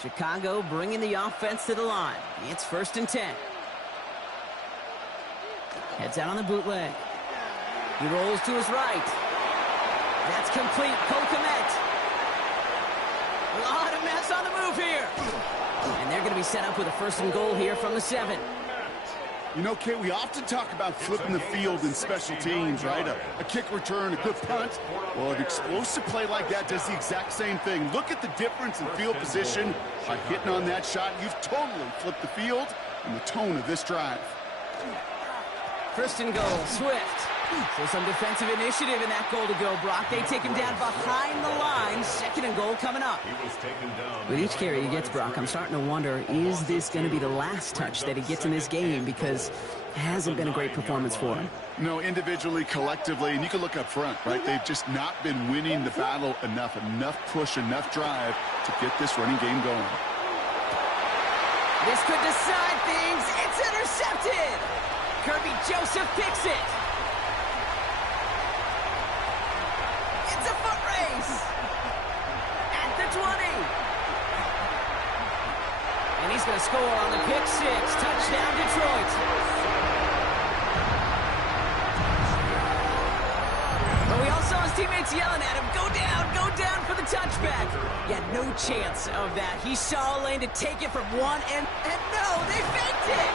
Chicago bringing the offense to the line. It's 1st and 10. Heads out on the bootleg. He rolls to his right. That's complete. Cole Kmet. A lot of mess on the move here. And they're going to be set up with a 1st and goal here from the 7. You know, Kate, we often talk about flipping the field in special teams, right? A kick return, a good punt. Well, an explosive play like that does the exact same thing. Look at the difference in field position. By hitting on that shot, you've totally flipped the field and the tone of this drive. 1st and goal. Swift. So some defensive initiative in that goal to go, Brock. They take him down behind the line. 2nd and goal coming up. With each carry he gets, Brock, I'm starting to wonder, is this going to be the last touch that he gets in this game? Because it hasn't been a great performance for him. No, individually, collectively, and you can look up front, right? They've just not been winning the battle enough push, enough drive to get this running game going. This could decide things. It's intercepted. Kirby Joseph picks it. It's a foot race. At the 20. And he's going to score on the pick 6. Touchdown, Detroit. But we all saw his teammates yelling at him, go down for the touchback. Yeah, no chance of that. He saw a lane to take it from one end, and no, they faked it.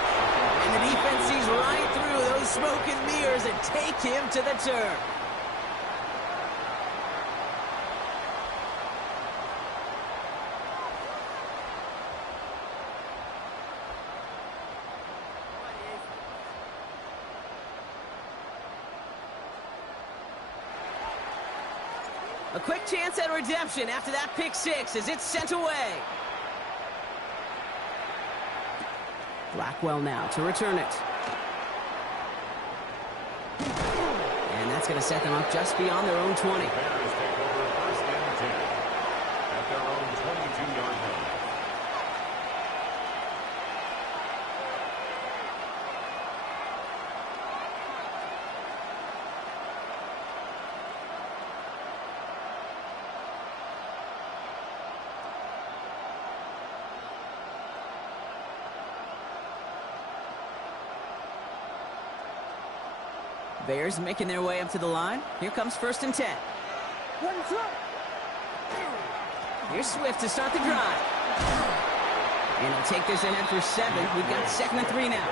And the defense sees right through those smoke and mirrors and take him to the turf. A quick chance at redemption after that pick 6 as it's sent away. Blackwell now to return it. And that's going to set them up just beyond their own 20. Bears take over 1st and 10 at their own 22-yard line. Bears making their way up to the line. Here comes 1st and 10. Here's Swift to start the drive. And he'll take this ahead for 7. We've got 2nd and 3 now.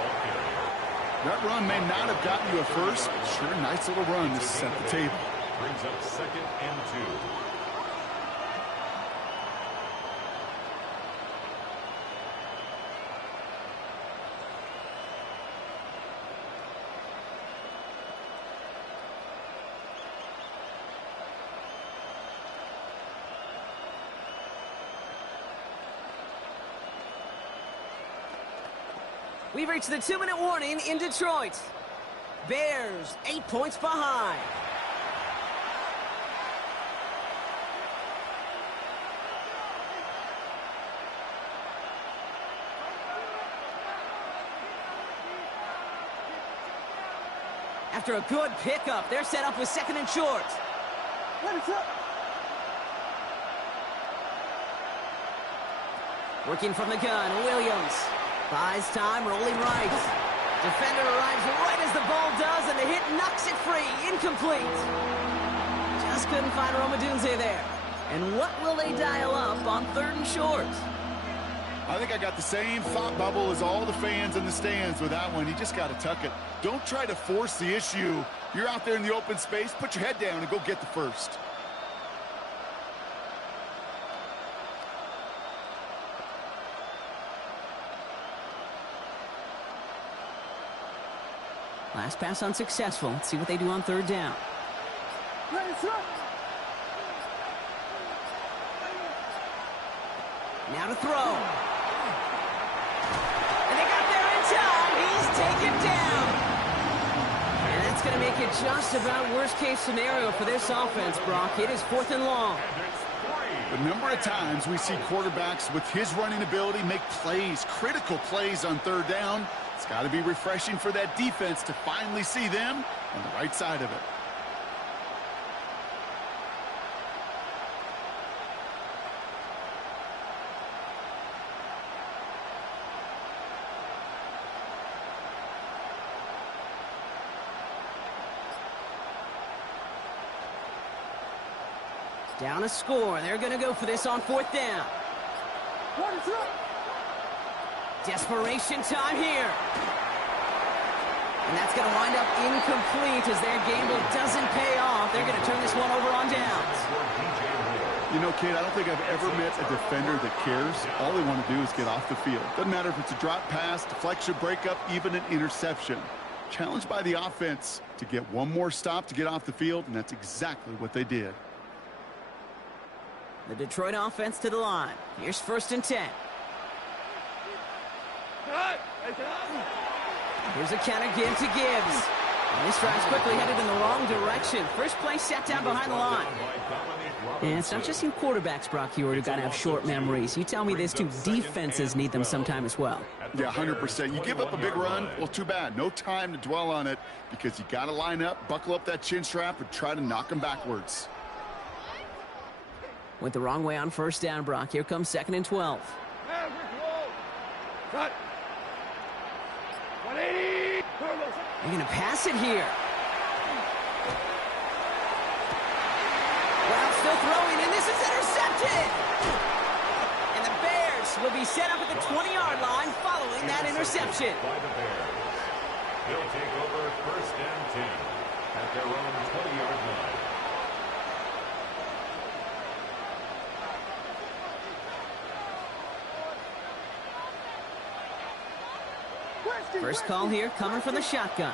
That run may not have gotten you a first, but sure, nice little run to set the table. Brings up 2nd and 2. We've reached the 2-minute warning in Detroit. Bears 8 points behind. After a good pickup, they're set up with 2nd and short. Working from the gun, Williams. Buys time, rolling right. Defender arrives right as the ball does, and the hit knocks it free. Incomplete. Just couldn't find Romadunze there. And what will they dial up on 3rd and short? I think I got the same thought bubble as all the fans in the stands with that one. You just got to tuck it. Don't try to force the issue. You're out there in the open space. Put your head down and go get the first. Last pass unsuccessful. Let's see what they do on 3rd down. Now to throw. And they got there in time. He's taken down. And that's going to make it just about worst-case scenario for this offense, Brock. It is 4th and long. The number of times we see quarterbacks with his running ability make plays, critical plays on 3rd down. It's got to be refreshing for that defense to finally see them on the right side of it. Down a score. They're going to go for this on 4th down. Desperation time here. And that's going to wind up incomplete as their gamble doesn't pay off. They're going to turn this one over on downs. You know, kid, I don't think I've ever met a defender that cares. All they want to do is get off the field. Doesn't matter if it's a drop pass, deflection, breakup, even an interception. challenged by the offense to get one more stop to get off the field, and that's exactly what they did. The Detroit offense to the line. Here's 1st and 10. Here's a counter give to Gibbs. And this drive's quickly headed in the wrong direction. First play set down behind the line. And it's not just you quarterbacks, Brock Huard, who got to have short memories. You tell me these two defenses need them sometime as well. Yeah, 100%. You give up a big run, well, too bad. No time to dwell on it because you got to line up, buckle up that chin strap, and try to knock them backwards. Went the wrong way on 1st down, Brock. Here comes 2nd and 12. They're going to pass it here. Brown still throwing, and this is intercepted. And the Bears will be set up at the 20-yard line following that interception. By the Bears. They'll take over 1st and 10 at their own 20-yard line. First call here coming from the shotgun.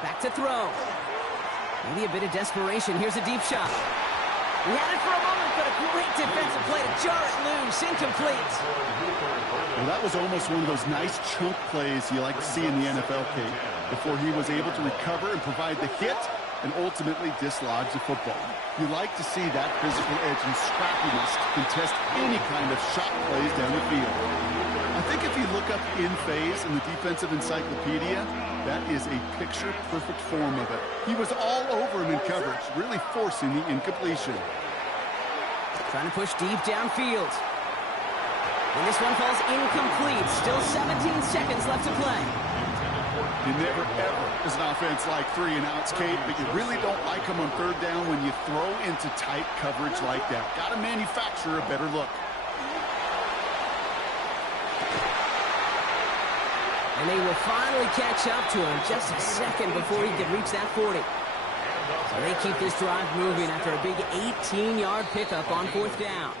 Back to throw. Maybe a bit of desperation. Here's a deep shot. He had it for a moment, but a great defensive play to jar it loose. Incomplete. Well, that was almost one of those nice chunk plays you like to see in the NFL, Kate, before he was able to recover and provide the hit and ultimately dislodge the football. You like to see that physical edge and scrappiness to contest any kind of shot plays down the field. I think if you look up in phase in the defensive encyclopedia, that is a picture-perfect form of it. He was all over him in coverage, really forcing the incompletion. Trying to push deep downfield. And this one falls incomplete. Still 17 seconds left to play. You never, ever, as an offense, like 3 and outs, Kate, but you really don't like them on 3rd down when you throw into tight coverage like that. Got to manufacture a better look. And they will finally catch up to him just a second before he could reach that 40. So they keep this drive moving after a big 18-yard pickup on 4th down.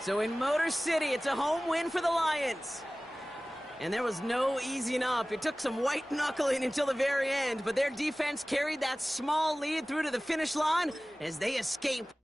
So in Motor City, it's a home win for the Lions. And there was no easing up. It took some white knuckling until the very end, but their defense carried that small lead through to the finish line as they escaped.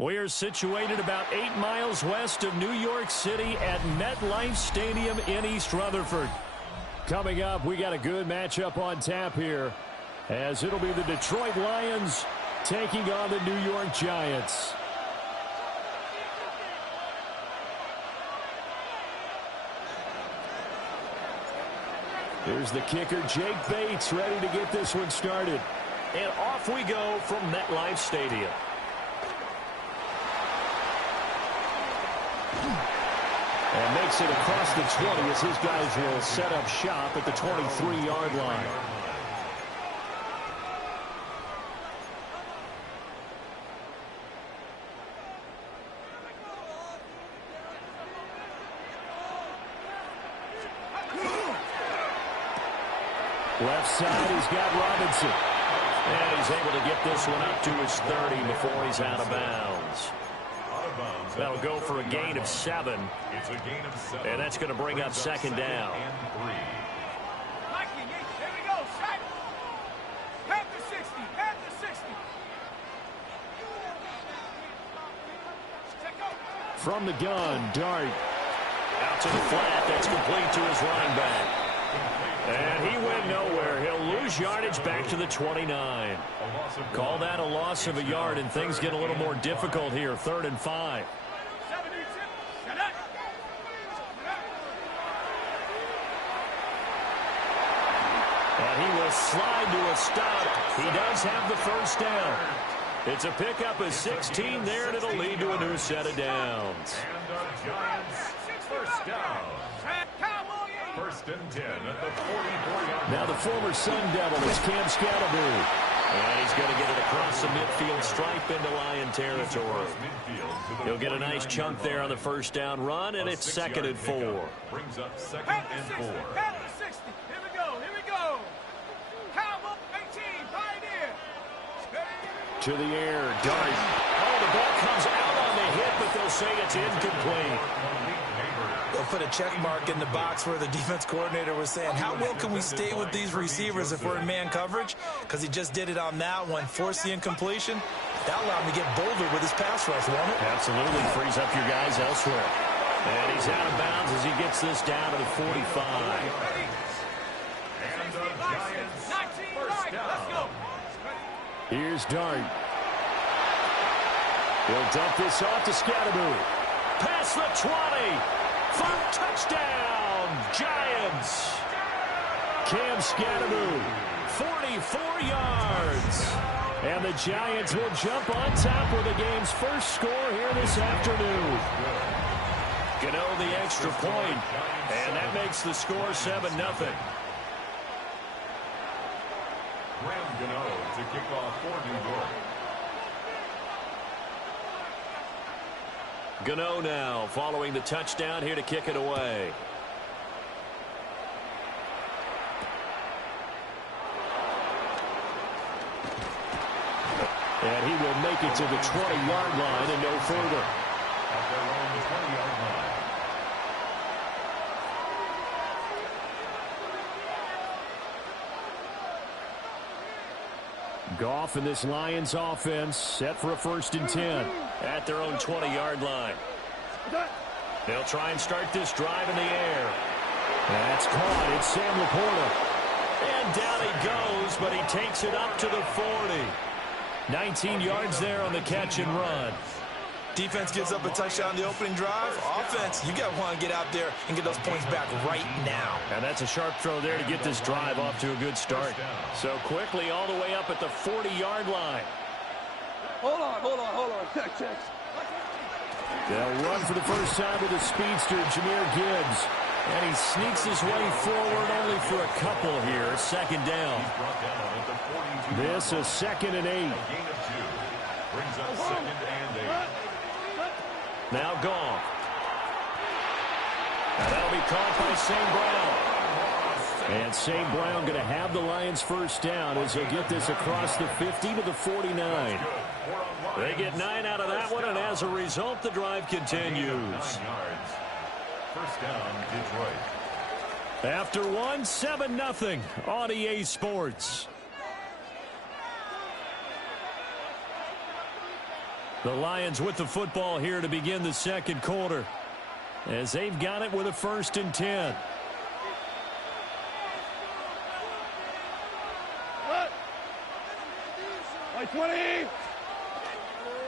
We are situated about 8 miles west of New York City at MetLife Stadium in East Rutherford. Coming up, we got a good matchup on tap here, as it'll be the Detroit Lions taking on the New York Giants. Here's the kicker, Jake Bates, ready to get this one started. And off we go from MetLife Stadium. And makes it across the 20 as his guys will set up shop at the 23-yard line. Left side, he's got Robinson. And he's able to get this one up to his 30 before he's out of bounds. That'll go for a gain of 7. It's a gain of 7. And that's going to bring up 2nd down. Mikey, here we go. Shot. Half the 60. Half the 60. From the gun, Dart. Out to the flat. That's complete to his running back. And he went nowhere. He'll lose yardage back to the 29. Call that a loss of a yard, and things get a little more difficult here. 3rd and 5. will slide to a stop. He does have the first down. It's a pickup of 16 there, and it'll lead to a new set of downs. And the Giants, first down. First and 10 at the 44-yard line. Now the former Sun Devil is Cam Scatterbury. And he's going to get it across the midfield stripe into Lion territory. He'll get a nice chunk there on the first down run, and it's 2nd and 4. Brings up 2nd and 4. Here we go. Here we go. Cowboy 18, Pioneer. To the air, Dart. Oh, the ball comes out on the hit, but they'll say it's incomplete. They'll put a check mark in the box where the defense coordinator was saying, how well can we stay with these receivers if we're in man coverage? Because he just did it on that one, forced the incompletion. That allowed him to get bolder with his pass rush, won't it? Absolutely. Frees up your guys elsewhere. And he's out of bounds as he gets this down to the 45. And the Giants, first down. Here's Dart. He'll dump this off to Scatterbury. Past the 20. For touchdown, Giants. Cam Scatterbury, 44 yards. And the Giants will jump on top with the game's first score here this afternoon. Gano the extra point, and that makes the score 7-0. Graham Gano to kick off for New York. Gano now following the touchdown here to kick it away. And he will make it to the 20-yard line and no further. At their own 20-yard line. Goff and this Lions offense set for a 1st and 10. At their own 20-yard line. They'll try and start this drive in the air. That's caught. It's Sam Laporta. And down he goes, but he takes it up to the 40. 19 yards there on the catch and run. Defense gives up a touchdown the opening drive. Offense, you got to want to get out there and get those points back right now. And that's a sharp throw there to get this drive off to a good start. So quickly all the way up at the 40-yard line. Hold on. Check. They'll run for the first time with the speedster, Jahmyr Gibbs. And he sneaks his way forward only for a couple here. 2nd down. This is 2nd and 8. Gain of 2. Brings up 2nd and 8. Now Goff. And that'll be caught by St. Brown. And St. Brown going to have the Lions first down as he'll get this across the 50 to the 49. They get 9 out of that one, and as a result, the drive continues. First down, Detroit. After 7-0 on EA Sports. The Lions with the football here to begin the 2nd quarter, as they've got it with a 1st and 10. Like 20.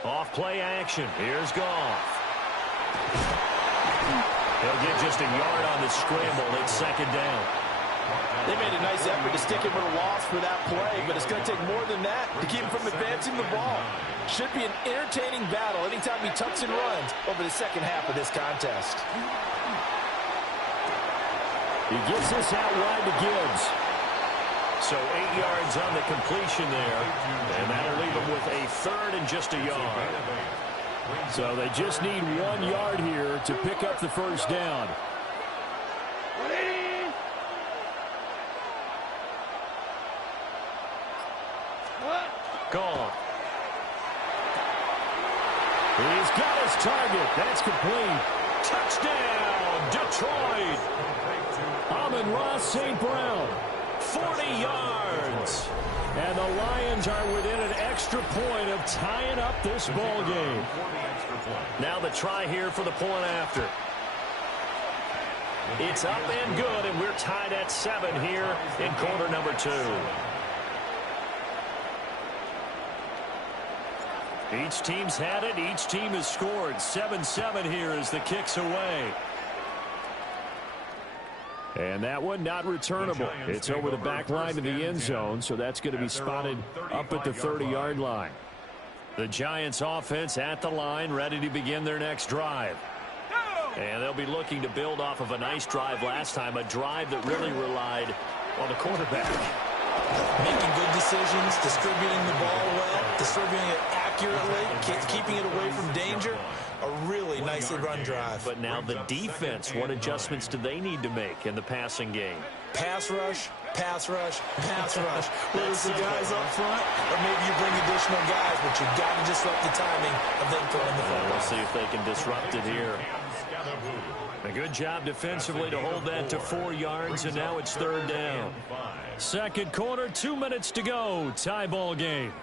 Off play action. Here's Goff. He'll get just a yard on the scramble. It's 2nd down. They made a nice effort to stick him with a loss for that play, but it's going to take more than that to keep him from advancing the ball. Should be an entertaining battle anytime he tucks and runs over the second half of this contest. He gets this out wide to Gibbs. So 8 yards on the completion there, and that'll leave him with a 3rd and just a yard. So they just need 1 yard here to pick up the first down. Goff. He's got his target. That's complete. Touchdown, Detroit. Amon-Ra St. Brown. 40 yards. And the Lions are within an extra point of tying up this ball game. Now the try here for the point after. It's up and good, and we're tied at 7 here in quarter number 2. Each team's had it. Each team has scored. 7-7 here as the kick's away. And that one not returnable. It's over the back line to the end zone, so that's going to be spotted up at the 30-yard line. The Giants offense at the line, ready to begin their next drive. And they'll be looking to build off of a nice drive last time, a drive that really relied on the quarterback. Making good decisions, distributing the ball well, distributing it accurately, keeping it away from danger. A really nicely run drive. But now the defense, what adjustments do they need to make in the passing game? Pass rush, pass rush, pass rush. Whether it's the guys up front or maybe you bring additional guys, but you've got to disrupt the timing of them throwing the football. We'll see if they can disrupt it here. A good job defensively to hold that to 4 yards, and now it's 3rd down. Second quarter, 2 minutes to go. Tie ball game.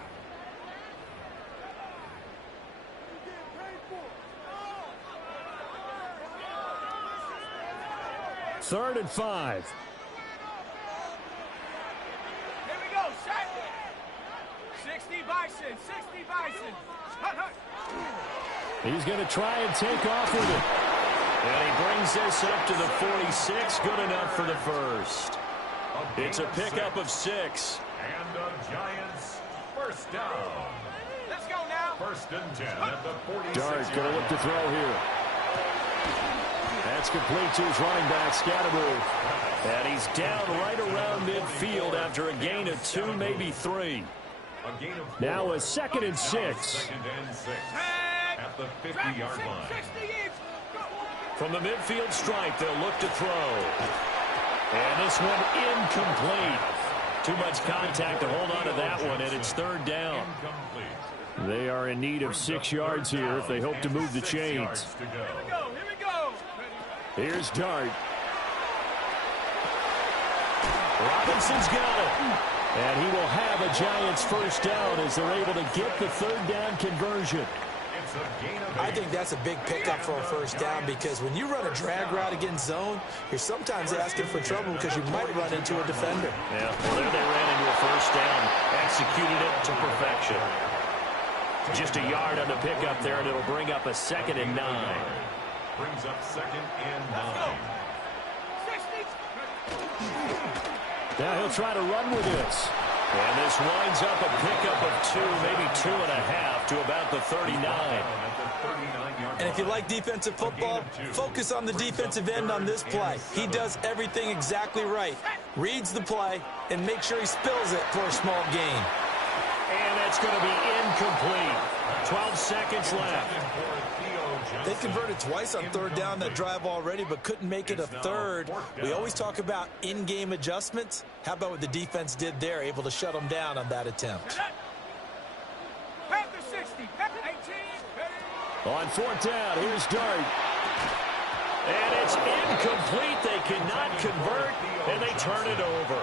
Third and 5. Here we go, set. 60 Bison, 60 Bison. He's going to try and take off with it. And he brings this up to the 46. Good enough for the first. It's a pickup of 6. And the Giants first down. Let's go now. 1st and 10 at the 46. Dart going to look to throw here. That's complete to his running back, Scattermove. And he's down right around midfield after a gain of 2, maybe 3. Now a 2nd and 6. 2nd and 6 at the 50-yard line. From the midfield stripe, they'll look to throw. And this one incomplete. Too much contact to hold on to that one, and it's 3rd down. They are in need of 6 yards here if they hope to move the chains. Here's Dart. Robinson's got it. And he will have a Giants first down as they're able to get the 3rd down conversion. I think that's a big pickup for a first down because when you run a drag route against zone, you're sometimes asking for trouble because you might run into a defender. Yeah, well, there they ran into a first down, executed it to perfection. Just a yard on the pickup there, and it'll bring up a 2nd and 9. Brings up 2nd and 9. Now he'll try to run with this. And this winds up a pickup of 2, maybe 2.5 to about the 39. And if you like defensive football, focus on the defensive end on this play. He does everything exactly right. Reads the play and makes sure he spills it for a small gain. And that's going to be incomplete. 12 seconds left. They converted twice on 3rd down that drive already, but couldn't make it a 3rd. We always talk about in-game adjustments. How about what the defense did there, able to shut them down on that attempt? Panther 60, 18. On 4th down, here's Dart. And it's incomplete. They cannot convert, and they turn it over.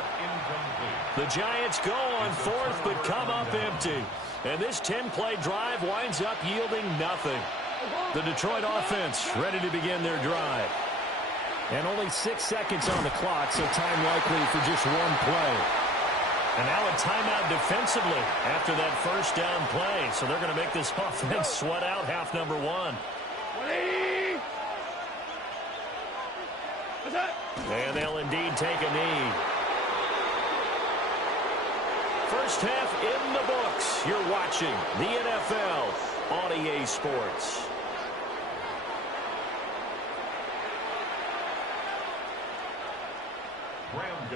The Giants go on 4th, but come up empty. And this 10-play drive winds up yielding nothing. The Detroit offense ready to begin their drive. And only 6 seconds on the clock, so time likely for just one play. And now a timeout defensively after that first down play. So they're going to make this offense sweat out half number 1. And they'll indeed take a knee. First half in the books. You're watching the NFL on EA Sports.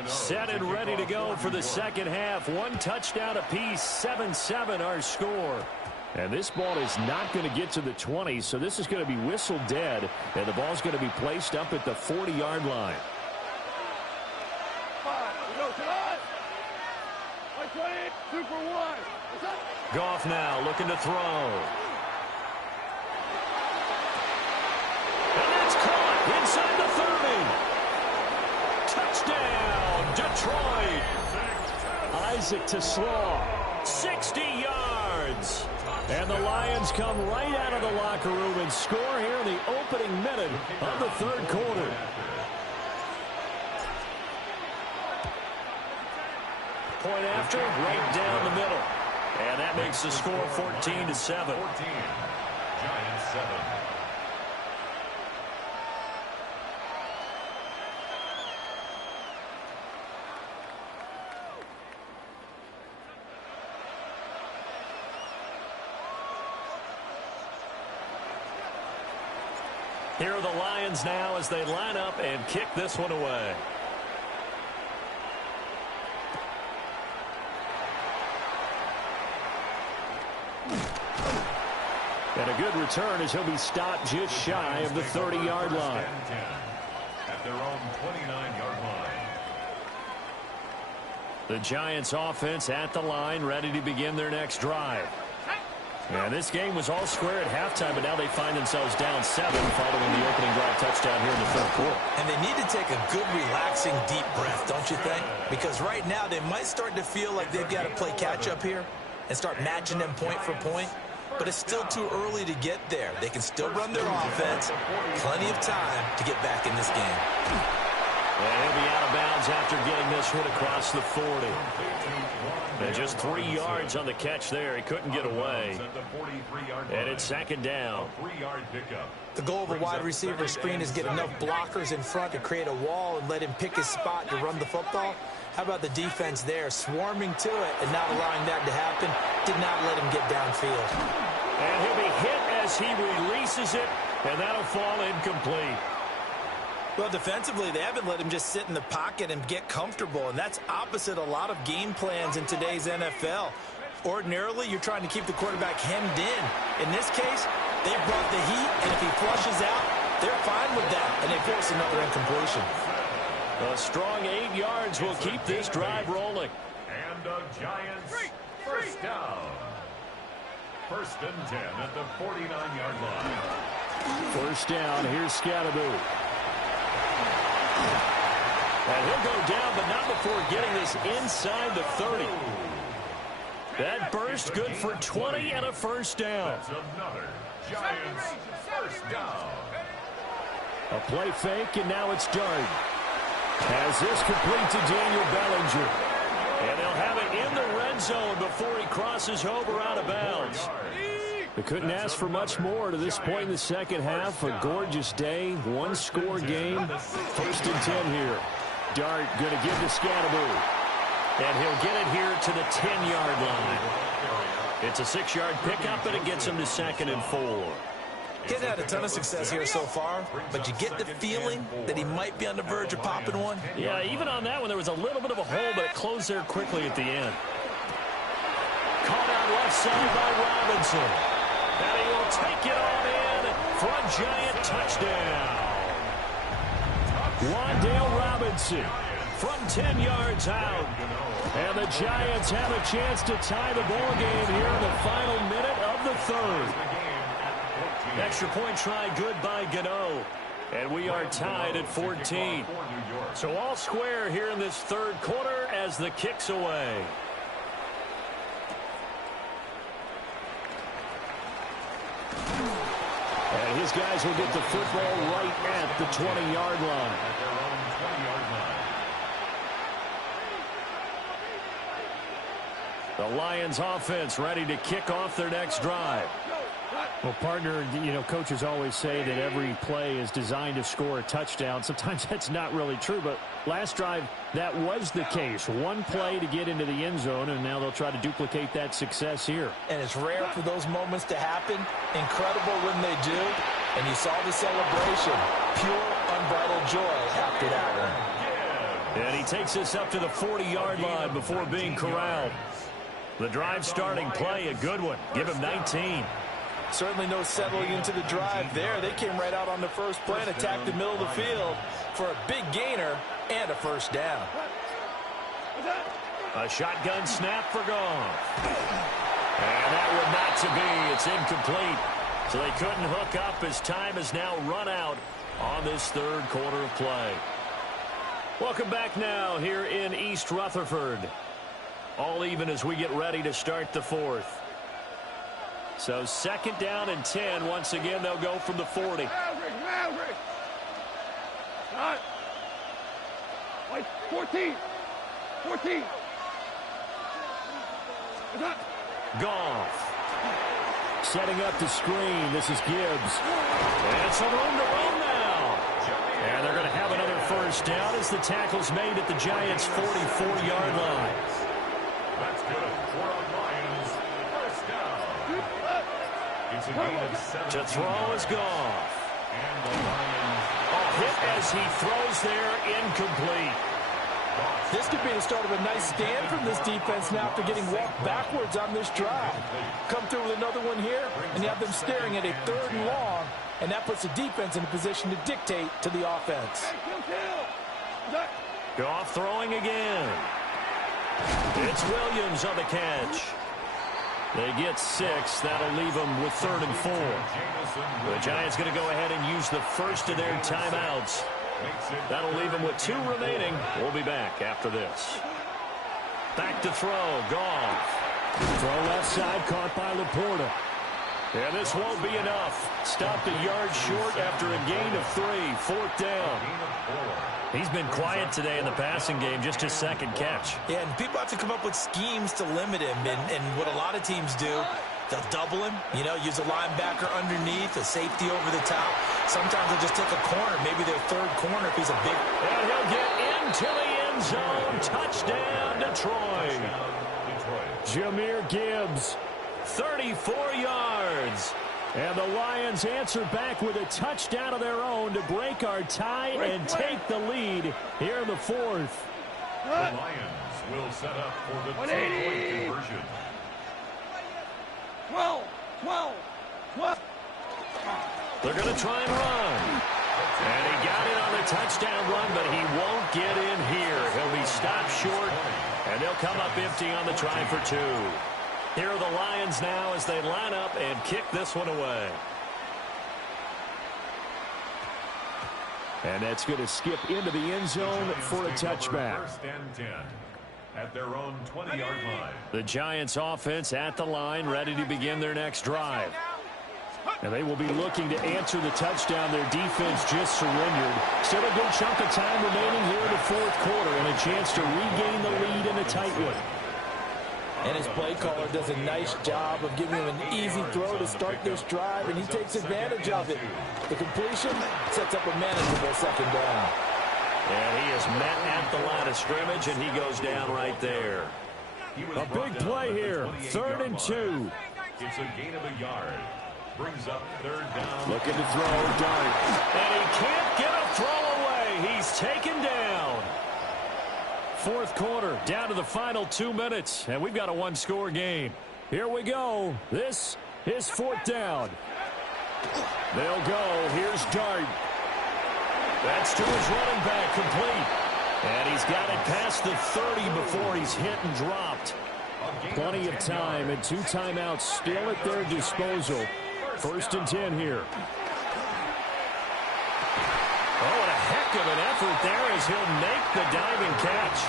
Set and ready to go for the second half. 1 touchdown apiece, 7-7 our score. And this ball is not going to get to the 20, so this is going to be whistled dead, and the ball's going to be placed up at the 40-yard line. Goff now looking to throw. And that's caught inside the 30. Touchdown, Detroit. Isaac to Slaw. 60 yards. And the Lions come right out of the locker room and score here in the opening minute of the 3rd quarter. Point after, right down the middle. And that makes the score 14-7. 14. Giants 7. Here are the Lions now as they line up and kick this one away. And a good return as he'll be stopped just shy of the 30-yard line. At their own 29-yard line. The Giants offense at the line, ready to begin their next drive. And this game was all square at halftime, but now they find themselves down 7 following the opening drive touchdown here in the third quarter. And they need to take a good, relaxing, deep breath, don't you think? Because right now they might start to feel like they've got to play catch-up here and start matching them point for point. But it's still too early to get there. They can still run their offense. Plenty of time to get back in this game. And he'll be out of bounds after getting this hit across the 40. And just 3 yards on the catch there. He couldn't get away. And it's second down. The goal of a wide receiver screen is get enough blockers in front to create a wall and let him pick his spot to run the football. How about the defense there, swarming to it and not allowing that to happen? Did not let him get downfield. And he'll be hit as he releases it, and that'll fall incomplete. Well, defensively, they haven't let him just sit in the pocket and get comfortable, and that's opposite a lot of game plans in today's NFL. Ordinarily, you're trying to keep the quarterback hemmed in. In this case, they brought the heat, and if he flushes out, they're fine with that, and they force another incompletion. A strong 8 yards will keep this drive rolling. And the Giants first down. First and 10 at the 49-yard line. First down, here's Scatteroo. And he'll go down, but not before getting this inside the 30. That burst good for 20 and a first down. That's another Giants first down. A play fake, and now it's Dart. Has this complete to Daniel Bellinger. And they'll have it in the red zone before he crosses over out of bounds. They couldn't ask for much more to this point in the second half. A gorgeous day, one-score game. First and 10 here. Dart going to give to Scatteroo. And he'll get it here to the 10-yard line. It's a 6-yard pickup, and it gets him to second and 4. He's had a ton of success here so far, but you get the feeling that he might be on the verge of popping one. Yeah, even on that one, there was a little bit of a hole, but it closed there quickly at the end. Caught out left side by Robinson. And he will take it on in for a Giant touchdown. Wan'Dale Robinson from 10 yards out. And the Giants have a chance to tie the ball game here in the final minute of the third. Extra point try good by Gano. And we are tied at 14. So all square here in this third quarter as the kick's away. And his guys will get the football right at the 20-yard line. The Lions offense ready to kick off their next drive. Well, partner, you know, coaches always say that every play is designed to score a touchdown. Sometimes that's not really true, but last drive, that was the case. One play to get into the end zone, and now they'll try to duplicate that success here. And it's rare for those moments to happen. Incredible when they do. And you saw the celebration. Pure, unbridled joy after that one. And he takes us up to the 40-yard line before being corralled. The drive starting play, a good one. Give him 19. Certainly no settling into the drive there. They came right out on the first play and attacked the middle of the field for a big gainer and a first down. A shotgun snap for Goff. And that would not to be. It's incomplete. So they couldn't hook up as time has now run out on this third quarter of play. Welcome back now here in East Rutherford. All even as we get ready to start the fourth. So second down and 10. Once again, they'll go from the 40. Maverick. 14. Goff. Setting up the screen. This is Gibbs. And some room to run now. And they're going to have another first down as the tackle's made at the Giants' 44-yard line. That's good for a Lions first down. It's a gain of 7. To throw is Goff. And the hit as he throws there, incomplete. This could be the start of a nice stand from this defense now after getting walked backwards on this drive. Come through with another one here, and you have them staring at a 3rd and long, and that puts the defense in a position to dictate to the offense. Goff throwing again. It's Williams on the catch. They get 6. That'll leave them with 3rd and 4. The Giants going to go ahead and use the first of their timeouts. That'll leave them with 2 remaining. We'll be back after this. Back to throw. Goff. Throw left side, caught by Laporta. And this won't be enough. Stopped a yard short after a gain of 3. 4th down. He's been quiet today in the passing game, just his 2nd catch. Yeah, and people have to come up with schemes to limit him. And what a lot of teams do, they'll double him, use a linebacker underneath, a safety over the top. Sometimes they'll just take a corner, maybe their 3rd corner if he's a big... And he'll get into the end zone. Touchdown, Detroit. Jahmyr Gibbs. 34 yards. And the Lions answer back with a touchdown of their own to break our tie and take the lead here in the 4th. The Lions will set up for the 2-point conversion. 12. They're going to try and run. And he got it on the touchdown run, but he won't get in here. He'll be stopped short, and they'll come up empty on the try for 2. Here are the Lions now as they line up and kick this one away. And that's going to skip into the end zone for a touchback. 1st and 10 at their own 20-yard line. The Giants offense at the line, ready to begin their next drive. And they will be looking to answer the touchdown their defense just surrendered. Still a good chunk of time remaining here in the 4th quarter and a chance to regain the lead in a tight one. And his play caller does a nice job of giving him an easy throw to start this drive, and he takes advantage of it. The completion sets up a manageable 2nd down. And he is met at the line of scrimmage, and he goes down right there. A big play here. 3rd and 2. It's a gain of a yard. Brings up 3rd down. Looking to throw. Dart. And he can't get a throw away. He's taken down. 4th quarter, down to the final 2 minutes, and we've got a 1-score game. Here we go. This is 4th down. They'll go. Here's Dart. That's to his running back, complete. And he's got it past the 30 before he's hit and dropped. Plenty of time and 2 timeouts still at their disposal. 1st and 10 here. Oh, and a heck of an effort there as he'll make the diving catch.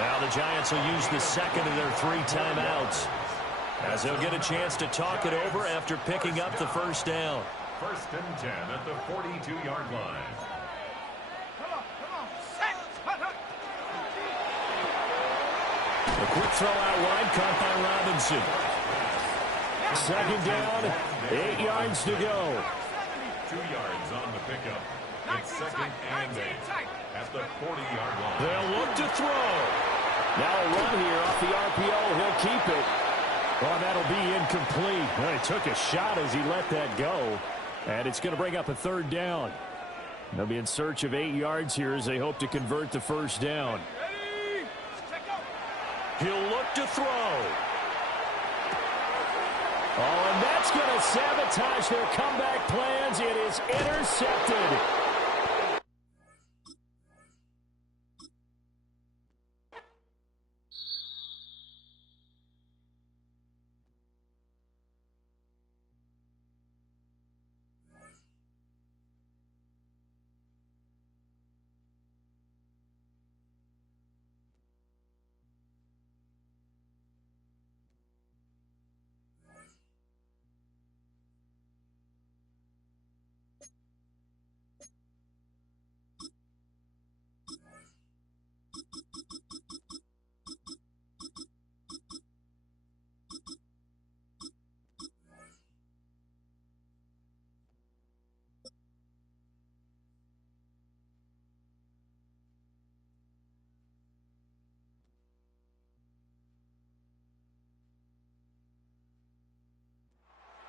Now the Giants will use the 2nd of their 3 timeouts, as they'll get a chance to talk it over after picking up the 1st down. 1st and 10 at the 42-yard line. A quick throw out wide, caught by Robinson. 2nd down, 8 yards to go. 2 yards on the pickup. It's 2nd and 8 at the 40-yard line. They'll look to throw. Now a run here off the RPO. He'll keep it. Oh, that'll be incomplete. Well, he took a shot as he let that go. And it's going to bring up a 3rd down. They'll be in search of 8 yards here as they hope to convert the 1st down. He'll look to throw. Oh, and that's going to sabotage their comeback plans. It is intercepted.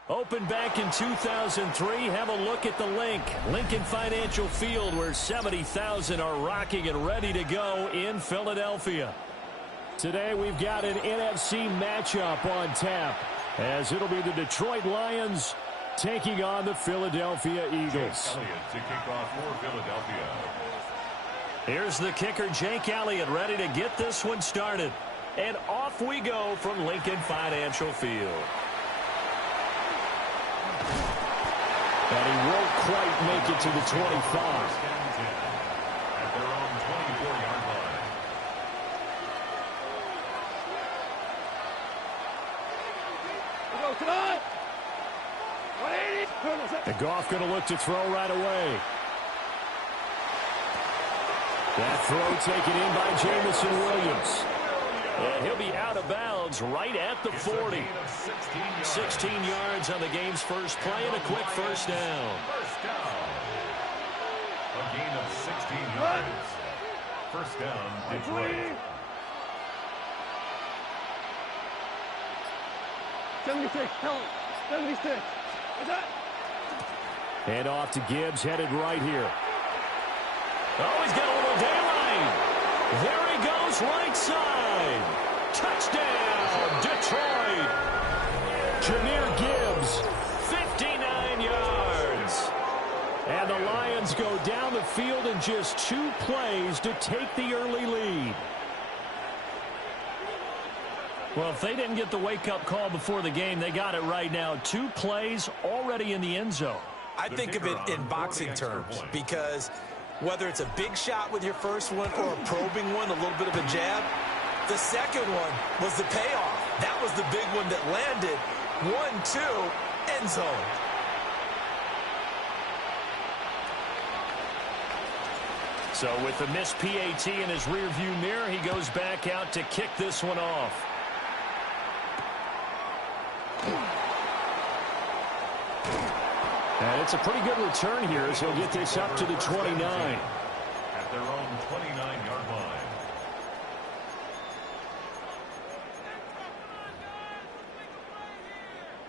Opened back in 2003, have a look at the Lincoln Financial Field, where 70,000 are rocking and ready to go in Philadelphia. Today we've got an NFC matchup on tap, as it'll be the Detroit Lions taking on the Philadelphia Eagles. To kick off for Philadelphia. Here's the kicker, Jake Elliott, ready to get this one started. And off we go from Lincoln Financial Field. And he won't quite make it to the 25. At their own 24-yard line. And Goff going to look to throw right away. That throw taken in by Jamison Williams. And he'll be out of bounds right at the 40. 16 yards on the game's first play and a quick first down. A gain of 16 yards. First down, Detroit. 76, tell him. 76. What's that? And off to Gibbs, headed right here. Oh, he's got a little daylight. There he goes, right side. Touchdown, Detroit. Jahmyr Gibbs. 59 yards. And the Lions go down the field in just 2 plays to take the early lead. Well, if they didn't get the wake-up call before the game, they got it right now. 2 plays already in the end zone. I think of it in boxing terms, because whether it's a big shot with your first one or a probing one, a little bit of a jab, the second one was the payoff. That was the big one that landed. 1-2, end zone. So with the missed PAT in his rearview mirror, he goes back out to kick this one off. And it's a pretty good return here as he'll get this up to the 29. At their own 29-yard line.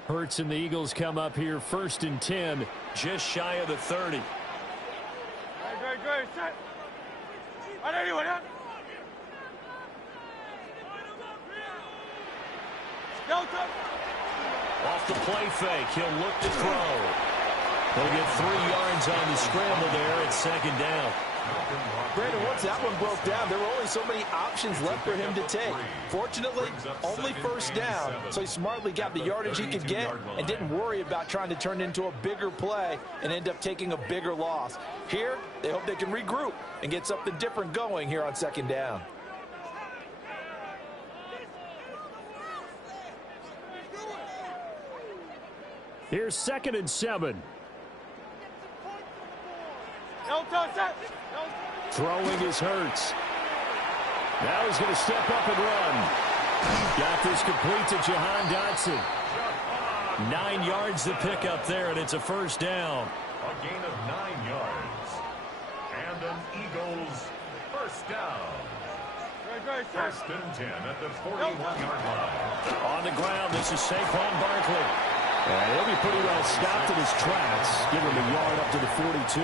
Hurts and the Eagles come up here 1st and 10. Just shy of the 30. Great, set. Anyone, huh? Off the play fake, he'll look to throw. He'll get 3 yards on the scramble there at 2nd down. Brandon, once that one broke down, there were only so many options left for him to take. Fortunately, only first down, so he smartly got the yardage he could get and didn't worry about trying to turn it into a bigger play and end up taking a bigger loss. Here, they hope they can regroup and get something different going here on 2nd down. Here's 2nd and 7. Throwing is Hurts. Now he's going to step up and run. Got this complete to Jahan Dotson. 9 yards to pick up there, and it's a first down. A gain of 9 yards. And an Eagles first down. 1st and 10 at the 41-yard line. On the ground, this is Saquon Barkley. And he'll be pretty well stopped in his tracks. Give him a yard up to the 42.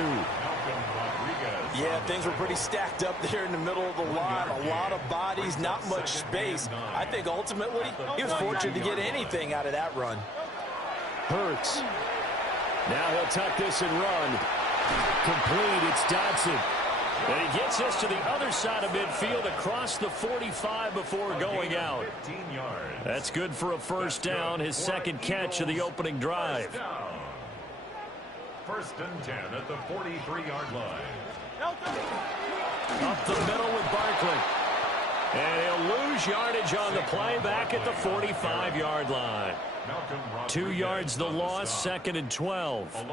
Yeah, things were pretty stacked up there in the middle of the line. A lot of bodies, not much space. I think ultimately he was fortunate to get anything out of that run. Hurts. Now he'll tuck this and run. Complete, it's Dotson. And he gets this to the other side of midfield across the 45 before going out. That's good for a first down, his 2nd catch of the opening drive. 1st and 10 at the 43-yard line. Up the middle with Barkley. And he'll lose yardage on the play back at the 45-yard line. 2 yards the loss, 2nd and 12.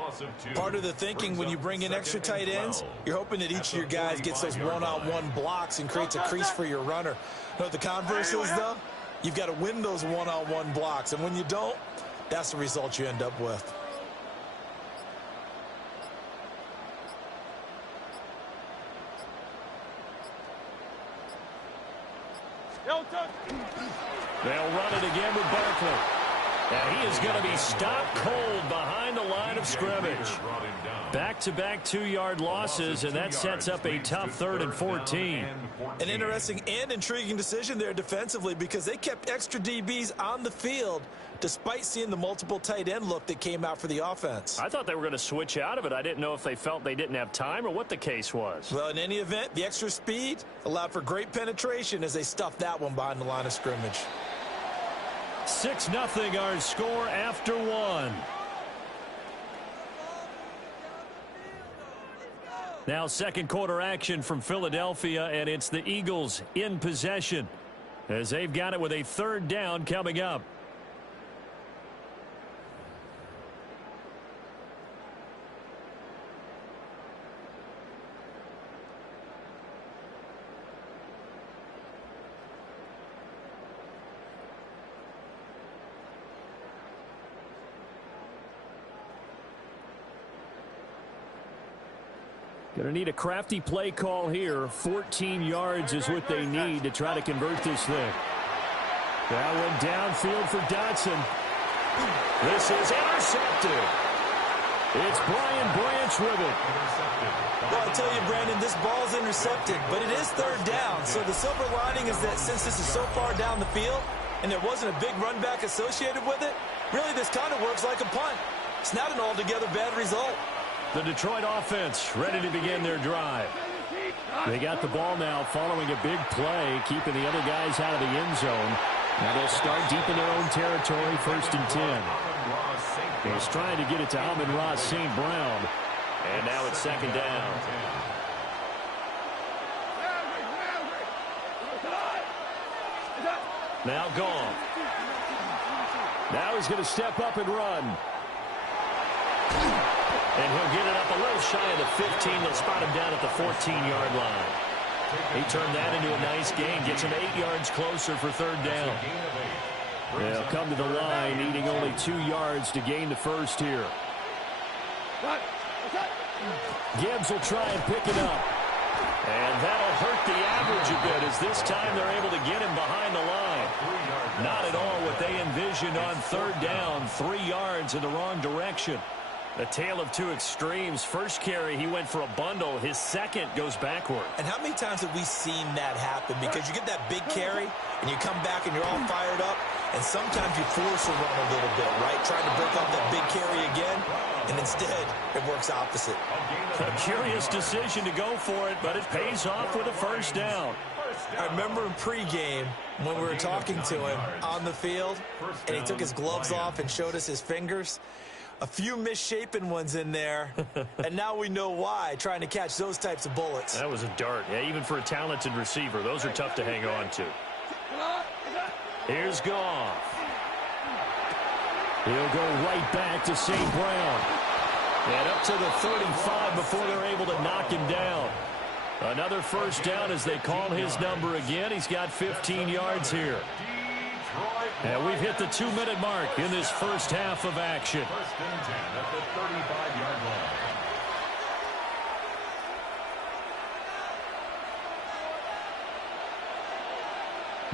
Part of the thinking when you bring in extra tight ends, you're hoping that each of your guys gets those one-on-one blocks and creates a crease for your runner. You know what the converse is, though? You've got to win those one-on-one blocks, and when you don't, that's the result you end up with. They'll run it again with Barkley. And he is going to be stopped cold behind the line of scrimmage. Back-to-back 2-yard losses, and that sets up a tough 3rd and 14. An interesting and intriguing decision there defensively because they kept extra DBs on the field despite seeing the multiple tight end look that came out for the offense. I thought they were going to switch out of it. I didn't know if they felt they didn't have time or what the case was. Well, in any event, the extra speed allowed for great penetration as they stuffed that one behind the line of scrimmage. 6-0 our score after 1. Now second quarter action from Philadelphia, and it's the Eagles in possession as they've got it with a 3rd down coming up. Going to need a crafty play call here. 14 yards is what they need to try to convert this thing. That one downfield for Dotson. This is intercepted. It's Brian Branch with it. Well, I tell you, Brandon, this ball's intercepted, but it is 3rd down. So the silver lining is that since this is so far down the field and there wasn't a big run back associated with it, really this kind of works like a punt. It's not an altogether bad result. The Detroit offense ready to begin their drive. They got the ball now following a big play, keeping the other guys out of the end zone. Now they'll start deep in their own territory, 1st and 10. He's trying to get it to Amon-Ra St. Brown. And now it's 2nd down. Now gone. Now he's going to step up and run. And he'll get it up a little shy of the 15. They'll spot him down at the 14-yard line. He turned that into a nice gain. Gets him 8 yards closer for 3rd down. They'll come to the line, needing only 2 yards to gain the 1st here. Gibbs will try and pick it up. And that'll hurt the average a bit as this time they're able to get him behind the line. Not at all what they envisioned on 3rd down. 3 yards in the wrong direction. A tale of two extremes. First carry, he went for a bundle. His second goes backward. And how many times have we seen that happen? Because you get that big carry, and you come back and you're all fired up, and sometimes you force a run a little bit, right? Trying to break off that big carry again, and instead it works opposite. A curious decision to go for it, but it pays off with a 1st down. I remember in pregame when we were talking to him on the field, and he took his gloves off and showed us his fingers. A few misshapen ones in there, and now we know why, trying to catch those types of bullets. That was a dart. Yeah, even for a talented receiver, those are tough to hang on to. Here's Goff. He'll go right back to St. Brown. And up to the 35 before they're able to knock him down. Another 1st down as they call his number again. He's got 15 yards here. And we've hit the 2-minute mark in this first half of action. 1st and 10 at the 35-yard line.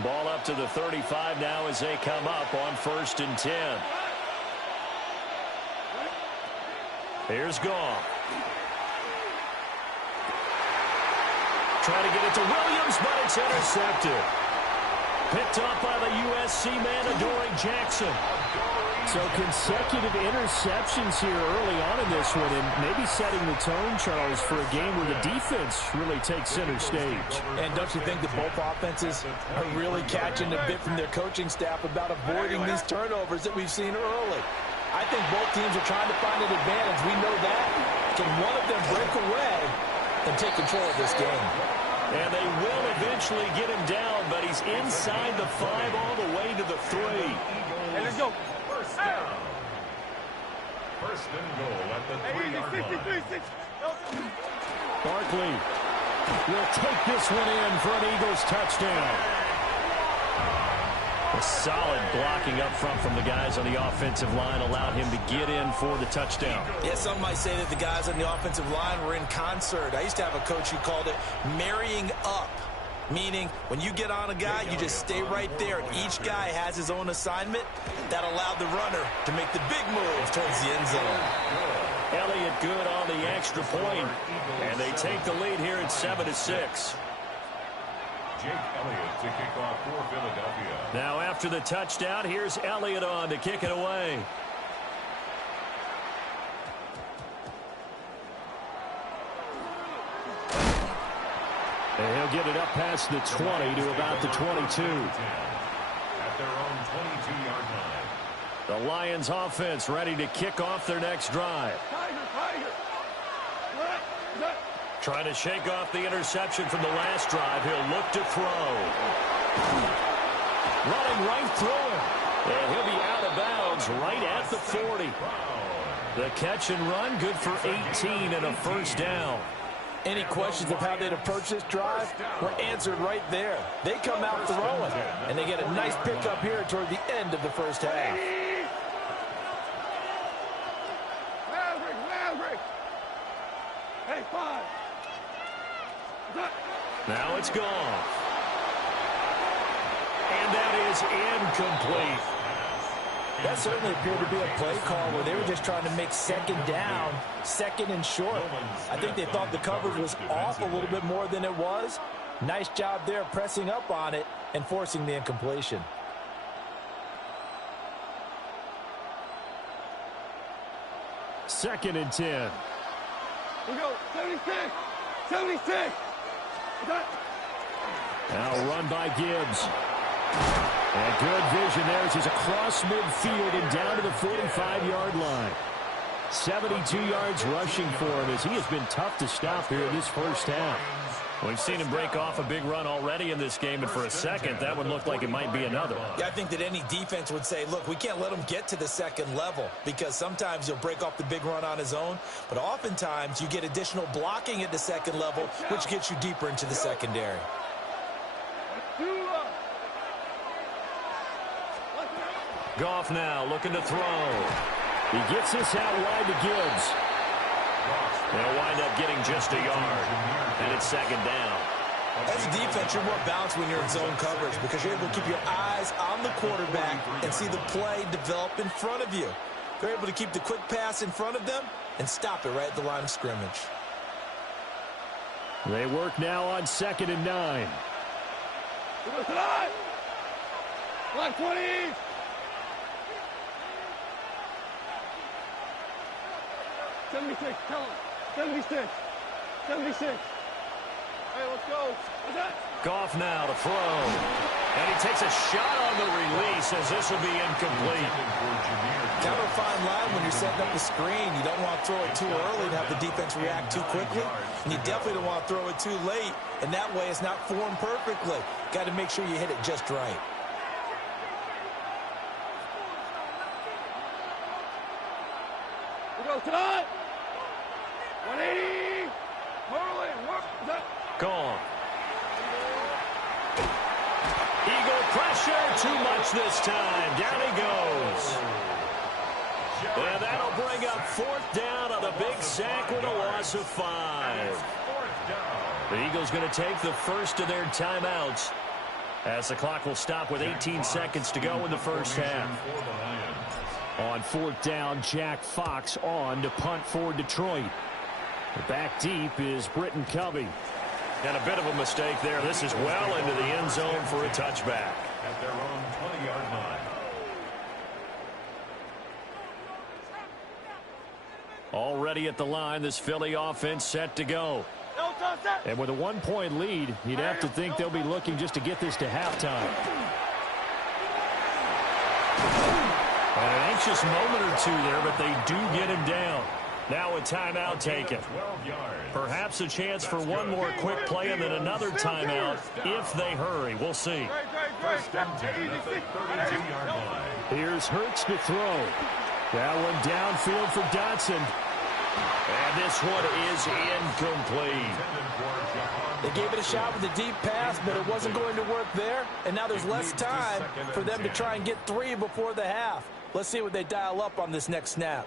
Ball up to the 35 now as they come up on 1st and 10. Here's Goff. Trying to get it to Williams, but it's intercepted. Picked up by the USC man, Adoree Jackson. So consecutive interceptions here early on in this one, and maybe setting the tone, Charles, for a game where the defense really takes center stage. And don't you think that both offenses are really catching a bit from their coaching staff about avoiding these turnovers that we've seen early? I think both teams are trying to find an advantage. We know that. Can one of them break away and take control of this game? And they will eventually get him down, but he's inside the 5 all the way to the 3. Hey, let's go. 1st down. 1st and goal at the 3-yard line. Barkley will take this one in for an Eagles touchdown. A solid blocking up front from the guys on the offensive line allowed him to get in for the touchdown. Yeah, some might say that the guys on the offensive line were in concert. I used to have a coach who called it marrying up. meaning when you get on a guy, you just stay right there, and each guy has his own assignment. That allowed the runner to make the big move towards the end zone. Elliott good on the extra point, and they take the lead here at 7-6. Jake Elliott to kick off for Philadelphia. Now after the touchdown, here's Elliott on to kick it away. And he'll get it up past the 20 to about the 22. At their own 22-yard line. The Lions offense ready to kick off their next drive. Trying to shake off the interception from the last drive. He'll look to throw. Running right through him. And he'll be out of bounds right at the 40. The catch and run good for 18 and a first down. Any questions of how they'd approach this drive were answered right there. They come out throwing, and they get a nice pickup here toward the end of the first half. Hey, 5. Now it's gone. And that is incomplete. That certainly appeared to be a play call where they were just trying to make second down, second and short. I think they thought the coverage was off a little bit more than it was. Nice job there pressing up on it and forcing the incompletion. Second and 10. We go, 76. 76. Now run by Gibbs. And good vision there as he's across midfield and down to the 45-yard line. 72 yards rushing for him as he has been tough to stop here in this first half. We've seen him break off a big run already in this game, and for a second, that would look like it might be another. Yeah, I think that any defense would say, look, we can't let him get to the second level because sometimes he'll break off the big run on his own, but oftentimes you get additional blocking at the second level, which gets you deeper into the secondary. Goff now looking to throw. He gets this out wide to Gibbs. They'll wind up getting just a yard, and it's second down. As a defense, you're more balanced when you're in zone coverage because you're able to keep your eyes on the quarterback and see the play develop in front of you. They're able to keep the quick pass in front of them and stop it right at the line of scrimmage. They work now on 2nd and 9. Line 20. 76, tell him. 76. 76. Hey, let's go. What's that? Goff now to throw. And he takes a shot on the release as this will be incomplete. Kind of a fine line when you're setting up the screen. You don't want to throw it too early and have the defense react too quickly. And you definitely don't want to throw it too late. And that way it's not formed perfectly. Got to make sure you hit it just right. We go tonight. 180. Merlin, work. Gone. Eagle pressure, too much this time. Down he goes. And that'll bring up 4th down on a big sack with a loss of 5. The Eagles going to take the first of their timeouts as the clock will stop with 18 seconds to go in the first half. On 4th down, Jack Fox on to punt for Detroit. Back deep is Britton Covey. And a bit of a mistake there. This is well into the end zone for a touchback. At their own 20-yard line. Already at the line, this Philly offense set to go. And with a 1-point lead, you'd have to think they'll be looking just to get this to halftime. And an anxious moment or two there, but they do get him down. Now a timeout taken. Perhaps a chance for one more quick play and then another timeout if they hurry. We'll see. First and 10 at the 32-yard line. Here's Hurts to throw. That one downfield for Dotson. And this one is incomplete. They gave it a shot with a deep pass, but it wasn't going to work there. And now there's less time for them to try and get 3 before the half. Let's see what they dial up on this next snap.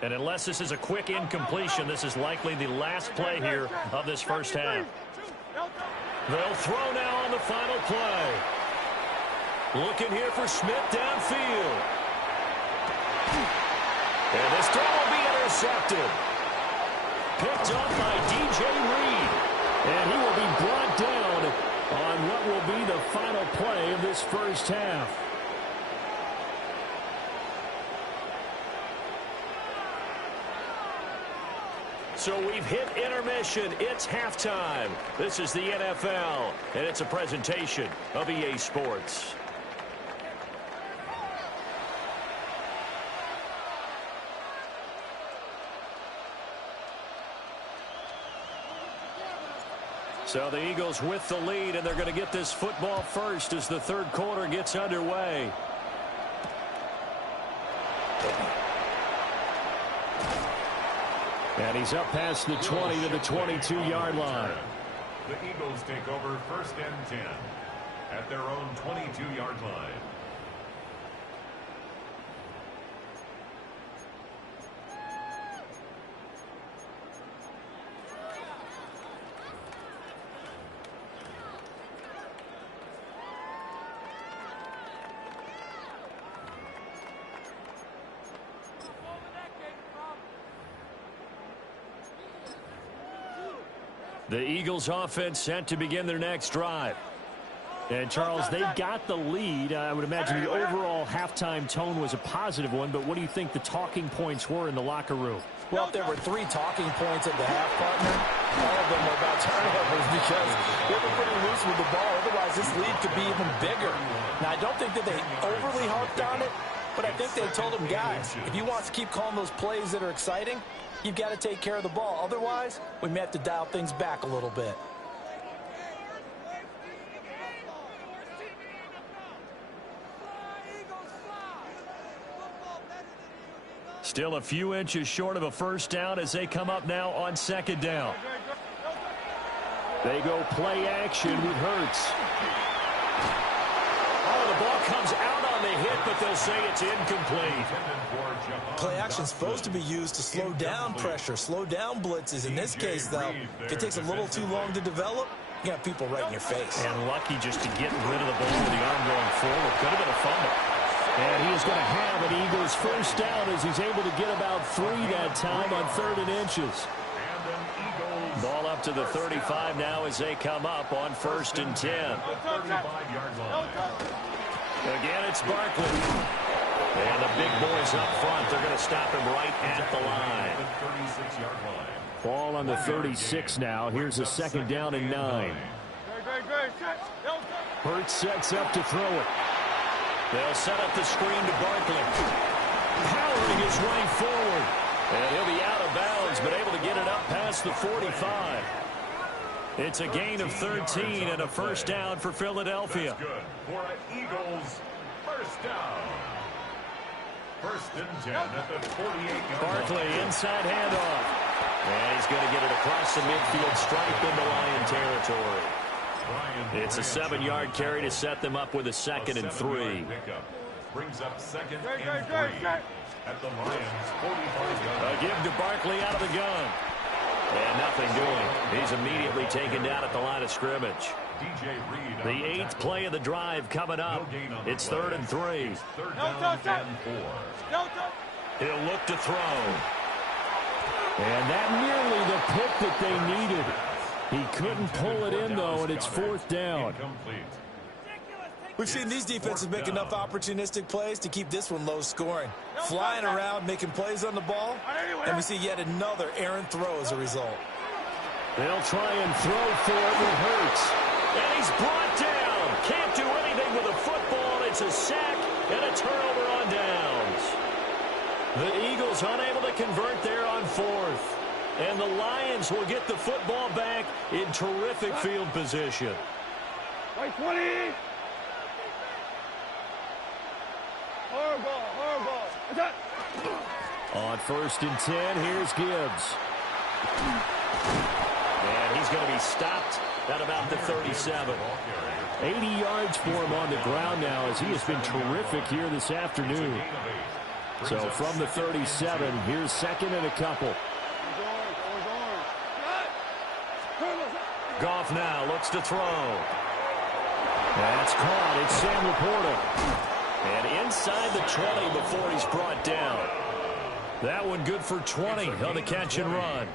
And unless this is a quick incompletion, this is likely the last play here of this first half. They'll throw now on the final play. Looking here for Smith downfield. And this throw will be intercepted. Picked up by DJ Reed. And he will be brought down on what will be the final play of this first half. So we've hit intermission. It's halftime. This is the NFL, and it's a presentation of EA Sports. So the Eagles with the lead, and they're going to get this football first as the third quarter gets underway. And he's up past the 20 to the 22-yard line. The Eagles take over 1st and 10 at their own 22-yard line. The Eagles offense set to begin their next drive. And, Charles, they got the lead. I would imagine the overall halftime tone was a positive one, but what do you think the talking points were in the locker room? Well, if there were 3 talking points at the half, partner, all of them were about turnovers because they were pretty loose with the ball. Otherwise, this lead could be even bigger. Now, I don't think that they overly harped on it, but I think they told them, guys, if you want to keep calling those plays that are exciting, you've got to take care of the ball. Otherwise, we may have to dial things back a little bit. Still a few inches short of a first down as they come up now on second down. They go play action with Hurts. Oh, the ball comes out on the hit, but they'll say it's incomplete. Play action is supposed to be used to slow down pressure, slow down blitzes. In this case, though, if it takes a little too long to develop, you got people right in your face. And lucky just to get rid of the ball with the arm going forward. Could have been a fumble. And he is going to have an Eagles first down as he's able to get about 3 that time on 3rd and inches. Ball up to the 35 now as they come up on 1st and 10. Again, it's Barkley. And the big boys up front, they're going to stop him right at the line. Ball on the 36 now. Here's a 2nd down and 9. Hurts sets up to throw it. They'll set up the screen to Barkley. Powering his way forward. And he'll be out of bounds, but able to get it up past the 45. It's a gain of 13 and a first down for Philadelphia. That's good for an Eagles first down. 1st and 10 at the 48-yard line. Barkley inside handoff. And he's going to get it across the midfield stripe into Lion territory. It's a 7-yard carry to set them up with a 2nd and 3. Brings up 2nd and 3 at the Lions 45-yard. A give to Barkley out of the gun. And nothing doing. He's immediately taken down at the line of scrimmage. The 8th play of the drive coming up. It's 3rd and 3. 3rd down and 4. He'll look to throw. And that nearly the pick that they needed. He couldn't pull it in, though, and it's 4th down. We've seen these defenses make enough opportunistic plays to keep this one low scoring. Flying around, making plays on the ball, and we see yet another errant throw as a result. They'll try and throw for it with Hurts. And he's brought down. Can't do anything with a football. It's a sack and a turnover on downs. The Eagles unable to convert there on 4th. And the Lions will get the football back in terrific field position. Right 20. Horrible. On 1st and 10, here's Gibbs. And he's going to be stopped at about the 37. 80 yards for him on the ground now as he has been terrific here this afternoon. So from the 37, here's 2nd and a couple. Goff now looks to throw. That's caught. It's Sam Laporta. And inside the 20 before he's brought down. That one good for 20 on the catch and run.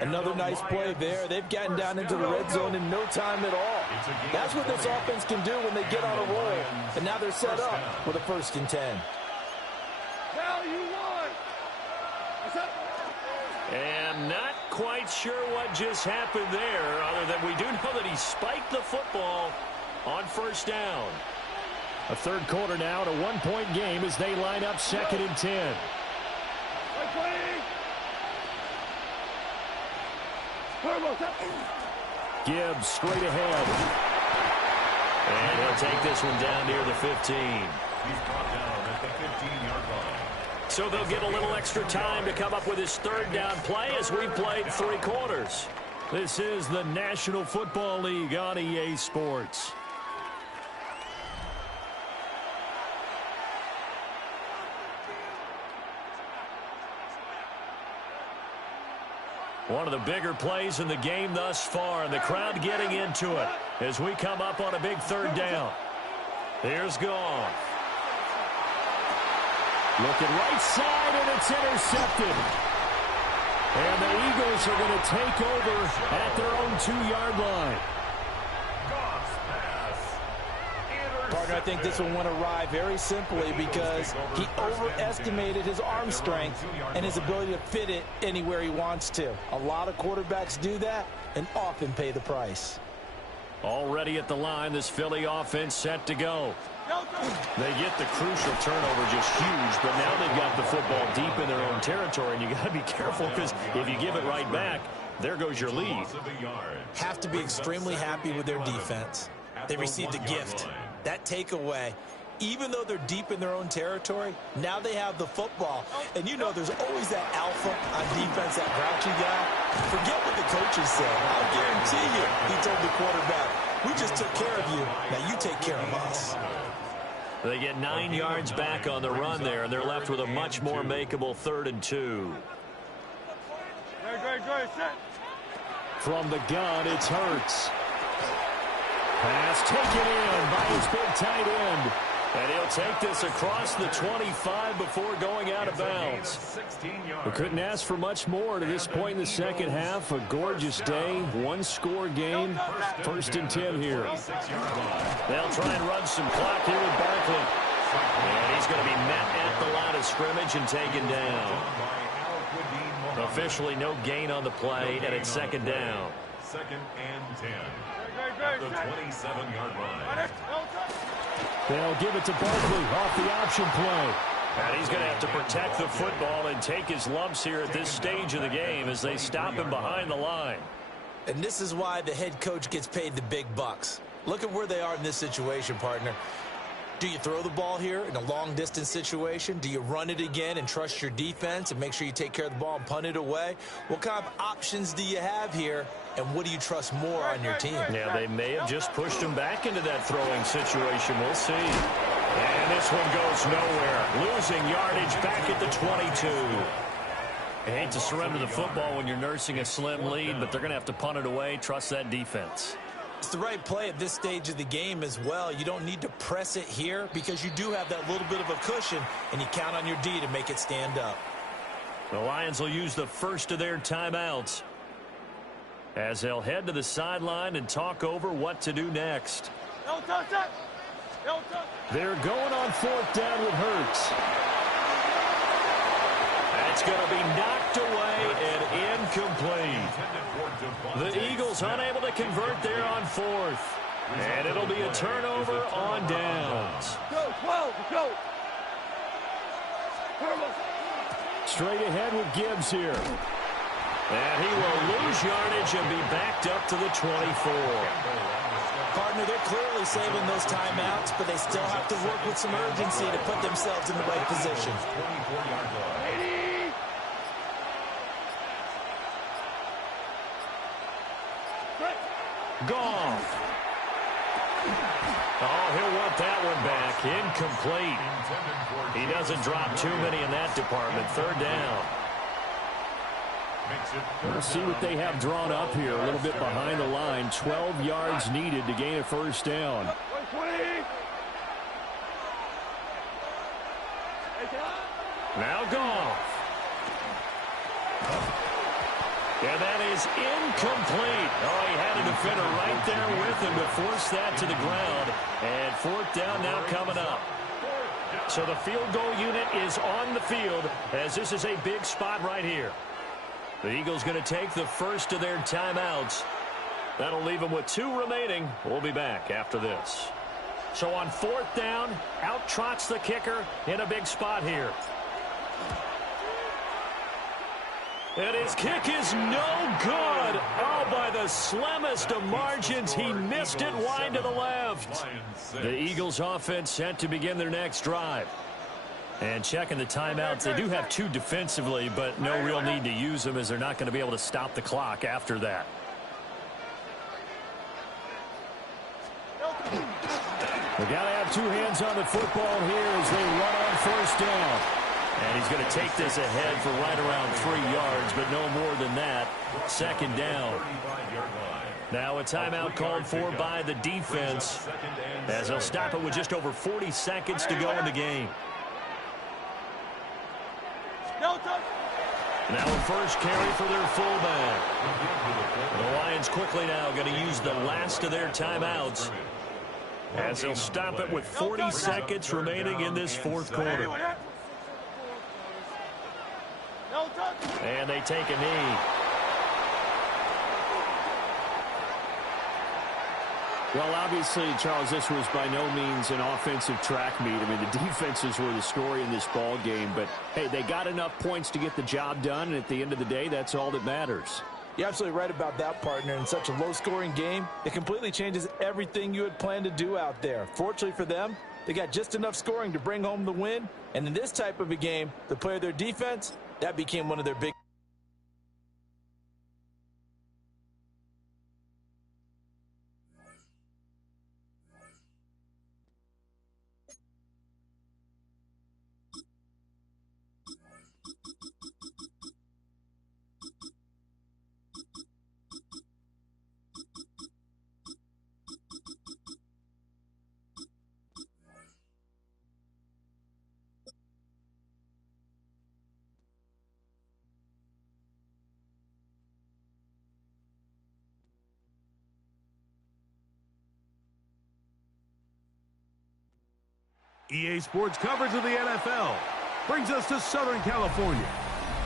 Another nice play there. They've gotten down into the red zone in no time at all. That's what this offense can do when they get on a roll. And now they're set up with a 1st and 10. Now you won. And not quite sure what just happened there, other than we do know that he spiked the football on 1st down. A 3rd quarter now, and a 1-point game as they line up 2nd and 10. Gibbs straight ahead. And he'll take this one down near the 15. He's brought down at the 15-yard line. So they'll get a little extra time to come up with his 3rd down play as we played 3 quarters. This is the National Football League on EA Sports. One of the bigger plays in the game thus far, and the crowd getting into it as we come up on a big 3rd down. Here's Goff. Looking right side, and it's intercepted. And the Eagles are going to take over at their own 2-yard line. Partner, I think this one went awry very simply because he overestimated his arm strength and his ability to fit it anywhere he wants to. A lot of quarterbacks do that and often pay the price. Already at the line, this Philly offense set to go. They get the crucial turnover just huge, but now they've got the football deep in their own territory, and you got to be careful because if you give it right back, there goes your lead. Have to be extremely happy with their defense. They received a gift. That takeaway, even though they're deep in their own territory, now they have the football. And you know there's always that alpha on defense, that grouchy guy. Forget what the coaches said. I'll guarantee you, he told the quarterback, we just took care of you. Now you take care of us. They get 9 yards back on the run there, and they're left with a much more makeable 3rd and 2. From the gun, it's Hurts. Pass taken in by his big tight end. And he'll take this across the 25 before going out of bounds. We couldn't ask for much more to this point in the 2nd half. A gorgeous day, 1-score game. 1st and 10 here. They'll try and run some clock here with Barkley. And he's going to be met at the line of scrimmage and taken down. Officially no gain on the play, and it's 2nd down. 2nd and 10. At the 27-yard line. They'll give it to Barkley off the option play. And he's going to have to protect the football and take his lumps here at this stage of the game as they stop him behind the line. And this is why the head coach gets paid the big bucks. Look at where they are in this situation, partner. Do you throw the ball here in a long-distance situation? Do you run it again and trust your defense and make sure you take care of the ball and punt it away? What kind of options do you have here, and what do you trust more on your team? Yeah, they may have just pushed him back into that throwing situation. We'll see. And this one goes nowhere. Losing yardage back at the 22. I hate to surrender the football when you're nursing a slim lead, but they're going to have to punt it away. Trust that defense. It's the right play at this stage of the game as well. You don't need to press it here because you do have that little bit of a cushion, and you count on your D to make it stand up. The Lions will use the first of their timeouts as they'll head to the sideline and talk over what to do next. They're going on 4th down with Hurts. That's going to be knocked away and incomplete. The Eagles unable to convert there on 4th. And it'll be a turnover on downs. Go. Straight ahead with Gibbs here. And he will lose yardage and be backed up to the 24. Partner, they're clearly saving those timeouts, but they still have to work with some urgency to put themselves in the right position. Goff. Oh, he'll want that one back. Incomplete. He doesn't drop too many in that department. 3rd down. We'll see what they have drawn up here. A little bit behind the line. 12 yards needed to gain a first down. Now Goff. And that is incomplete. Oh, he had a defender right there with him to force that to the ground. And fourth down now coming up. So the field goal unit is on the field as this is a big spot right here. The Eagles going to take the first of their timeouts. That'll leave them with 2 remaining. We'll be back after this. So on fourth down, out trots the kicker in a big spot here. And his kick is no good. Oh, by the slimmest of margins, he missed it wide to the left. The Eagles offense set to begin their next drive. And checking the timeouts, they do have 2 defensively, but no real need to use them as they're not going to be able to stop the clock after that. They got to have 2 hands on the football here as they run on first down. And he's going to take this ahead for right around 3 yards, but no more than that. Second down. Now a timeout called for by the defense as they'll stop it with just over 40 seconds to go in the game. Now a first carry for their fullback. The Lions quickly now going to use the last of their timeouts as they'll stop it with 40 seconds remaining in this fourth quarter. And they take a knee. Well, obviously, Charles, this was by no means an offensive track meet. I mean, the defenses were the story in this ball game. But, hey, they got enough points to get the job done, and at the end of the day, that's all that matters. You're absolutely right about that, partner. In such a low-scoring game, it completely changes everything you had planned to do out there. Fortunately for them, they got just enough scoring to bring home the win. And in this type of a game, to play their defense, that became one of their big. EA Sports coverage of the NFL brings us to Southern California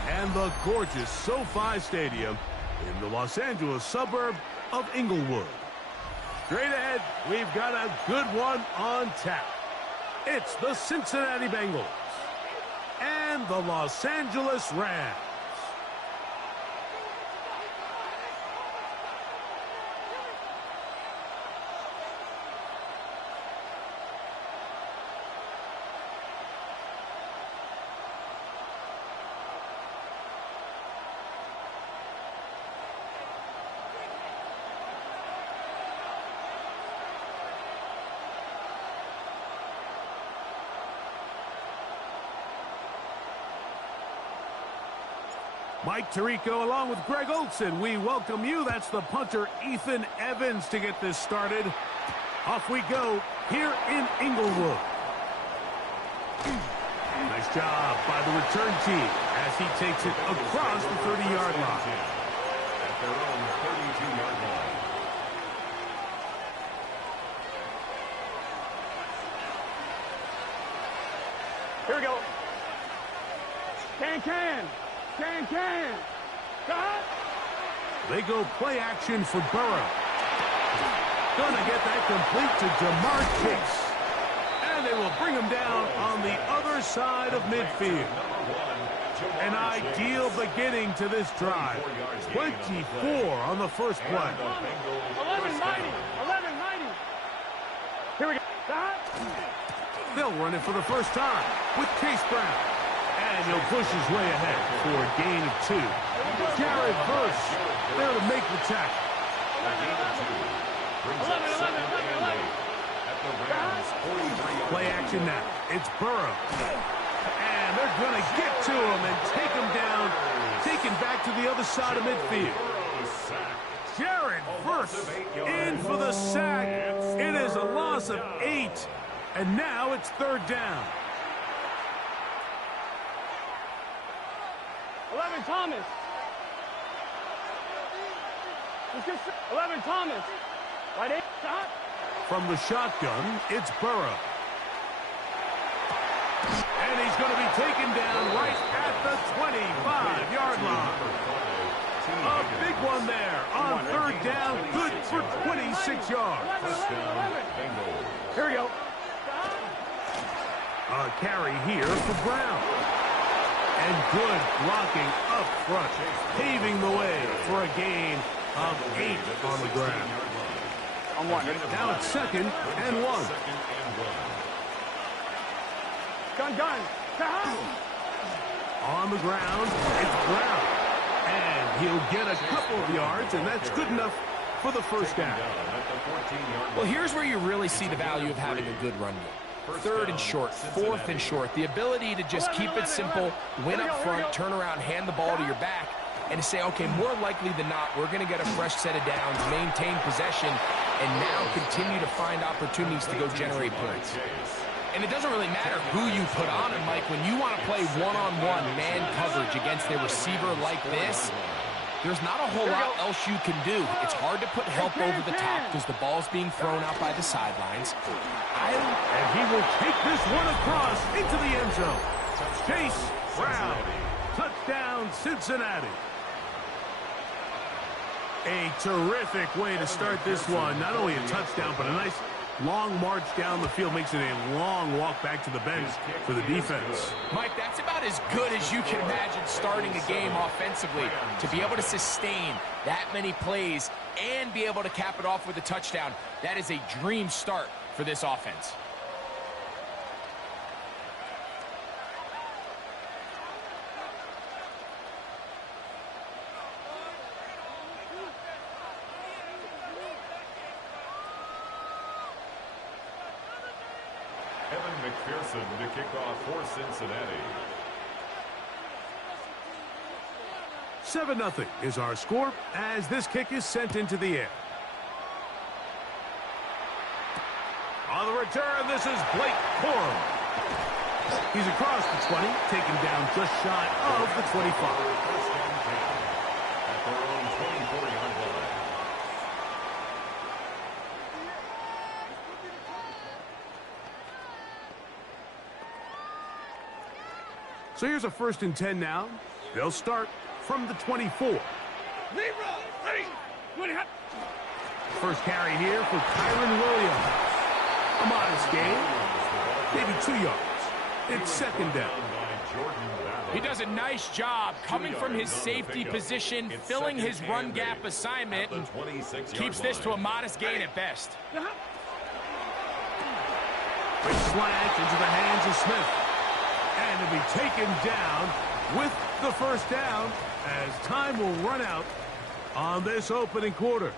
and the gorgeous SoFi Stadium in the Los Angeles suburb of Inglewood. Straight ahead, we've got a good one on tap. It's the Cincinnati Bengals and the Los Angeles Rams. Mike Tirico along with Greg Olson. We welcome you. That's the punter Ethan Evans to get this started. Off we go here in Inglewood. Nice job by the return team as he takes it across the 30-yard line. At their own 32-yard line. Here we go. Can. They go play action for Burrow. Gonna get that complete to Jamar Chase. And they will bring him down on the other side of midfield. An ideal beginning to this drive. 24 on the first play. 1190. Here we go. They'll run it for the first time with Case Brown. And he'll push his way ahead for a gain of 2. Jared Verse there to make the tackle. Play action now. It's Burrow. And they're going to get to him and take him down to taken back to the other side of midfield. Jared first in for the sack. It is a loss of 8. And now it's 3rd down. 11 Thomas. 11 Thomas. Right in. Stop. From the shotgun, it's Burrow. And he's going to be taken down right at the 25-yard line. A big one there on 3rd down. Good for 26 yards. Here we go. A carry here for Brown. And good blocking up front, paving the way for a gain of 8 on the ground. On 1. Now it's 2nd and 1. Gun. On the ground, it's Brown. And he'll get a couple of yards, and that's good enough for the 1st down. Well, here's where you really see the value of having a good run game. 3rd and short, 4th and short. The ability to just keep it simple, win up front, turn around, hand the ball to your back, and to say, okay, more likely than not, we're going to get a fresh set of downs, maintain possession, and now continue to find opportunities to go generate points. And it doesn't really matter who you put on him, Mike. When you want to play one-on-one man coverage against a receiver like this, there's not a whole lot else you can do. It's hard to put help over the top because the ball's being thrown out by the sidelines. And he will take this one across into the end zone. Chase Brown. Touchdown, Cincinnati. A terrific way to start this one. Not only a touchdown, but a nice long march down the field. Makes it a long walk back to the bench for the defense. Mike, that's about as good as you can imagine starting a game offensively. To be able to sustain that many plays and be able to cap it off with a touchdown, that is a dream start for this offense. McPherson to kick off for Cincinnati. 7-0 is our score as this kick is sent into the air. On the return, this is Blake Corum. He's across the 20, taken down just shy of the 25. At their own 24-yard line. So here's a 1st and 10 now. They'll start from the 24. First carry here for Kyron Williams. A modest gain, maybe 2 yards. It's 2nd down. He does a nice job coming from his safety position, filling his run gap assignment, and keeps this to a modest gain at best. Quick slant into the hands of Smith. And to be taken down with the 1st down as time will run out on this opening quarter.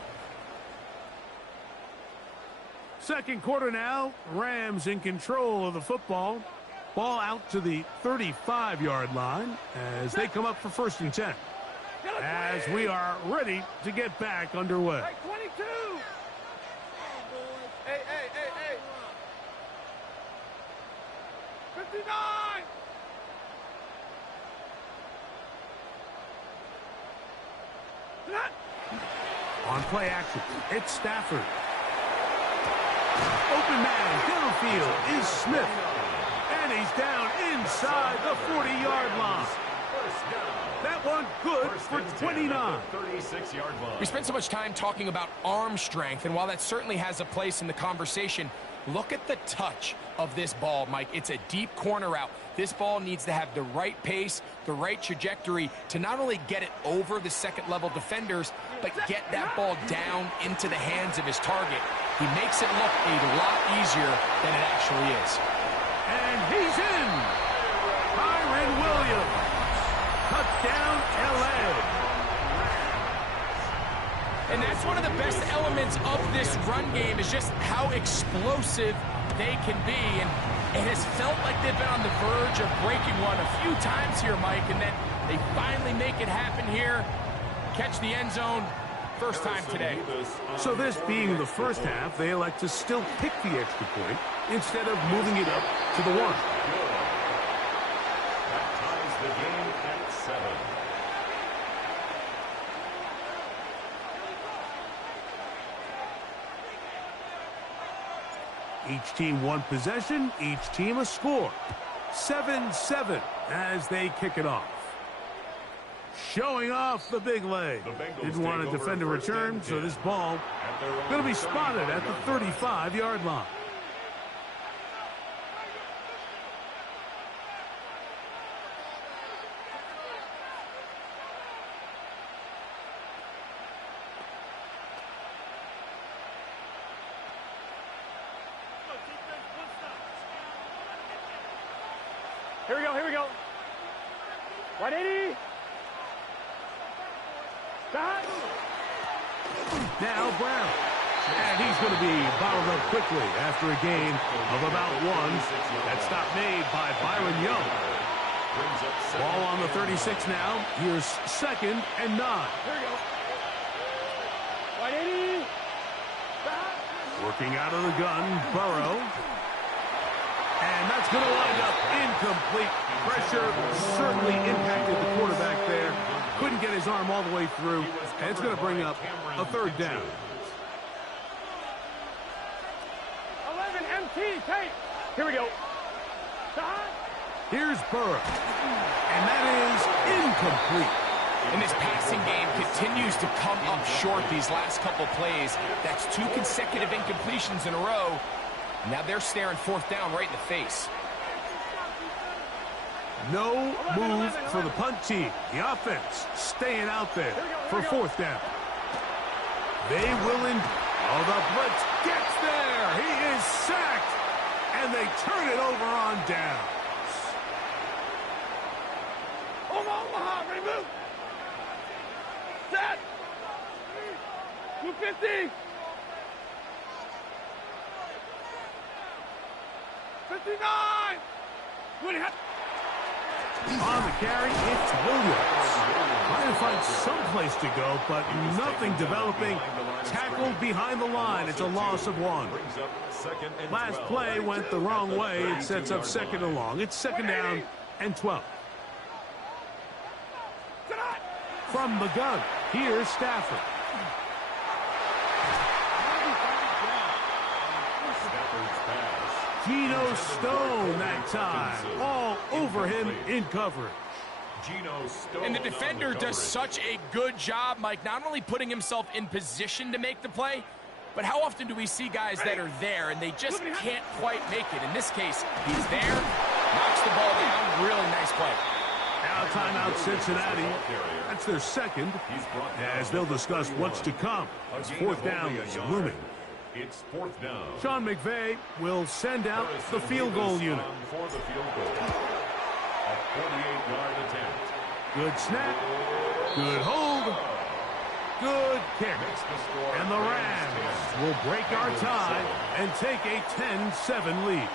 2nd quarter now. Rams in control of the football. Ball out to the 35-yard line as they come up for 1st and 10. As we are ready to get back underway. 22. Hey. 59. On play action, it's Stafford. Open man downfield is Smith. And he's down inside the 40-yard line. That one good for 29. We spent so much time talking about arm strength, and while that certainly has a place in the conversation, look at the touch of this ball, Mike. It's a deep corner route. This ball needs to have the right pace, the right trajectory to not only get it over the second-level defenders, but get that ball down into the hands of his target. He makes it look a lot easier than it actually is. And he's in. Kyron Williams. Touchdown, L.A. And that's one of the best elements of this run game is just how explosive they can be. And It has felt like they've been on the verge of breaking one a few times here, Mike, and then they finally make it happen here. Catch the end zone. First time today. So this being the first half, they elect to still pick the extra point instead of moving it up to the 1. That ties the game at 7. Each team one possession, each team a score. 7-7 as they kick it off. Showing off the big leg. Didn't want to defend a return, so this ball going to be spotted at the 35-yard line. Here we go, here we go. 180. Now Brown. And he's going to be bottled up quickly after a gain of about 1. That stop made by Byron Young. Ball on the 36 now. Here's 2nd and 9. Here we go. 180. Working out of the gun, Burrow. And that's going to wind up incomplete. Pressure certainly impacted the quarterback there. Couldn't get his arm all the way through. And it's going to bring up a 3rd down. 11 MT tape. Here we go. Here's Burrow. And that is incomplete. And this passing game continues to come up short these last couple plays. That's 2 consecutive incompletions in a row. Now they're staring 4th down right in the face. No move for the punt team. The offense staying out there for 4th down. They will oh, the blitz gets there. He is sacked. And they turn it over on downs. Omaha, ready move. Set. 250. 59. On the carry, it's Williams. Trying to find some place to go, but nothing developing. Tackled behind the line. It's a loss of 1. Last play went the wrong way. It sets up 2nd and long. It's 2nd down and 12. From the gun, here's Stafford. Geno Stone that time. All over him in coverage. And the defender does such a good job, Mike, not only putting himself in position to make the play, but how often do we see guys that are there and they just can't quite make it? In this case, he's there, knocks the ball down, really nice play. Now timeout Cincinnati. That's their 2nd, as they'll discuss what's to come. 4th down is looming. It's 4th down. Sean McVay will send out the field goal unit. For the field goal. A 48-yard attempt. Good snap. Good hold. Good kick. And the Rams will break our tie and take a 10-7 lead.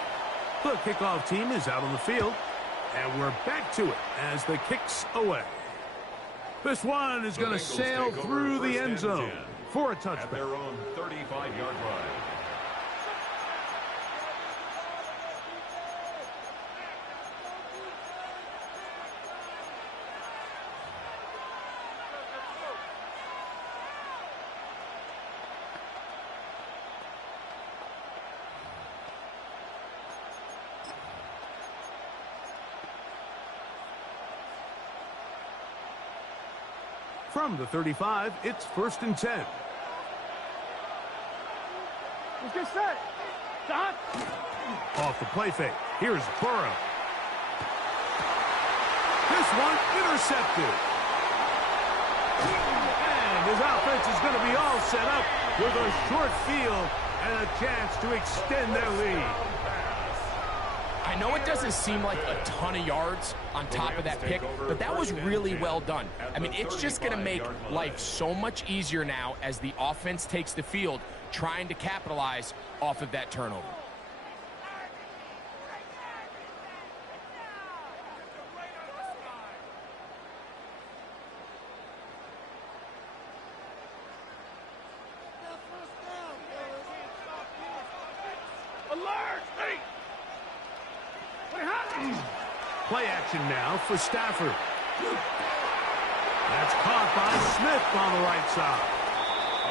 The kickoff team is out on the field, and we're back to it as the kick's away. This one is going to sail through the end zone for a touchback. At their own 35-yard line. From the 35, it's 1st and 10. Let's get set. Stop. Off the play fake. Here's Burrow. This one intercepted. And his offense is going to be all set up with a short field and a chance to extend their lead. I know it doesn't seem like a ton of yards on top of that pick, but that was really well done. I mean, it's just going to make life so much easier now as the offense takes the field, trying to capitalize off of that turnover. Play action now for Stafford. That's caught by Smith on the right side.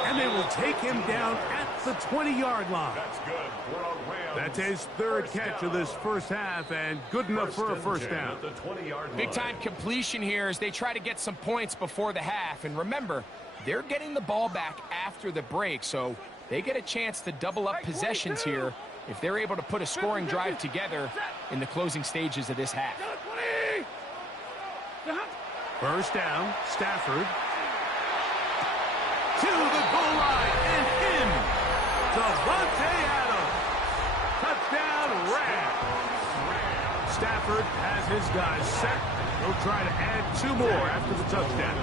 And they will take him down at the 20-yard line. That's good. That's his third catch of this first half, and good enough for a first down. Big-time completion here as they try to get some points before the half. And remember, they're getting the ball back after the break, so they get a chance to double up possessions here if they're able to put a scoring drive together in the closing stages of this half. First down, Stafford. To the goal line and in. Devontae Adams. Touchdown, Rams. Stafford has his guys set. He'll try to add 2 more after the touchdown.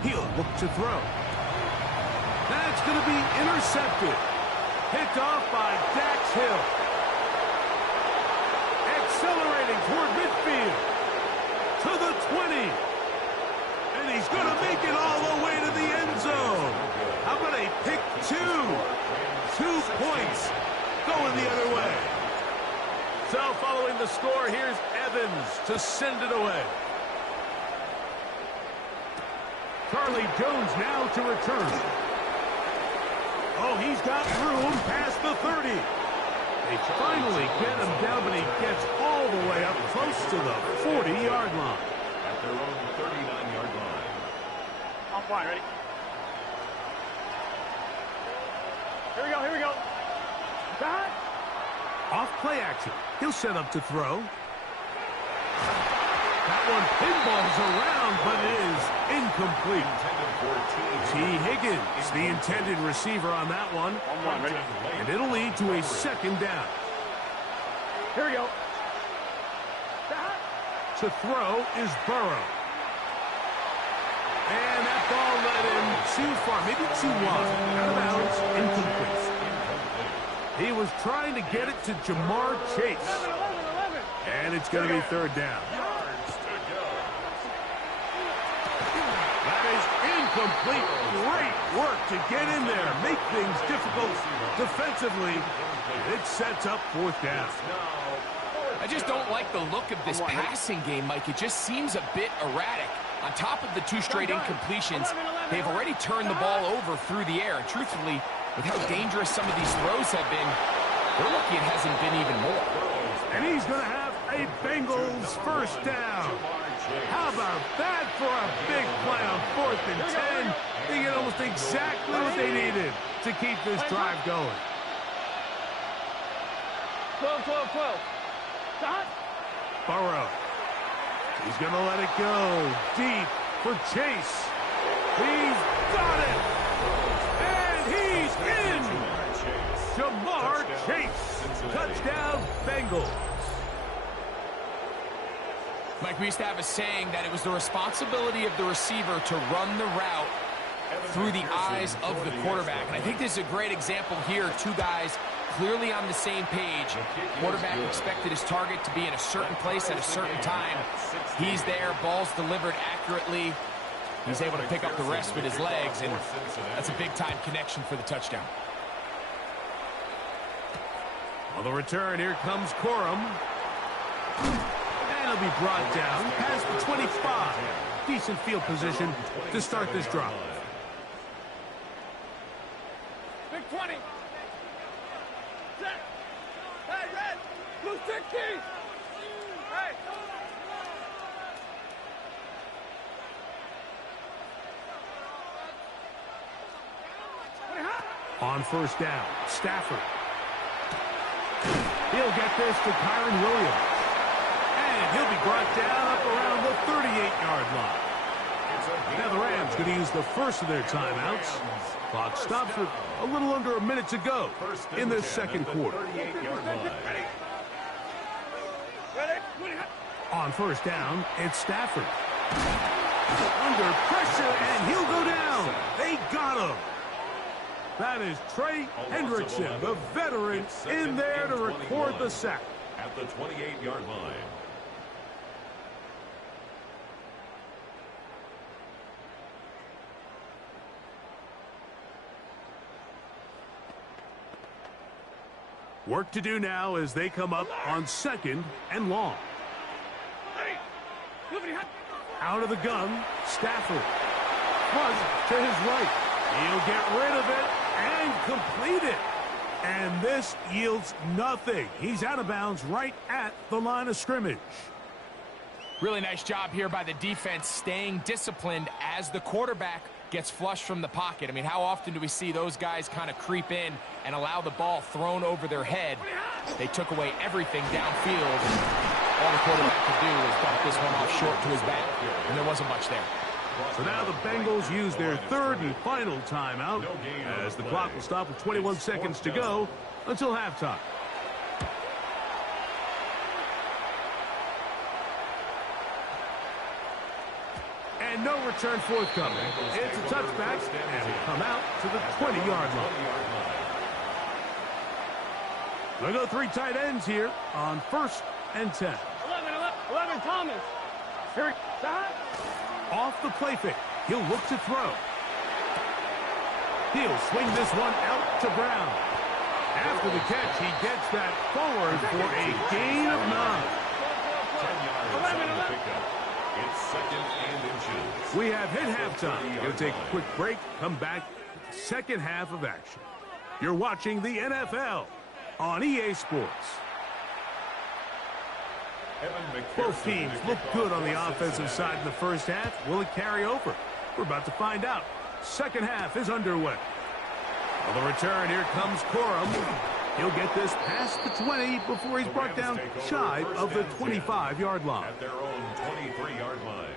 He'll look to throw. That's going to be intercepted. Picked off by Dax Hill. Accelerating toward midfield. To the 20. And he's going to make it all the way to the end zone. How about a pick 2? 2 points going the other way. So following the score, here's Evans to send it away. Charlie Jones now to return. Oh, he's got room past the 30. They finally get him down, but he gets all the way up close to the 40-yard line. At their own 39-yard line. I'm fine, ready? Here we go, here we go. Back. Off play action. He'll set up to throw. That one pinballs around, but it is incomplete. T. Higgins, the intended receiver on that one. Ready? And it'll lead to a second down. Here we go. To throw is Burrow. And that ball led him too far, maybe too wide. Out of bounds, incomplete. He was trying to get it to Jamar Chase. And it's going to be third down. That is incomplete. Great work to get in there, make things difficult defensively. It sets up fourth down. I just don't like the look of this passing game, Mike. It just seems a bit erratic. On top of the 2 straight incompletions, they've already turned the ball over through the air. And truthfully, with how dangerous some of these throws have been, they're lucky it hasn't been even more. And he's going to have a Bengals first down. How about that for a big play on 4th and 10? They get almost exactly what they needed to keep this drive going. 12, 12, 12. Stop. Burrow. He's going to let it go deep for Chase. He's got it. And he's in. Jamar Chase. Touchdown, Bengals. Mike, we used to have a saying that it was the responsibility of the receiver to run the route through the eyes of the quarterback. And I think this is a great example here. 2 guys clearly on the same page. Quarterback expected his target to be in a certain place at a certain time. He's there, ball's delivered accurately. He's able to pick up the rest with his legs, and that's a big-time connection for the touchdown. On the return, here comes Corum. And he'll be brought down past the 25. Decent field position to start this drive. Big 20. Set. Hey, red. Blue 16. Hey. On first down, Stafford. He'll get this to Kyron Williams. And he'll be brought down up around the 38-yard line. Now the Rams going to use the first of their timeouts. Clock stops with a little under a minute to go in the second quarter. On first down, it's Stafford. Under pressure, and he'll go down. They got him. That is Trey Hendrickson, the veteran, in there to record the sack. At the 28-yard line. Work to do now as they come up on 2nd and long. Out of the gun, Stafford. Front to his right. He'll get rid of it and complete it. And this yields nothing. He's out of bounds right at the line of scrimmage. Really nice job here by the defense staying disciplined as the quarterback gets flushed from the pocket. I mean, how often do we see those guys kind of creep in and allow the ball thrown over their head? They took away everything downfield, and all the quarterback could do was dump this one off short to his back, and there wasn't much there. So now the Bengals use their 3rd and final timeout as the clock will stop with 21 seconds to go until halftime. And no return forthcoming. It's a touchback, and we come out to the 20-yard line. We'll go 3 tight ends here on 1st and 10. 11, Thomas. Here, Off the play fake. He'll look to throw. He'll swing this one out to Brown. After the catch, he gets that forward for a gain of 9. 10 yards on the pickup. It's 2nd and inches. We have hit halftime. We'll take a quick break, come back, second half of action. You're watching the NFL on EA Sports. Both teams look good on the offensive side in the first half. Will it carry over? We're about to find out. Second half is underway. On the return, here comes Corum. He'll get this past the 20 before he's brought down shy of the 25-yard line. At their own 23-yard line.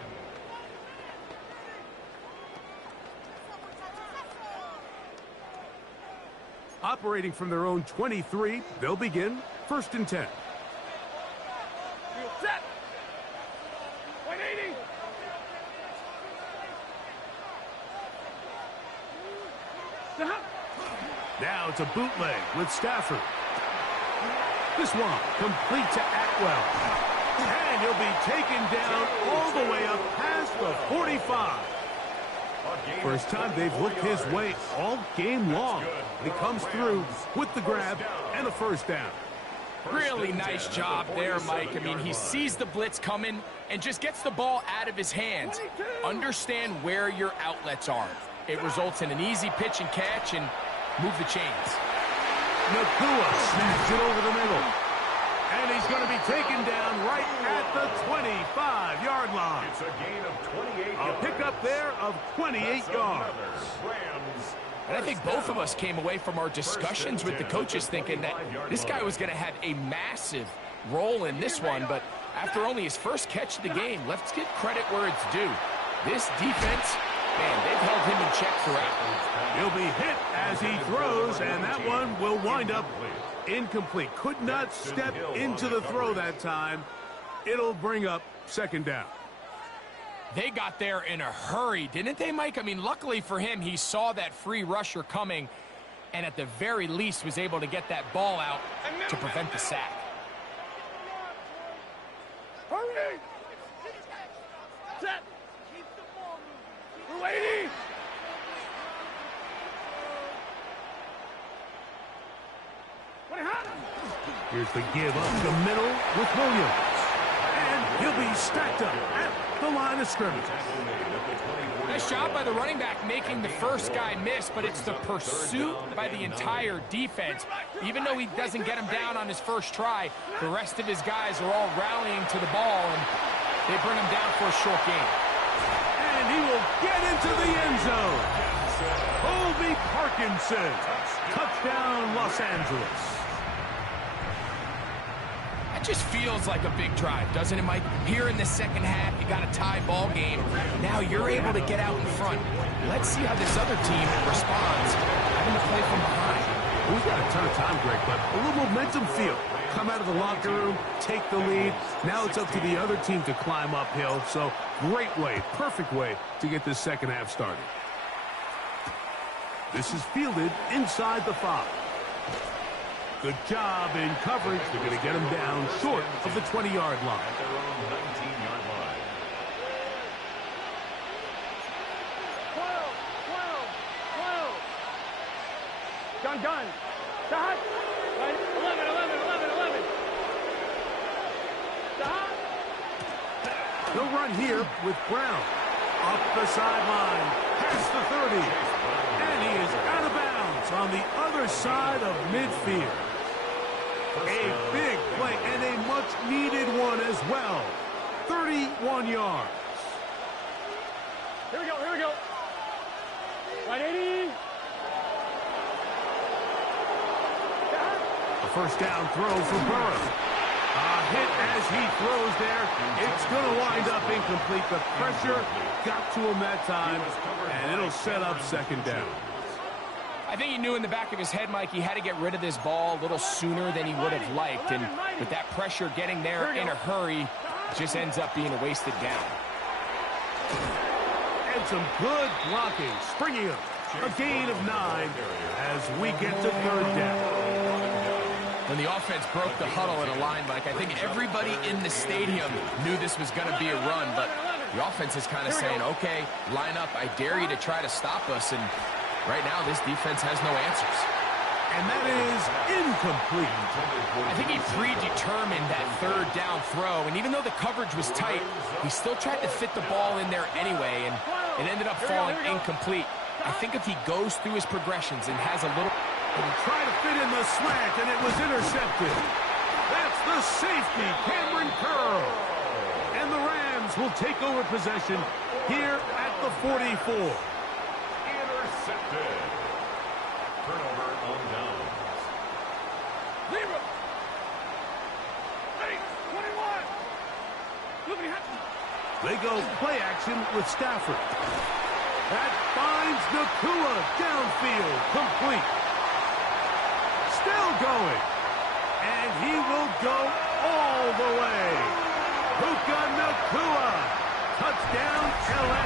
Operating from their own 23, they'll begin 1st and 10. set. 180. Now it's a bootleg with Stafford. This one complete to Atwell. And he'll be taken down all the way up past the 45. First time they've looked his way all game long. He comes through with the grab and a first down. Really nice job there, Mike. I mean, he sees the blitz coming and just gets the ball out of his hands. Understand where your outlets are. It results in an easy pitch and catch and move the chains. Nakua snaps it over the middle. And he's going to be taken down right at the 25-yard line. It's a gain of 28 yards. A pickup there of 28 yards. And I think both of us came away from our discussions with the coaches thinking that this guy was going to have a massive role in this one, but after only his first catch of the game, let's give credit where it's due. This defense, man, they've held him in check throughout. He'll be hit as he throws, and that one will wind up incomplete. Could not step into the throw that time. It'll bring up second down. They got there in a hurry, didn't they, Mike? I mean, luckily for him, he saw that free rusher coming and at the very least was able to get that ball out to prevent the sack. Hurry! Set! We're waiting! Here's the give up the middle with Williams. And he'll be stacked up at the line of scrimmage. Nice job by the running back making the first guy miss, but it's the pursuit by the entire defense. Even though he doesn't get him down on his first try, the rest of his guys are all rallying to the ball, and they bring him down for a short gain. And he will get into the end zone. Colby Parkinson. Touchdown, Los Angeles. It just feels like a big drive, doesn't it, Mike? Here in the second half, you got a tie ball game. Now you're able to get out in front. Let's see how this other team responds, having to play from behind. We've got a ton of time, Greg, but a little momentum feel. Come out of the locker room, take the lead. Now it's up to the other team to climb uphill. So great way, perfect way to get this second half started. This is fielded inside the 5. Good job in coverage. They're going to get him down short of the 20-yard line. At their own 19-yard line. 12. Gun. Dot. 11. They'll run here with Brown. Up the sideline, past the 30. And he is out of bounds on the other side of midfield. A big play and a much-needed one as well. 31 yards. Here we go, here we go. Right, 80. A first down throw for Burrow. A hit as he throws there. It's going to wind up incomplete. The pressure got to him that time, and it'll set up second down. I think he knew in the back of his head, Mike, he had to get rid of this ball a little sooner than he would have liked. And with that pressure getting there in a hurry, it just ends up being a wasted down. And some good blocking, springing him. A gain of 9 as we get to third down. When the offense broke the huddle in a line, Mike, I think everybody in the stadium knew this was going to be a run, but the offense is kind of saying, okay, line up, I dare you to try to stop us, and right now this defense has no answers. And that is incomplete. I think he predetermined that third down throw, and even though the coverage was tight, he still tried to fit the ball in there anyway, and it ended up falling incomplete. I think if he goes through his progressions and has a little... And he tried to fit in the slant, and it was intercepted. That's the safety, Cameron Curl. And the Rams will take over possession here at the 44. Intercepted. Turnover on downs. Leave him. Hey, 21. Look at him. They go play action with Stafford. That finds Nakua downfield, complete. Still going. And he will go all the way. Puka Nakua. Touchdown, L.A.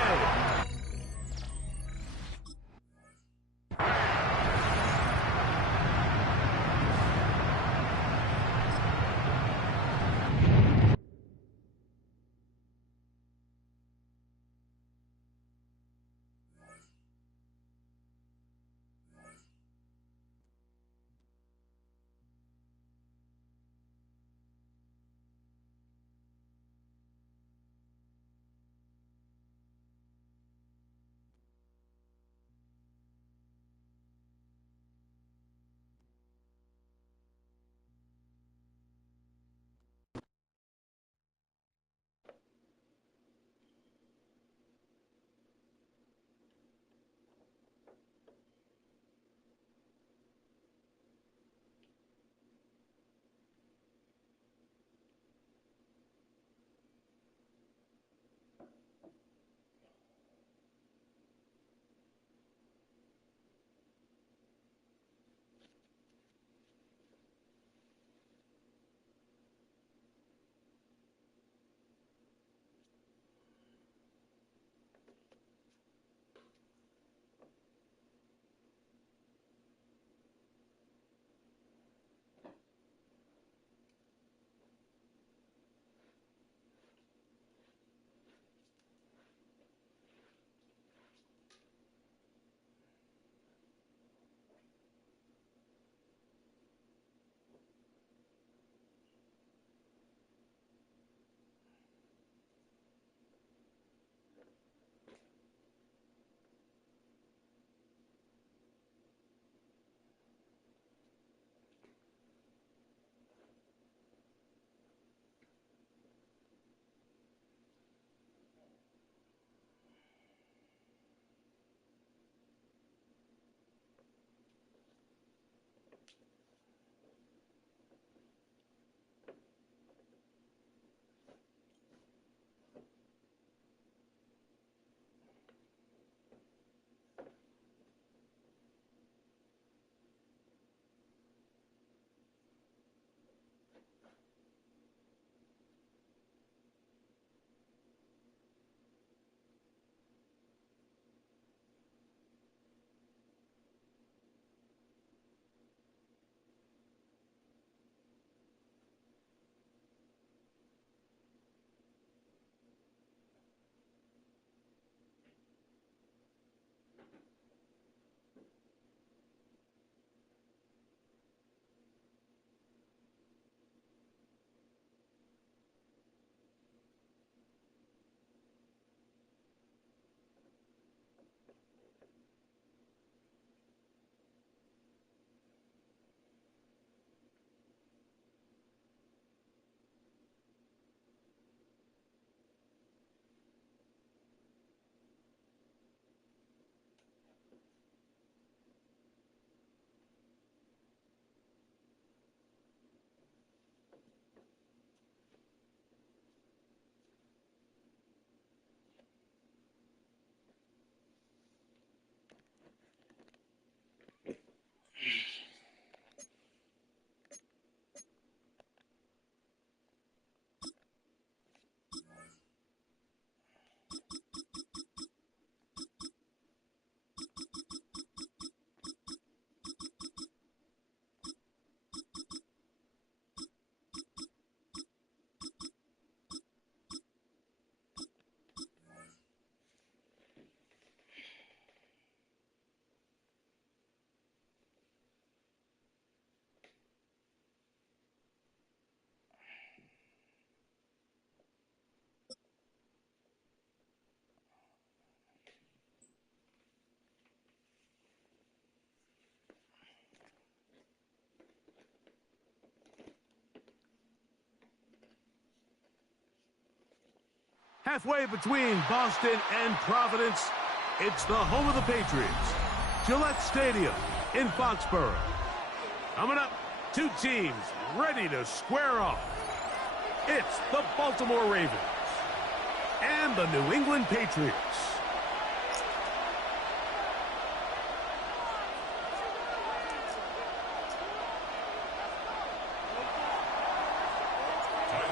Halfway between Boston and Providence, it's the home of the Patriots, Gillette Stadium in Foxborough. Coming up, two teams ready to square off. It's the Baltimore Ravens and the New England Patriots.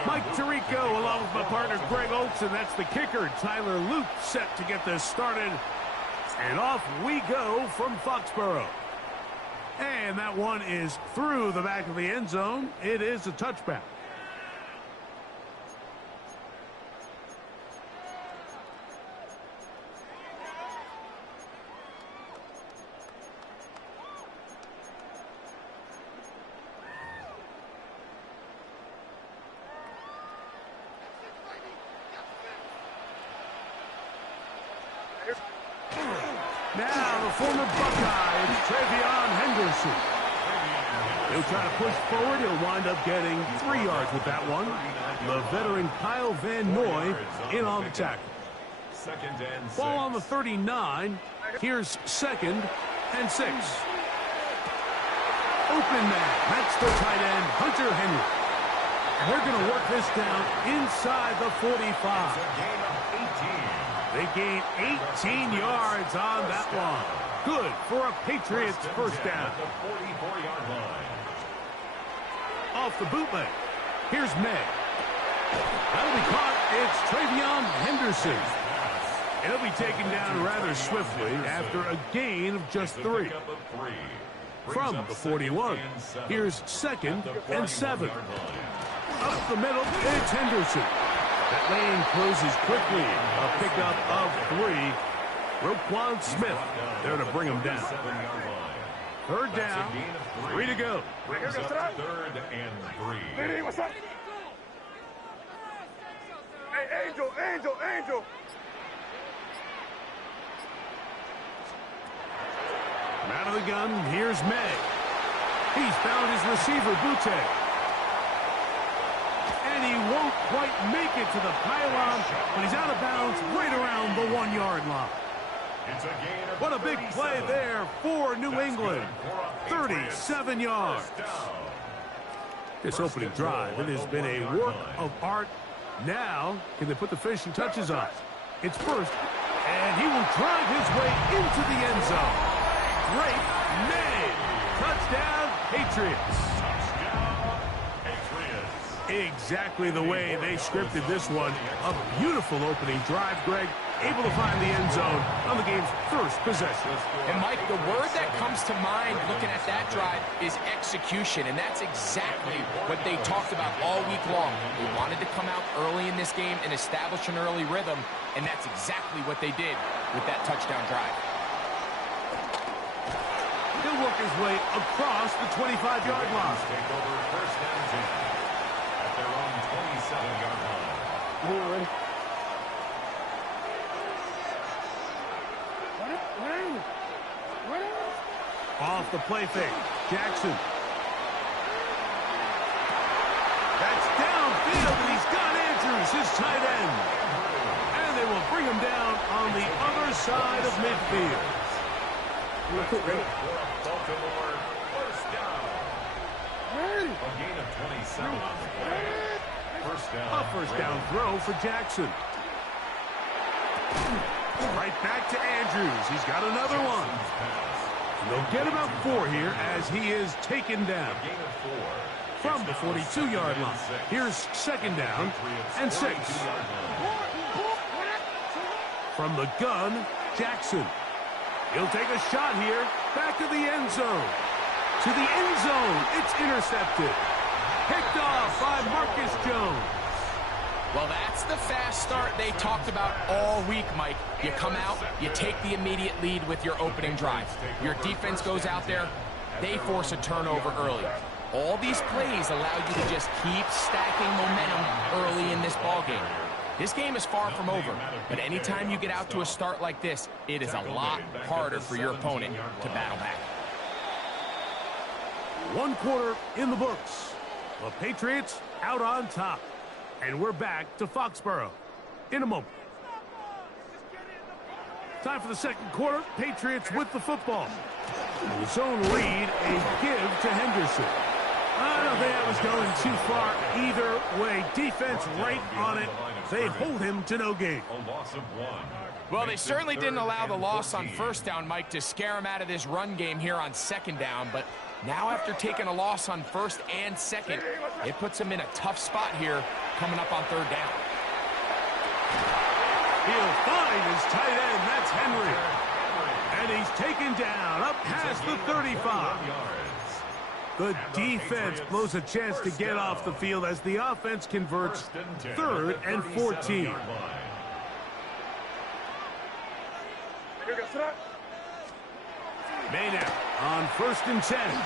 Mike Tirico along with my partner Greg Olson. That's the kicker. Tyler Luke set to get this started. And off we go from Foxborough. And that one is through the back of the end zone. It is a touchback. Now the former Buckeye, Travion Henderson. He'll try to push forward. He'll wind up getting 3 yards with that one. The veteran Kyle Van Noy in on the tackle. Ball on the 39. Here's 2nd and 6. Open man. That's the tight end, Hunter Henry. And they're going to work this down inside the 45. They gain 18 yards on that one. Good for a Patriots first down. Off the bootleg. Here's May. That'll be caught. It's Travion Henderson. And he'll be taken down rather swiftly after a gain of just 3. From the 41. Here's 2nd and 7. Up the middle, it's Henderson. That lane closes quickly. A pickup of 3. Roquan Smith there to bring him down. 3rd down, 3 to go. 3rd and 3. What's up? Hey, Angel. Out of the gun, here's May. He's found his receiver, Butte. And he won't quite make it to the pylon, but he's out of bounds right around the 1-yard line. What a big play there for New England. 37 yards. This opening drive, it has been a work of art. Now, can they put the finishing touches on? It's first, and he will drive his way into the end zone. Great name. Touchdown, Patriots. Exactly the way they scripted this one. A beautiful opening drive, Greg. Able to find the end zone on the game's first possession. And, Mike, the word that comes to mind looking at that drive is execution, and that's exactly what they talked about all week long. They wanted to come out early in this game and establish an early rhythm, and that's exactly what they did with that touchdown drive. He'll work his way across the 25-yard line. Take over 1st and 10 at their own 27-yard line. Off the play fake. Jackson. That's downfield, and he's got Andrews, his tight end. And they will bring him down on the other side of midfield. Baltimore, 1st down. A gain of 27 on the play. 1st down. A 1st down throw for Jackson. Right back to Andrews. He's got another one. They'll get about 4 here as he is taken down. From the 42-yard line. Here's 2nd down and 6. From the gun, Jackson. He'll take a shot here. Back to the end zone. To the end zone. It's intercepted. Picked off by Marcus Jones. Well, that's the fast start they talked about all week, Mike. You come out, you take the immediate lead with your opening drive. Your defense goes out there, they force a turnover early. All these plays allow you to just keep stacking momentum early in this ballgame. This game is far from over, but anytime you get out to a start like this, it is a lot harder for your opponent to battle back. 1 quarter in the books. The Patriots out on top. And we're back to Foxborough. in a moment. Time for the second quarter. Patriots with the football. The zone read, a give to Henderson. I don't think that was going too far either way. Defense right on it. They hold him to no gain. A loss of 1. Well, they certainly didn't allow the loss on first down, Mike, to scare him out of this run game here on second down. But now after taking a loss on first and second, it puts him in a tough spot here coming up on third down. He'll find his tight end. That's Henry. And he's taken down up past the 35. The defense blows a chance to get off the field as the offense converts 3rd and 14. Maynard on 1st and 10.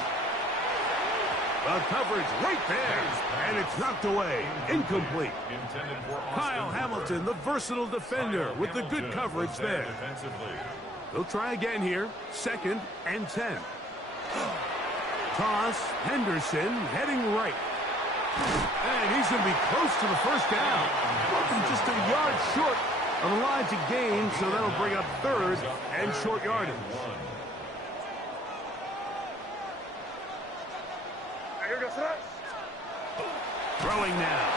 The coverage right there, and it's knocked away. Incomplete. Kyle Hamilton, the versatile defender, with the good coverage there. They'll try again here. 2nd and 10. Toss, Henderson heading right. And he's going to be close to the first down. Just a yard short of the line to gain, so that'll bring up 3rd and short yardage. Throwing now.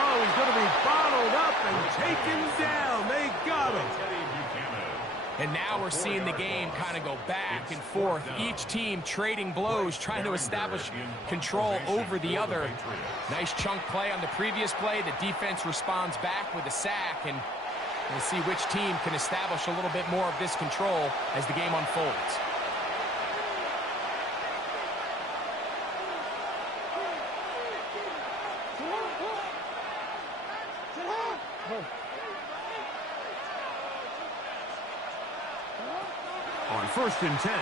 Oh, he's going to be bottled up and taken down. They got him. And now we're seeing the game kind of go back and forth. Each team trading blows, trying to establish control over the other. Nice chunk play on the previous play. The defense responds back with a sack, and we'll see which team can establish a little bit more of this control as the game unfolds. On 1st and 10,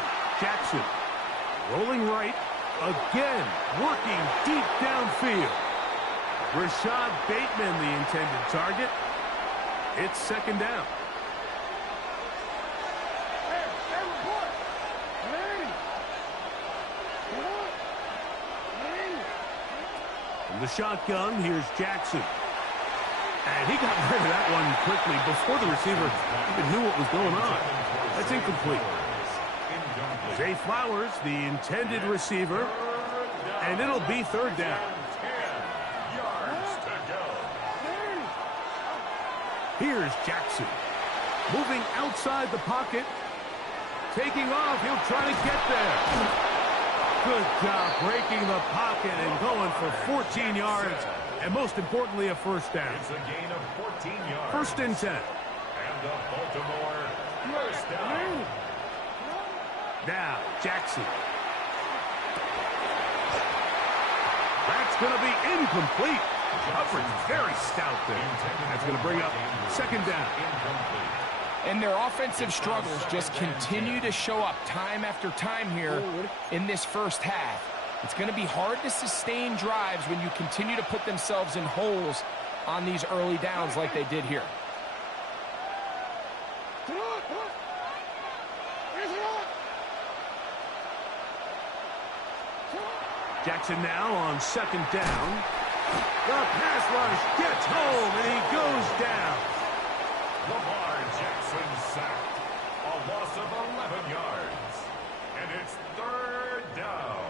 Jackson rolling right, again working deep downfield. Rashad Bateman, the intended target. It's 2nd down. From the shotgun, here's Jackson. And he got rid of that one quickly before the receiver even knew what was going on. That's incomplete. Zay Flowers, the intended receiver, and it'll be 3rd down. Here's Jackson. Moving outside the pocket. Taking off, he'll try to get there. Good job breaking the pocket and going for 14 yards. And most importantly, a first down. It's a gain of 14 yards. 1st and 10. And the Baltimore first down. Now, Jackson. That's going to be incomplete. Coverage very stout there. That's going to bring up 2nd down. And their offensive struggles just continue to show up time after time here in this first half. It's going to be hard to sustain drives when you continue to put themselves in holes on these early downs like they did here. Jackson now on 2nd down. The pass rush gets home, and he goes down. Lamar Jackson sacked. A loss of 11 yards. And it's 3rd down.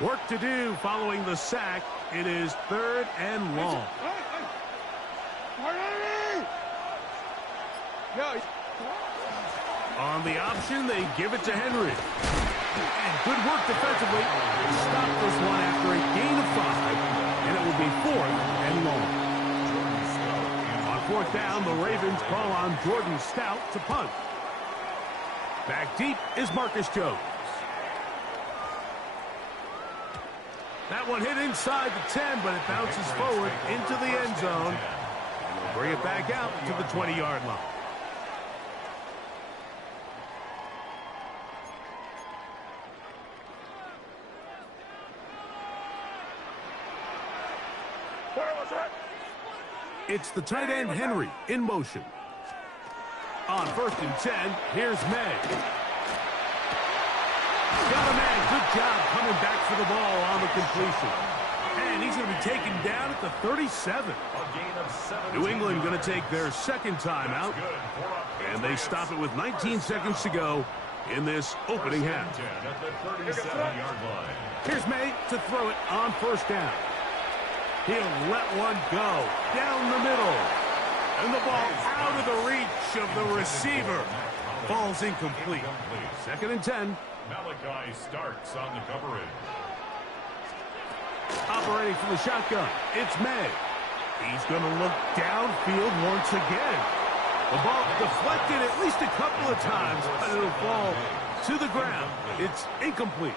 Work to do following the sack. It is 3rd and long. On the option, they give it to Henry. And good work defensively. Stop this one after a gain of 5. And it will be 4th and long. On 4th down, the Ravens call on Jordan Stout to punt. Back deep is Marcus Jones. That one hit inside the 10, but it bounces forward into the end zone. And they'll bring it back out to the 20-yard line. It's the tight end Henry in motion. On 1st and 10, here's May. Got a man. Good job coming back for the ball on the completion. And he's going to be taken down at the 37. New England going to take their second timeout. And they stop it with 19 seconds to go in this opening half. Here's May to throw it on first down. He'll let one go down the middle. And the ball out of the reach of the receiver. Ball's incomplete. Second and 10. Malachi starts on the coverage. Operating from the shotgun, it's May. He's going to look downfield once again. The ball deflected at least a couple of times, but it'll fall to the ground. It's incomplete.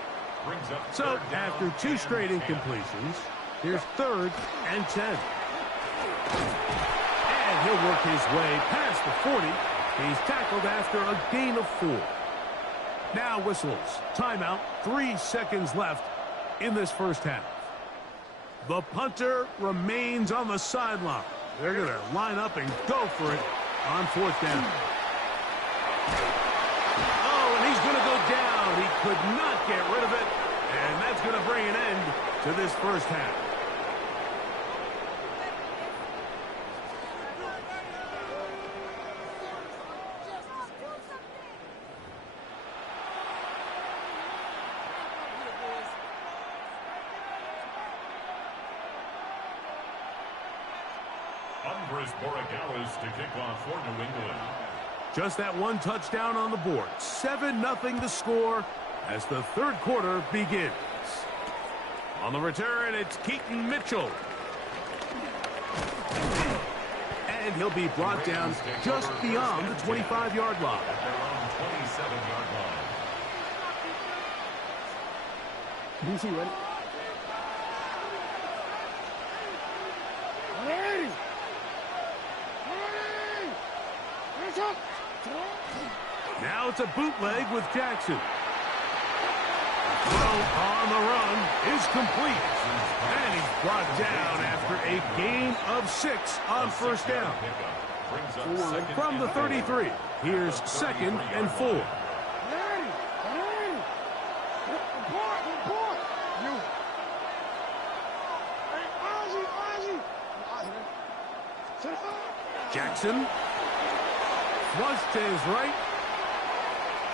So, after two straight incompletions, here's third and 10. And he'll work his way past the 40. He's tackled after a gain of 4. Now whistles. Timeout. 3 seconds left in this first half. The punter remains on the sideline. They're going to line up and go for it on fourth down. Oh, and he's going to go down. He could not get rid of it. And that's going to bring an end to this first half. To kick off for New England. Just that one touchdown on the board. 7-0 the score as the third quarter begins. On the return, it's Keaton Mitchell. And he'll be brought down just beyond the 25-yard line. At their own 27-yard line. DC, ready? Now it's a bootleg with Jackson. Throw on the run is complete. And he's brought down after a gain of 6 on first down. From the 33, here's second and 4. Jackson flushed to his right.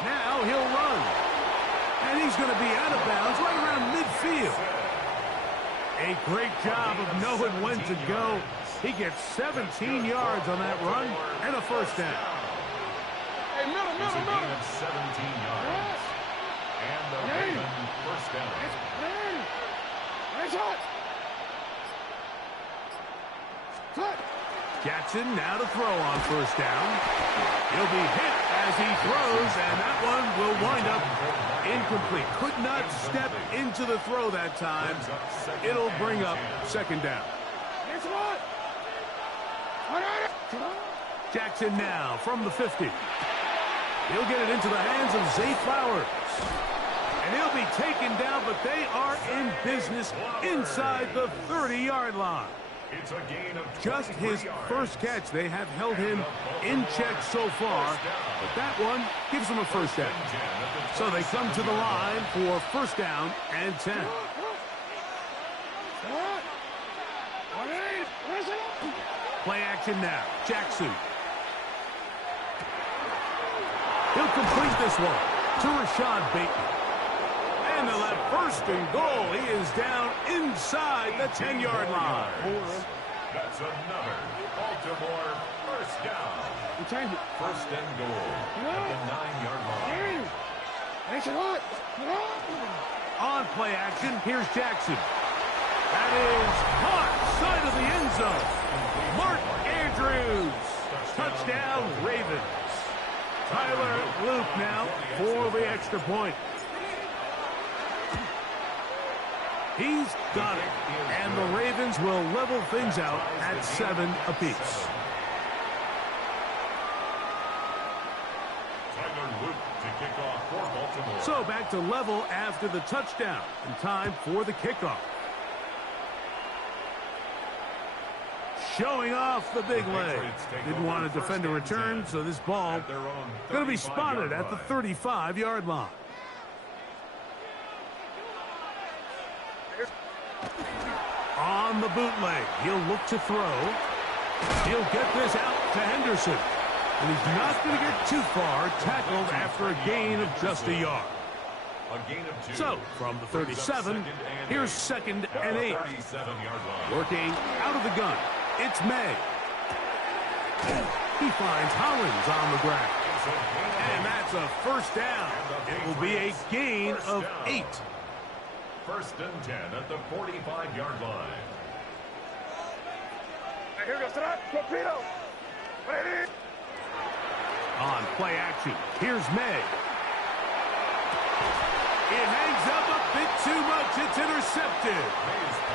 Now he'll run. And he's going to be out of bounds right around midfield. A great job of knowing when to go. He gets 17 yards on that run and a first down. Hey, middle. 17 yards. And the Raven first down. Jackson now to throw on first down. He'll be hit as he throws, and that one will wind up incomplete. Could not step into the throw that time. It'll bring up second down. Jackson now from the 50. He'll get it into the hands of Zay Flowers. And he'll be taken down, but they are in business inside the 30-yard line. It's a gain of just his first catch. They have held him in check so far, but that one gives him a first down. So they come to the line for first down and 10. Play action now. Jackson. He'll complete this one to Rashad Bateman. And they'll have first and goal. He is down inside the 10-yard line. That's another Baltimore first down. First and goal at the 9-yard line. On play action, here's Jackson. That is caught side of the end zone. Mark Andrews. Touchdown, Ravens. Tyler Luke now for the extra point. He's got it, and the Ravens will level things out at 7 apiece. Tyler Luke to kick off for Baltimore. So back to level after the touchdown, and time for the kickoff. Showing off the big leg. Didn't want to defend a return, so this ball going to be spotted at the 35-yard line. On the bootleg, he'll look to throw. He'll get this out to Henderson. And he's not going to get too far, tackled after a gain of just a yard. So, from the 37, here's 2nd and 8. Working out of the gun, it's May. He finds Hollins on the ground. And that's a first down. It will be a gain of 8. 1st and 10 at the 45-yard line. Here goes that. Torpedo. Ready. On play action, here's May. It hangs up a bit too much. It's intercepted.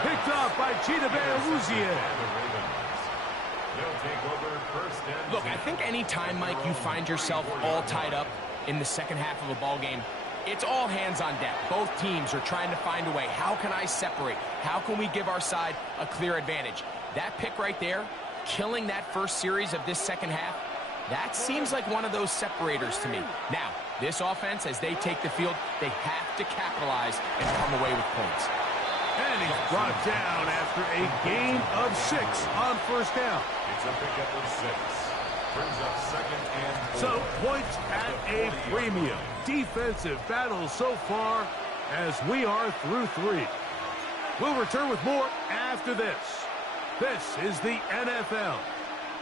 Picked off by Chidobe. Look, I think any time, Mike, you find yourself all tied up in the second half of a ball game, it's all hands on deck. Both teams are trying to find a way. How can I separate? How can we give our side a clear advantage? That pick right there, killing that first series of this second half, that seems like one of those separators to me. Now, this offense, as they take the field, they have to capitalize and come away with points. And he's brought down after a gain of 6 on first down. It's a pickup of 6. Brings up 2nd and 4. So, points at a premium. Defensive battle so far as we are through 3. We'll return with more after this. This is the NFL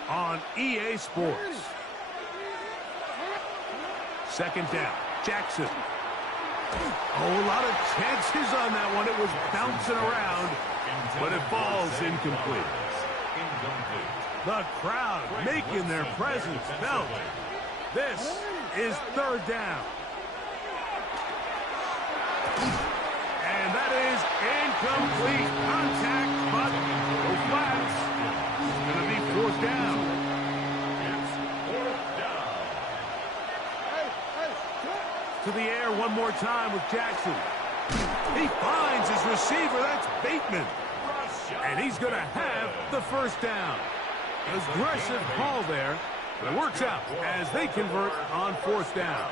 on EA Sports. 2nd down, Jackson. Oh, a lot of chances on that one. It was bouncing around, but it falls incomplete. The crowd making their presence felt. This is 3rd down. And that is incomplete contact, but no flags. It's going to be 4th down. It's 4th down. To the air one more time with Jackson. He finds his receiver. That's Bateman. And he's going to have the first down. Aggressive call there, but it works out as they convert on 4th down.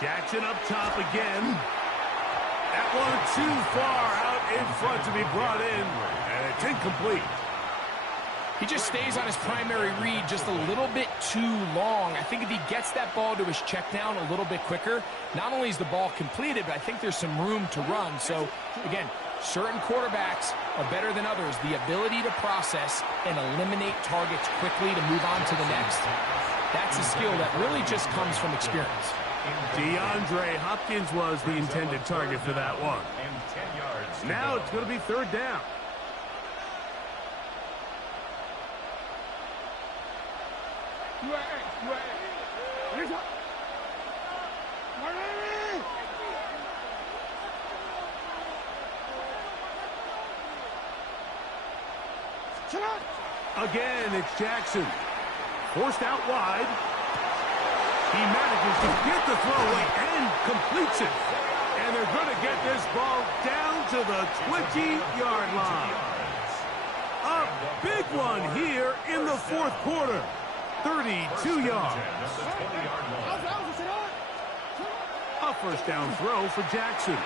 Jackson up top again. That one too far out in front to be brought in, and it's incomplete. He just stays on his primary read just a little bit too long. I think if he gets that ball to his check down a little bit quicker, not only is the ball completed, but I think there's some room to run. So, again, certain quarterbacks are better than others. The ability to process and eliminate targets quickly to move on to the next, that's a skill that really just comes from experience. DeAndre Hopkins was the intended target for that one. Now it's going to be 3rd down. Again, it's Jackson. Forced out wide. He manages to get the throw away and completes it. And they're going to get this ball down to the 20-yard line. A big one here in the 4th quarter. 32 yards. A first down throw for Jackson.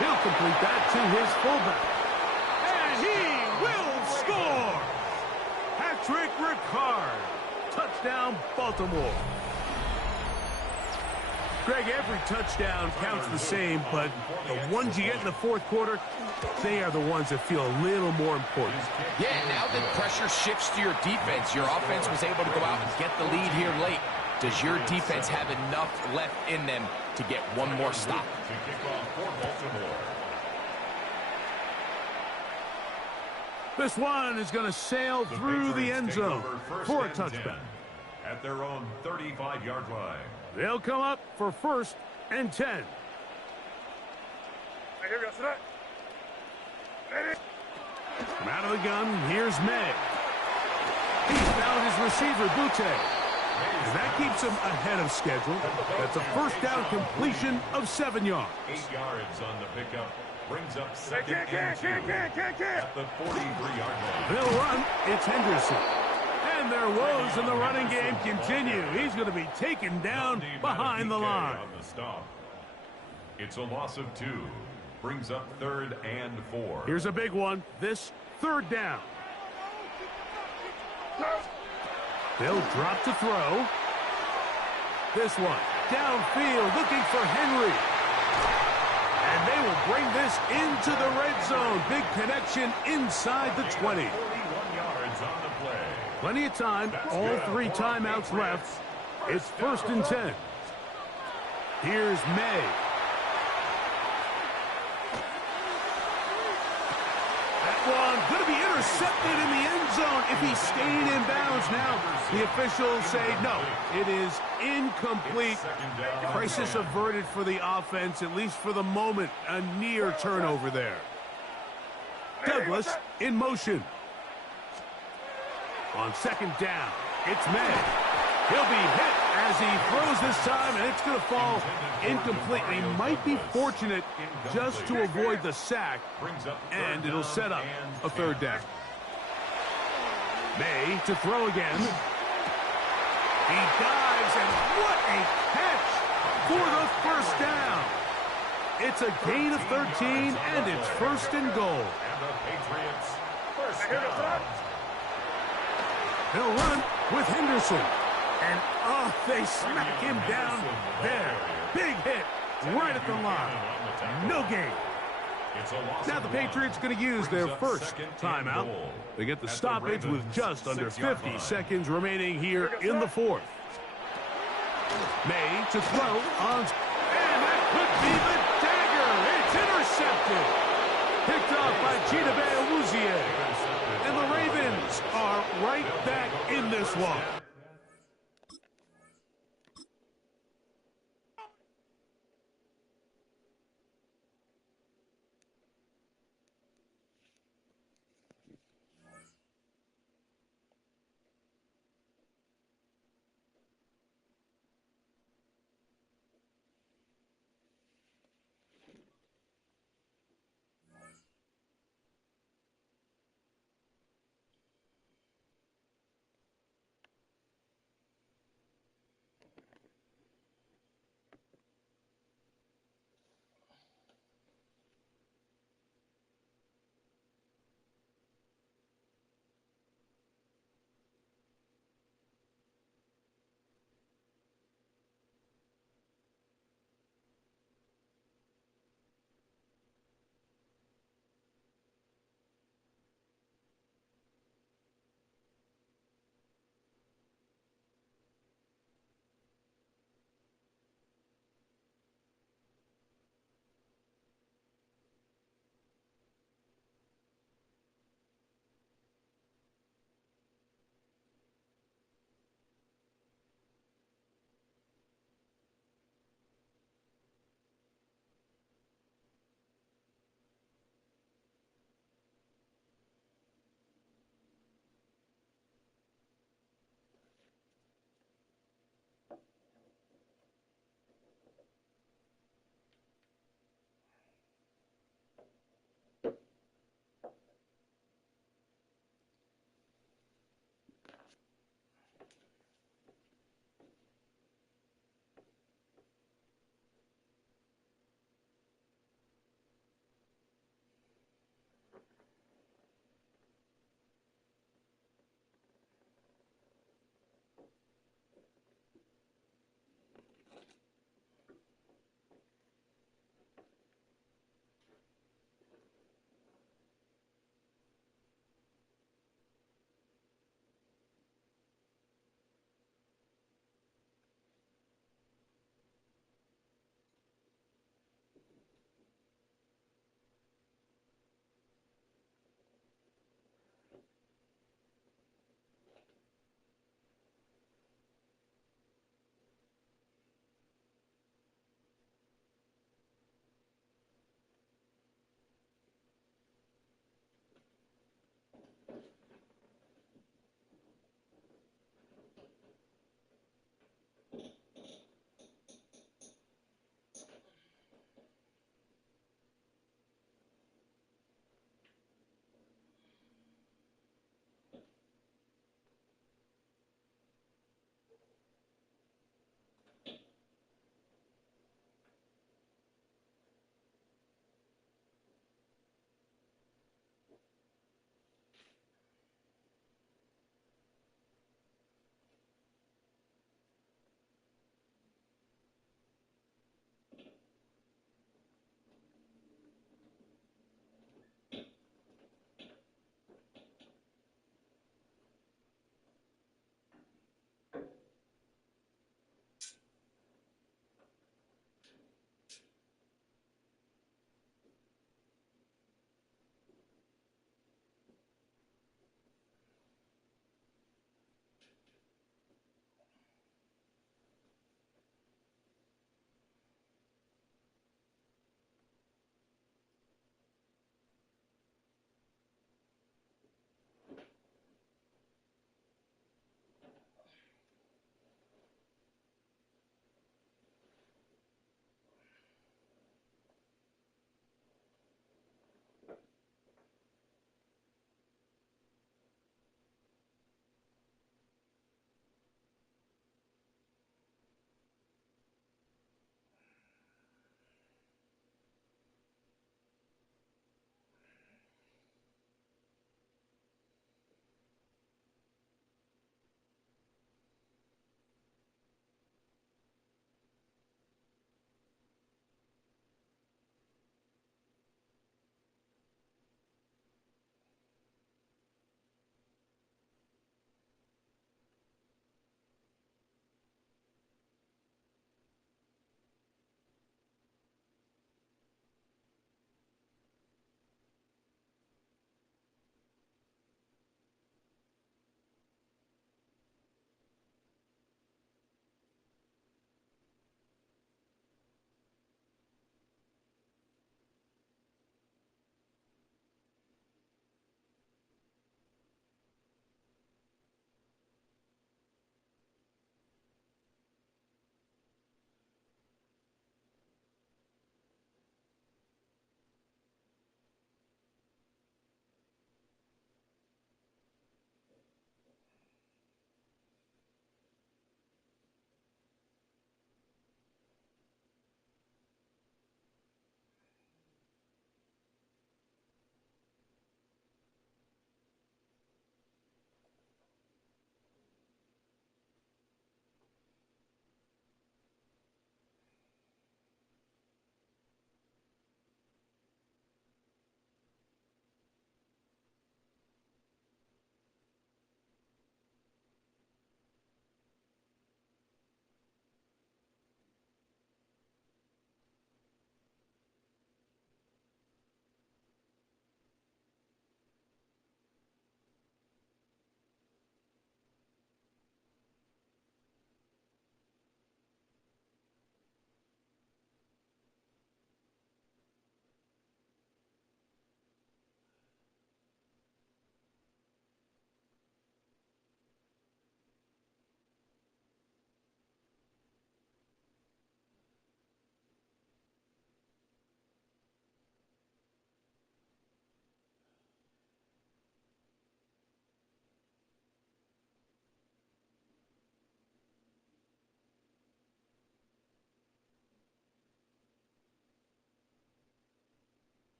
He'll complete that to his fullback. And he will score. Patrick Ricard. Touchdown, Baltimore. Greg, every touchdown counts the same, but the ones you get in the 4th quarter, they are the ones that feel a little more important. Yeah, now that pressure shifts to your defense, your offense was able to go out and get the lead here late. Does your defense have enough left in them to get one more stop? This one is going to sail through the end zone for a touchdown. At their own 35-yard line. They'll come up for 1st and 10. From out of the gun, here's May. He's found his receiver, Butte. And that keeps him ahead of schedule. That's a first down completion of 7 yards. 8 yards on the pickup. Brings up 2nd and 2 at the 43-yard line. They'll run. It's Henderson. And their woes in the running game continue. He's going to be taken down behind the line. On the stop. It's a loss of 2. Brings up 3rd and 4. Here's a big one. This 3rd down. They'll drop to throw. This one downfield looking for Henry. And they will bring this into the red zone. Big connection inside the 20. 41 yards on the play. Plenty of time. All 3 timeouts left. It's 1st and 10. Here's May. That one going to be intercepted in the end zone if he stayed in bounds. Now the officials say no. It is incomplete. Crisis averted for the offense, at least for the moment. A near turnover there. Douglas in motion. On 2nd down, it's May. He'll be hit as he throws this time, and it's going to fall incomplete. He might be fortunate just to avoid the sack, and it'll set up a 3rd down. May to throw again. He dives, and what a catch for the 1st down. It's a gain of 13, and it's 1st and goal. And the Patriots first down. He'll run with Henderson. And, oh, they smack him down there. Big hit right at the line. No gain. Now the Patriots going to use their 1st timeout. They get the stoppage with just under 50 seconds remaining here in the 4th. May to throw on, and that could be the dagger. It's intercepted. Picked off by Chidobe Awuzie. And the Ravens are right back in this one.